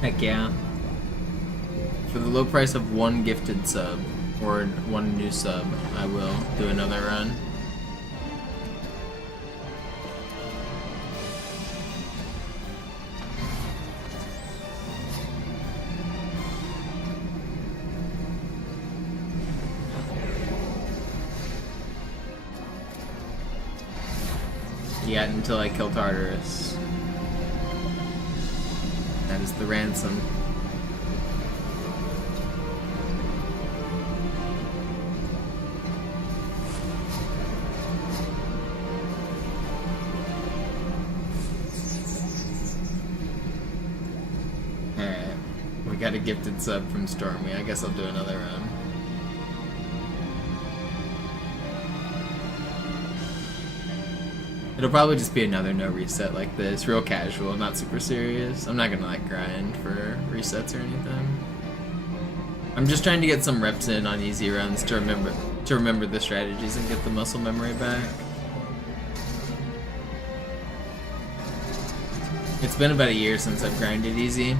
Heck yeah. For the low price of 1 gifted sub, or 1 new sub, I will do another run. Yeah, until I kill Tartarus. That is the ransom. Alright, we got a gifted sub from Stormy. I guess I'll do another run. It'll probably just be another no reset like this, real casual, not super serious. I'm not gonna like grind for resets or anything. I'm just trying to get some reps in on easy runs to remember the strategies and get the muscle memory back. It's been about a year since I've grinded easy.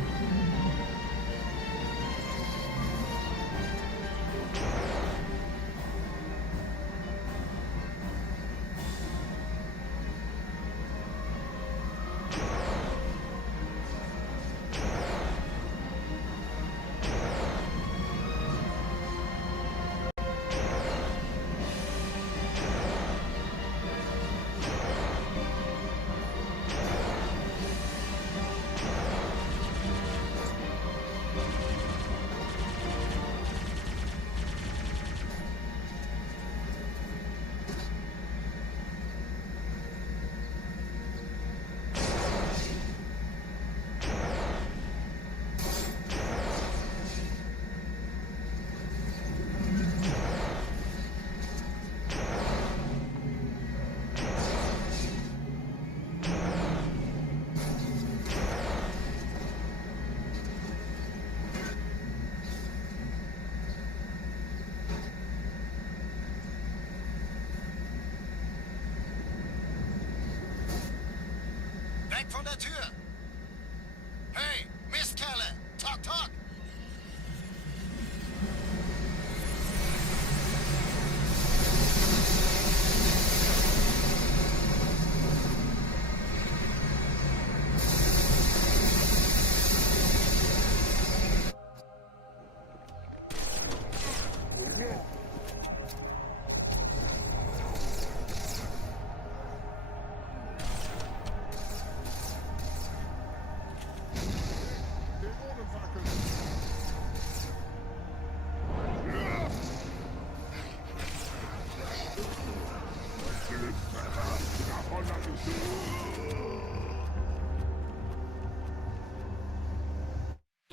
Weg von der Tür! Hey, Mistkerle! Talk, talk!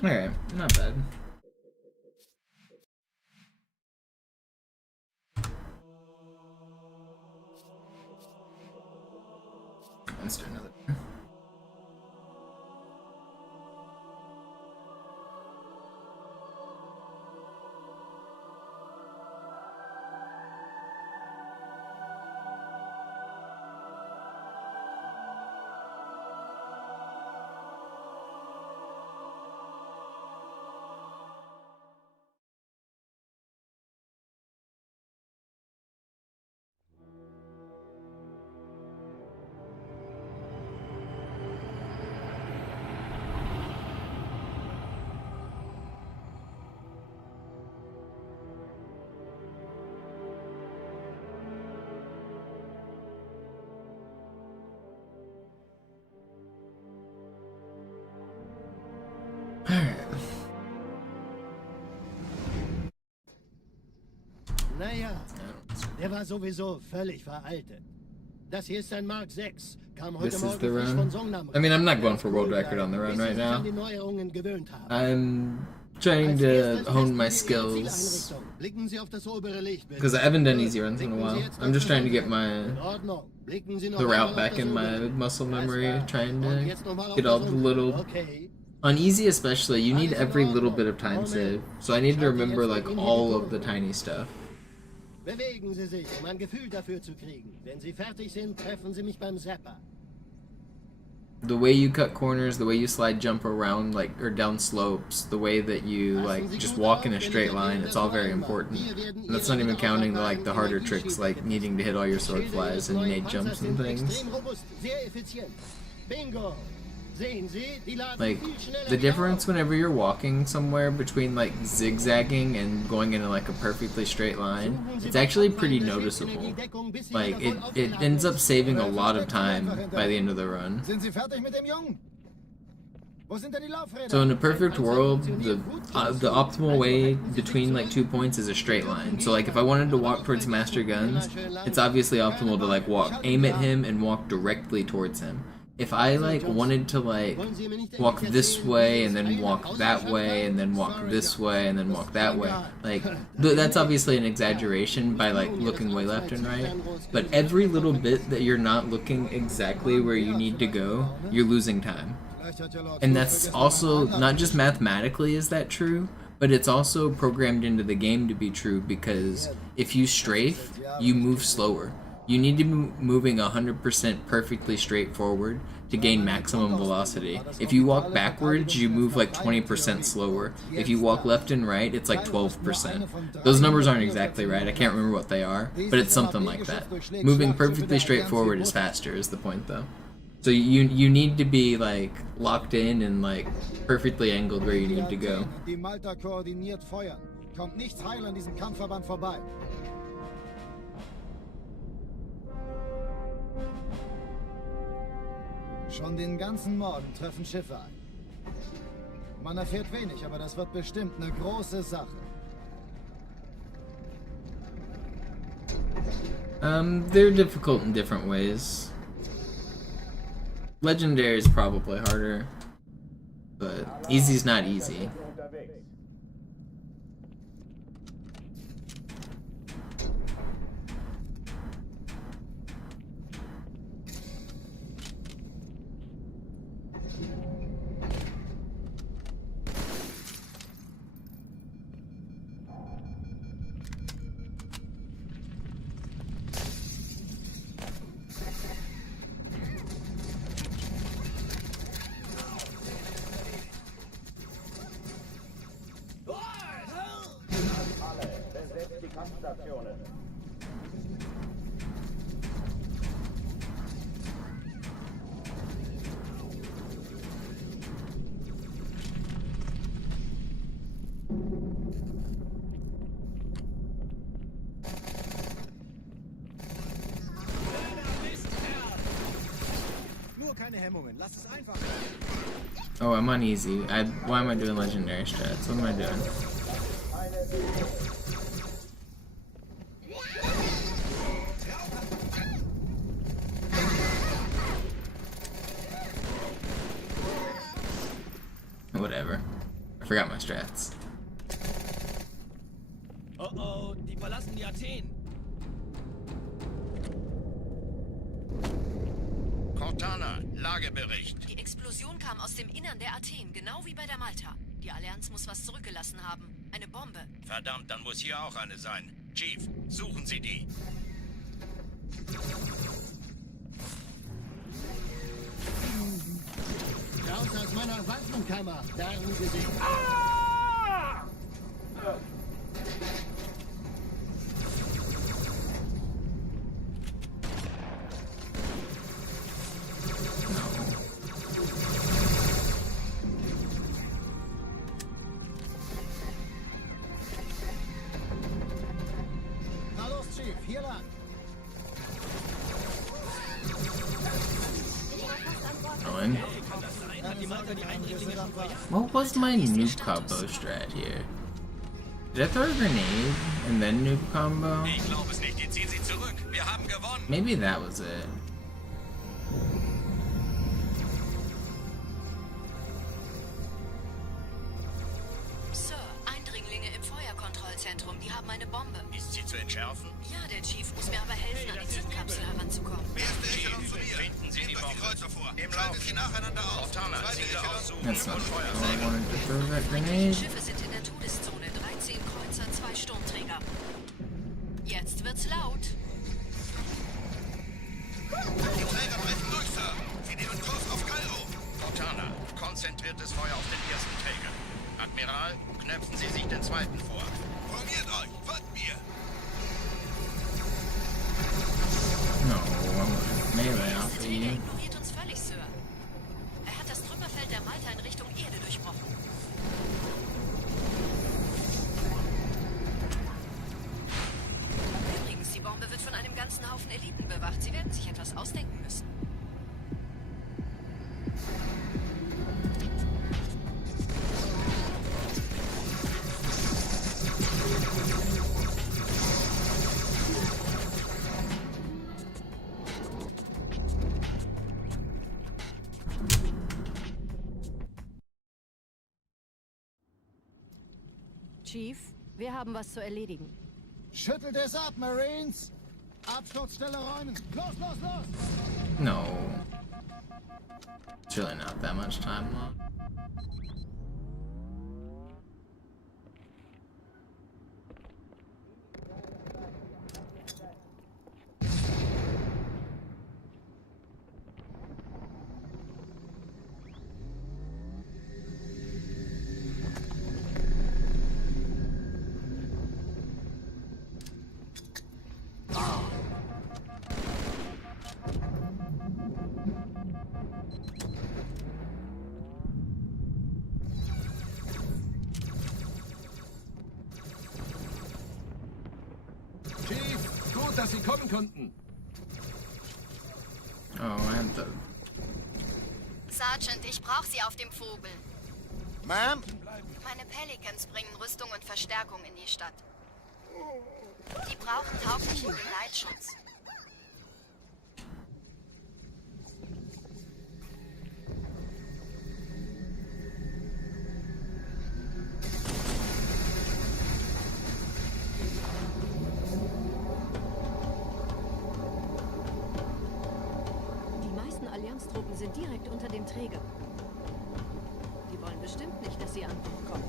Alright, not bad. Let's do another. Naja, der war sowieso völlig veraltet. Das hier ist ein Mark 6. Kam heute Morgen frisch von Songnam. I mean, I'm not going for world record on the run right now. I'm trying to hone my skills because I haven't done easy runs in a while. I'm just trying to get the route back in my muscle memory, trying to get all the little... On easy especially, you need every little bit of time save, so I need to remember like all of the tiny stuff. Bewegen Sie sich, ein Gefühl dafür zu kriegen. Wenn Sie fertig sind, treffen Sie mich beim Zapper. The way you cut corners, the way you slide jump around or down slopes, the way that you just walk in a straight line, it's all very important. And that's not even counting the harder tricks like needing to hit all your sword flies and nade jumps and things. Like, the difference whenever you're walking somewhere between zigzagging and going into a perfectly straight line, it's actually pretty noticeable. Like, it ends up saving a lot of time by the end of the run. So in a perfect world, the optimal way between 2 points is a straight line. So if I wanted to walk towards Master Guns, it's obviously optimal to aim at him and walk directly towards him. if I like wanted to like walk this way and then walk that way and then walk this way and then walk that way, like that's obviously an exaggeration by like looking way left and right, but every little bit that you're not looking exactly where you need to go, you're losing time. And that's also not just mathematically is that true, but it's also programmed into the game to be true, because if you strafe, you move slower. You need to be moving 100% perfectly straight forward to gain maximum velocity. If you walk backwards, you move like 20% slower. If you walk left and right, it's like 12%. Those numbers aren't exactly right, I can't remember what they are, but it's something like that. Moving perfectly straight forward is faster is the point though. So you need to be like locked in and like perfectly angled where you need to go. Die Malta koordiniert feuern. Kommt nichts heil an diesem Kampfverband vorbei. Schon den ganzen Morgen treffen Schiffe ein. Man erfährt wenig, aber das wird bestimmt eine große Sache. They're difficult in different ways. Legendary is probably harder, but easy's not easy. Oh, I'm on easy. Why am I doing legendary strats? What am I doing? Whatever. I forgot my strats. Oh, die verlassen die Athen. Cortana, Lagebericht. Die Explosion kam aus dem Innern der Athen, genau wie bei der Malta. Die Allianz muss was zurückgelassen haben. Eine Bombe. Verdammt, dann muss hier auch eine sein. Chief, suchen Sie die. Raus aus meiner Waffenkammer, Darmgesicht. Na los, Chief, hier lang. Going. What was my noob combo strat here? Did I throw a grenade and then noob combo? Ich glaube es nicht, die ziehen sie zurück. Wir haben gewonnen. Maybe that was it. Sir, Eindringlinge im Feuerkontrollzentrum, die haben eine Bombe. Ist sie zu entschärfen? Ja, der Chief muss mir aber helfen, an die Zündkapsel heranzukommen. Finden Sie die Bombe. Im Lauf. Sie nacheinander aus. Cortana, Ziele aussuchen. That's not what I wanted to throw that grenade. Schiffe sind in der Todeszone, 13 Kreuzer, 2 Sturmträger. Jetzt wird's laut. Die Träger brechen durch, Sir. Sie nehmen Kurs auf Kairo. Cortana, konzentriertes Feuer auf den ersten Träger. Admiral, knöpfen Sie sich den zweiten vor. Formiert euch, folgt mir. No, I want melee off of Er you. ignoriert uns völlig, Sir. Er hat das Trümmerfeld der Malta in Richtung Erde durchbrochen. Übrigens, die Bombe wird von einem ganzen Haufen Eliten bewacht. Sie werden sich etwas ausdenken müssen. Chief, wir haben was zu erledigen. Schüttelt es ab, Marines! Absturzstelle räumen! Los, los, los! No. It's really not that much time left. Chief, gut, dass Sie kommen konnten. Oh, and the... Sergeant, ich brauche Sie auf dem Vogel. Ma'am? Meine Pelicans bringen Rüstung und Verstärkung in die Stadt. Die brauchen tauglichen Geleitschutz. Die meisten Allianztruppen sind direkt unter dem Träger. Die wollen bestimmt nicht, dass sie an Bord kommen.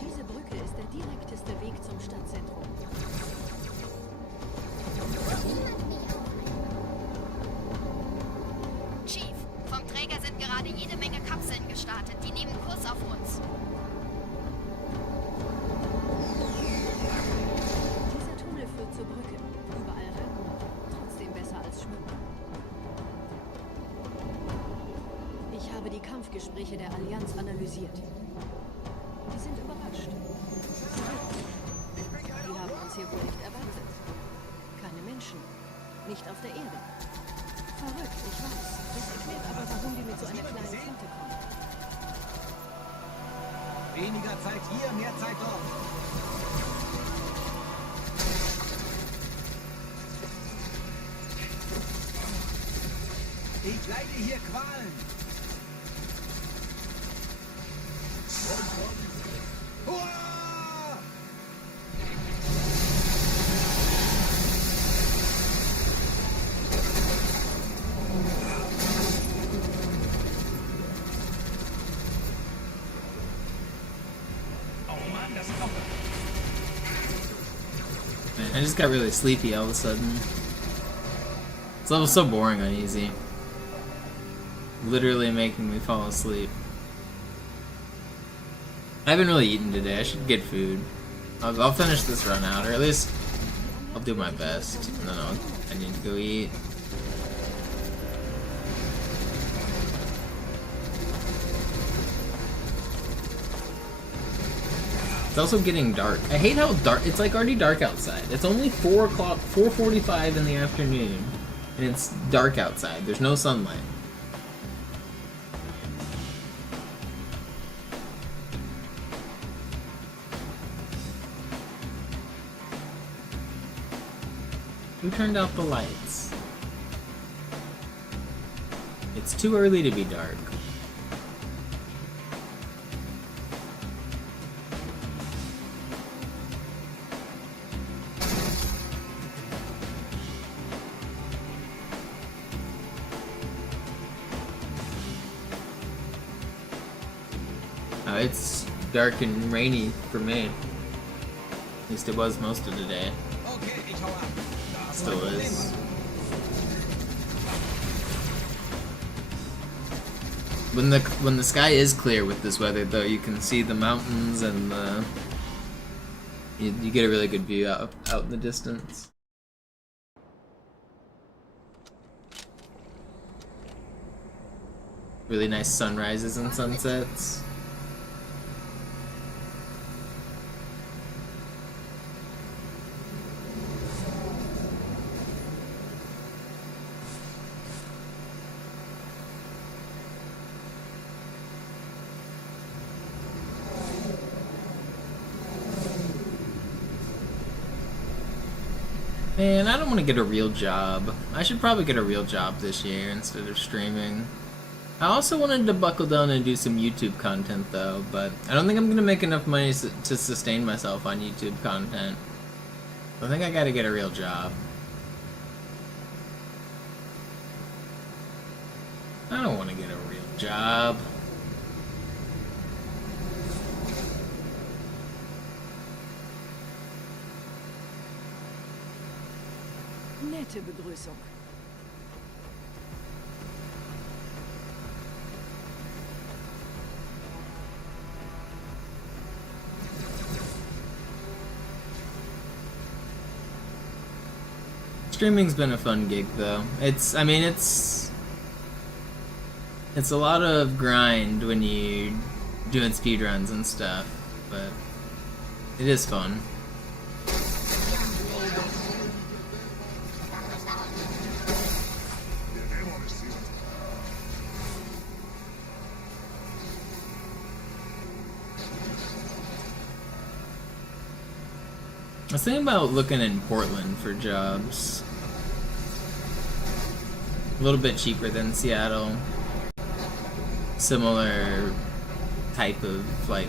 Diese Brücke ist der direkteste Weg zum Stadtzentrum. Chief, vom Träger sind gerade jede Menge Kapseln gestartet. Die nehmen Kurs auf uns. Dieser Tunnel führt zur Brücke. Überall Ratten. Trotzdem besser als Schwimmen. Ich habe die Kampfgespräche der Allianz analysiert. Die sind überrascht. Die haben uns hier wohl nicht erwartet. Keine Menschen. Nicht auf der Erde. Verrückt, ich weiß. Das erklärt aber, warum die mit so einer kleinen Flotte kommen. Weniger Zeit hier, mehr Zeit dort. Ich leide hier Qualen. Hurra! Man, I just got really sleepy all of a sudden. This level's so boring on easy. Literally making me fall asleep. I haven't really eaten today. I should get food. I'll finish this run out, or at least I'll do my best. And then I need to go eat. It's also getting dark. I hate how dark. It's like already dark outside. It's only 4 o'clock, 4:45 in the afternoon, and it's dark outside. There's no sunlight. Who turned out the lights? It's too early to be dark. It's dark and rainy for me. At least it was most of the day. Okay, ich hau ab. Still is. When the sky is clear with this weather, though, you can see the mountains and the you get a really good view out in the distance. Really nice sunrises and sunsets. Man, I don't want to get a real job. I should probably get a real job this year instead of streaming. I also wanted to buckle down and do some YouTube content though, but I don't think I'm gonna make enough money to sustain myself on YouTube content. I think I gotta get a real job. I don't want to get a real job. Nette Begrüßung. Streaming's been a fun gig though. I mean, it's a lot of grind when you doing speedruns and stuff, but it is fun. I was thinking about looking in Portland for jobs. A little bit cheaper than Seattle. Similar type of like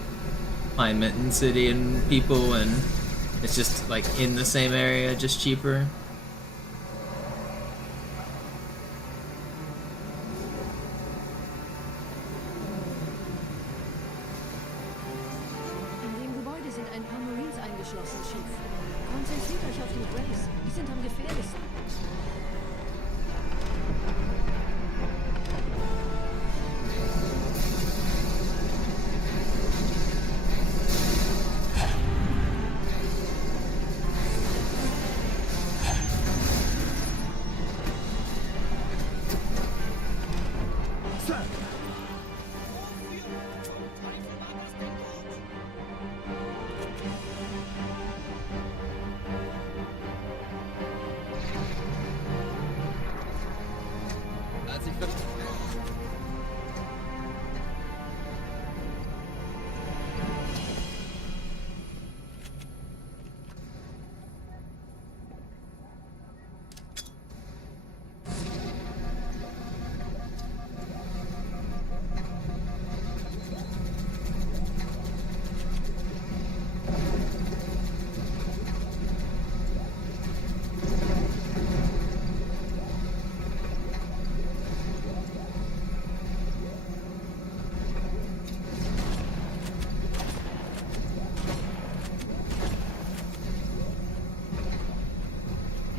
climate and city and people, and it's just like in the same area, just cheaper. In dem Gebäude sind ein paar Marines eingeschlossen, Chief. Konzentriert euch auf die Grays. Die sind am gefährlichsten.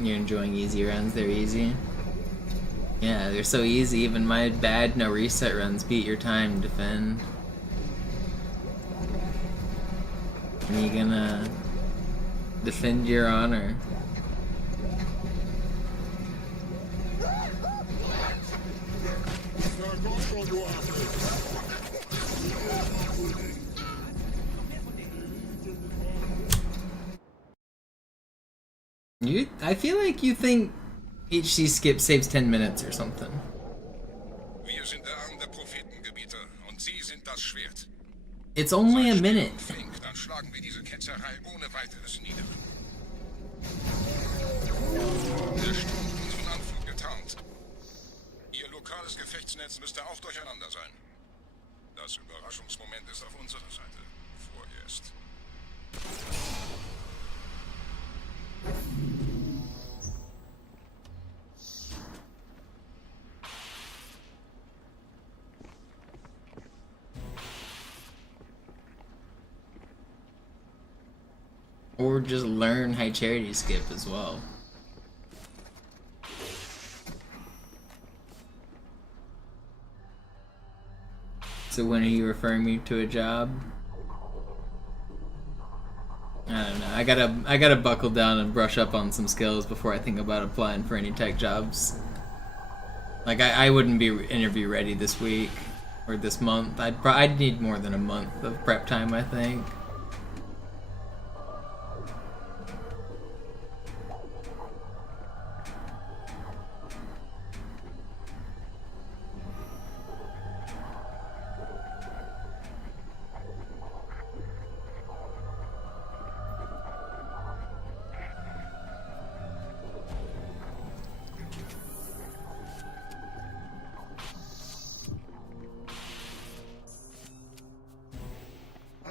You're enjoying easy runs, they're easy. Yeah, they're so easy, even my bad no reset runs beat your time defend. When are you gonna defend your honor? I feel like you think HC skip saves 10 minutes or something. Wir sind der Arm der Prophetengebiete und Sie sind das Schwert. It's only a minute. Dann schlagen wir diese Ketzerei ohne weiteres nieder. Der Sturm hat unseren Anflug getarnt. Ihr lokales Gefechtsnetz müsste auch durcheinander sein. Das Überraschungsmoment ist auf unserer Seite. Vorerst. Or just learn high charity skip as well. So when are you referring me to a job? I don't know. I gotta buckle down and brush up on some skills before I think about applying for any tech jobs. Like I wouldn't be interview ready this week or this month. I'd need more than a month of prep time, I think.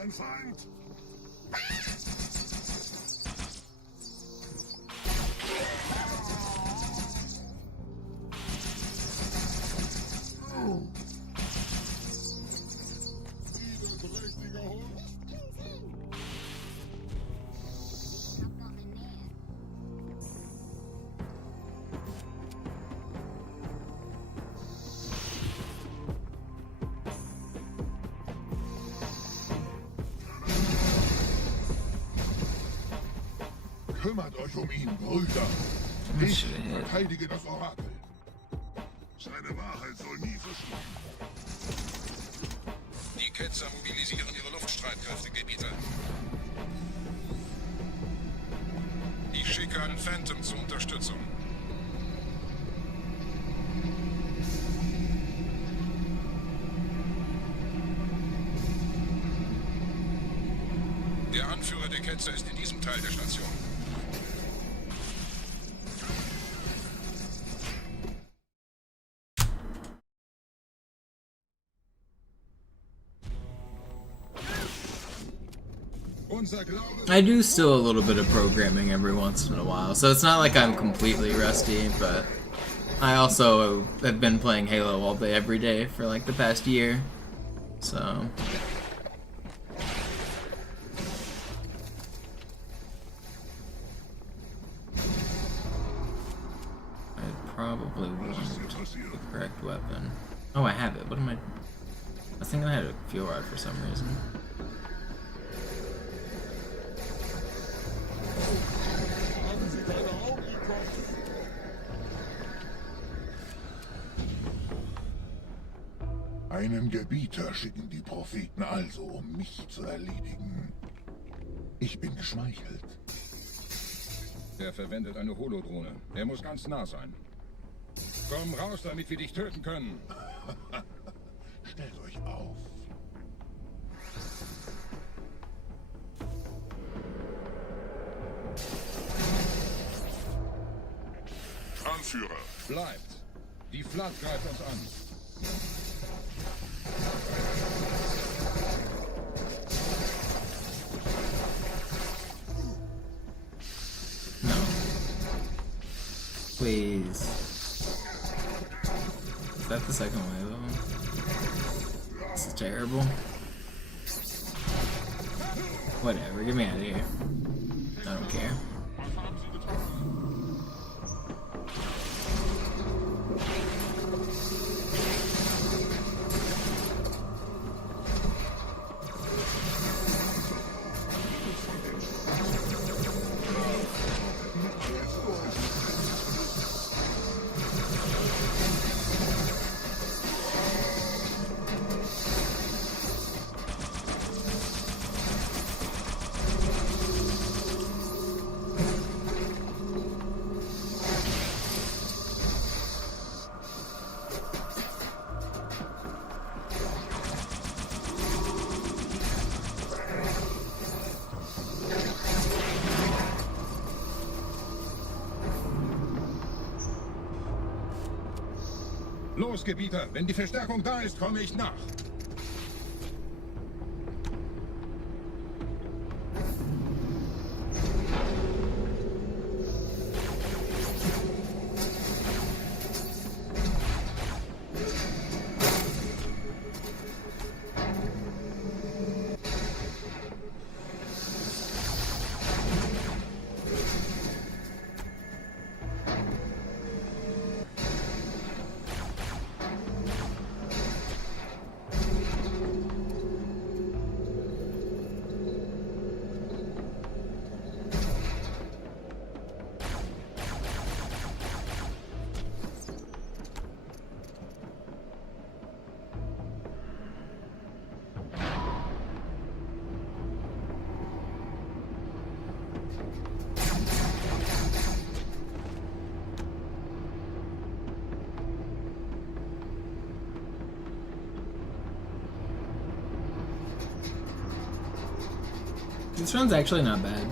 Ein Feind! Kümmert euch um ihn, Brüder. Ich verteidige das Orakel. Seine Wahrheit soll nie verschwinden. Die Ketzer mobilisieren ihre Luftstreitkräfte, Gebieter. Ich schicke einen Phantom zur Unterstützung. Der Anführer der Ketzer ist in diesem Teil der Station. I do still a little bit of programming every once in a while, so it's not like I'm completely rusty, but I also have been playing Halo all day every day for like the past year, so... I probably want the correct weapon. Oh, I have it. What am I... I was thinking I had a fuel rod for some reason. Einen Gebieter schicken die Propheten also, um mich zu erledigen. Ich bin geschmeichelt. Er verwendet eine Holodrohne. Er muss ganz nah sein. Komm raus, damit wir dich töten können. Stellt euch auf. Anführer. Bleibt. Die Flat greift uns an. No. Please. Is that the second wave of them? This is terrible. Whatever, get me out of here. I don't care. Los, Gebieter, wenn die Verstärkung da ist, komme ich nach. This run's actually not bad.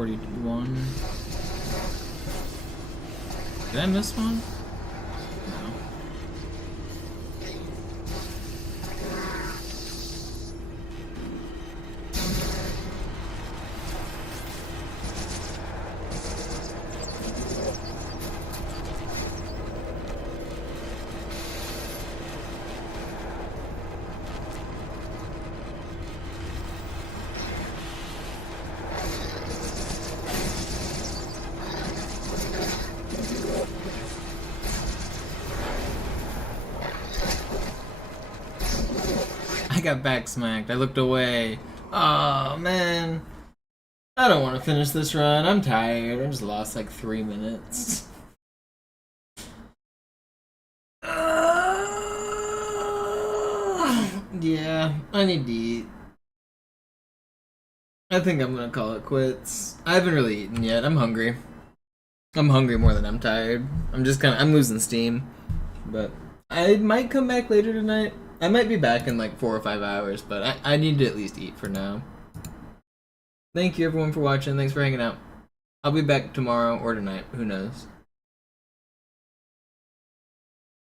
41. Did I miss one? No. I got back smacked. I looked away. Oh man. I don't want to finish this run. I'm tired. I just lost like 3 minutes. Yeah, I need to eat. I think I'm gonna call it quits. I haven't really eaten yet. I'm hungry. I'm hungry more than I'm tired. I'm losing steam. But I might come back later tonight. I might be back in like 4 or 5 hours, but I need to at least eat for now. Thank you everyone for watching. Thanks for hanging out. I'll be back tomorrow or tonight. Who knows?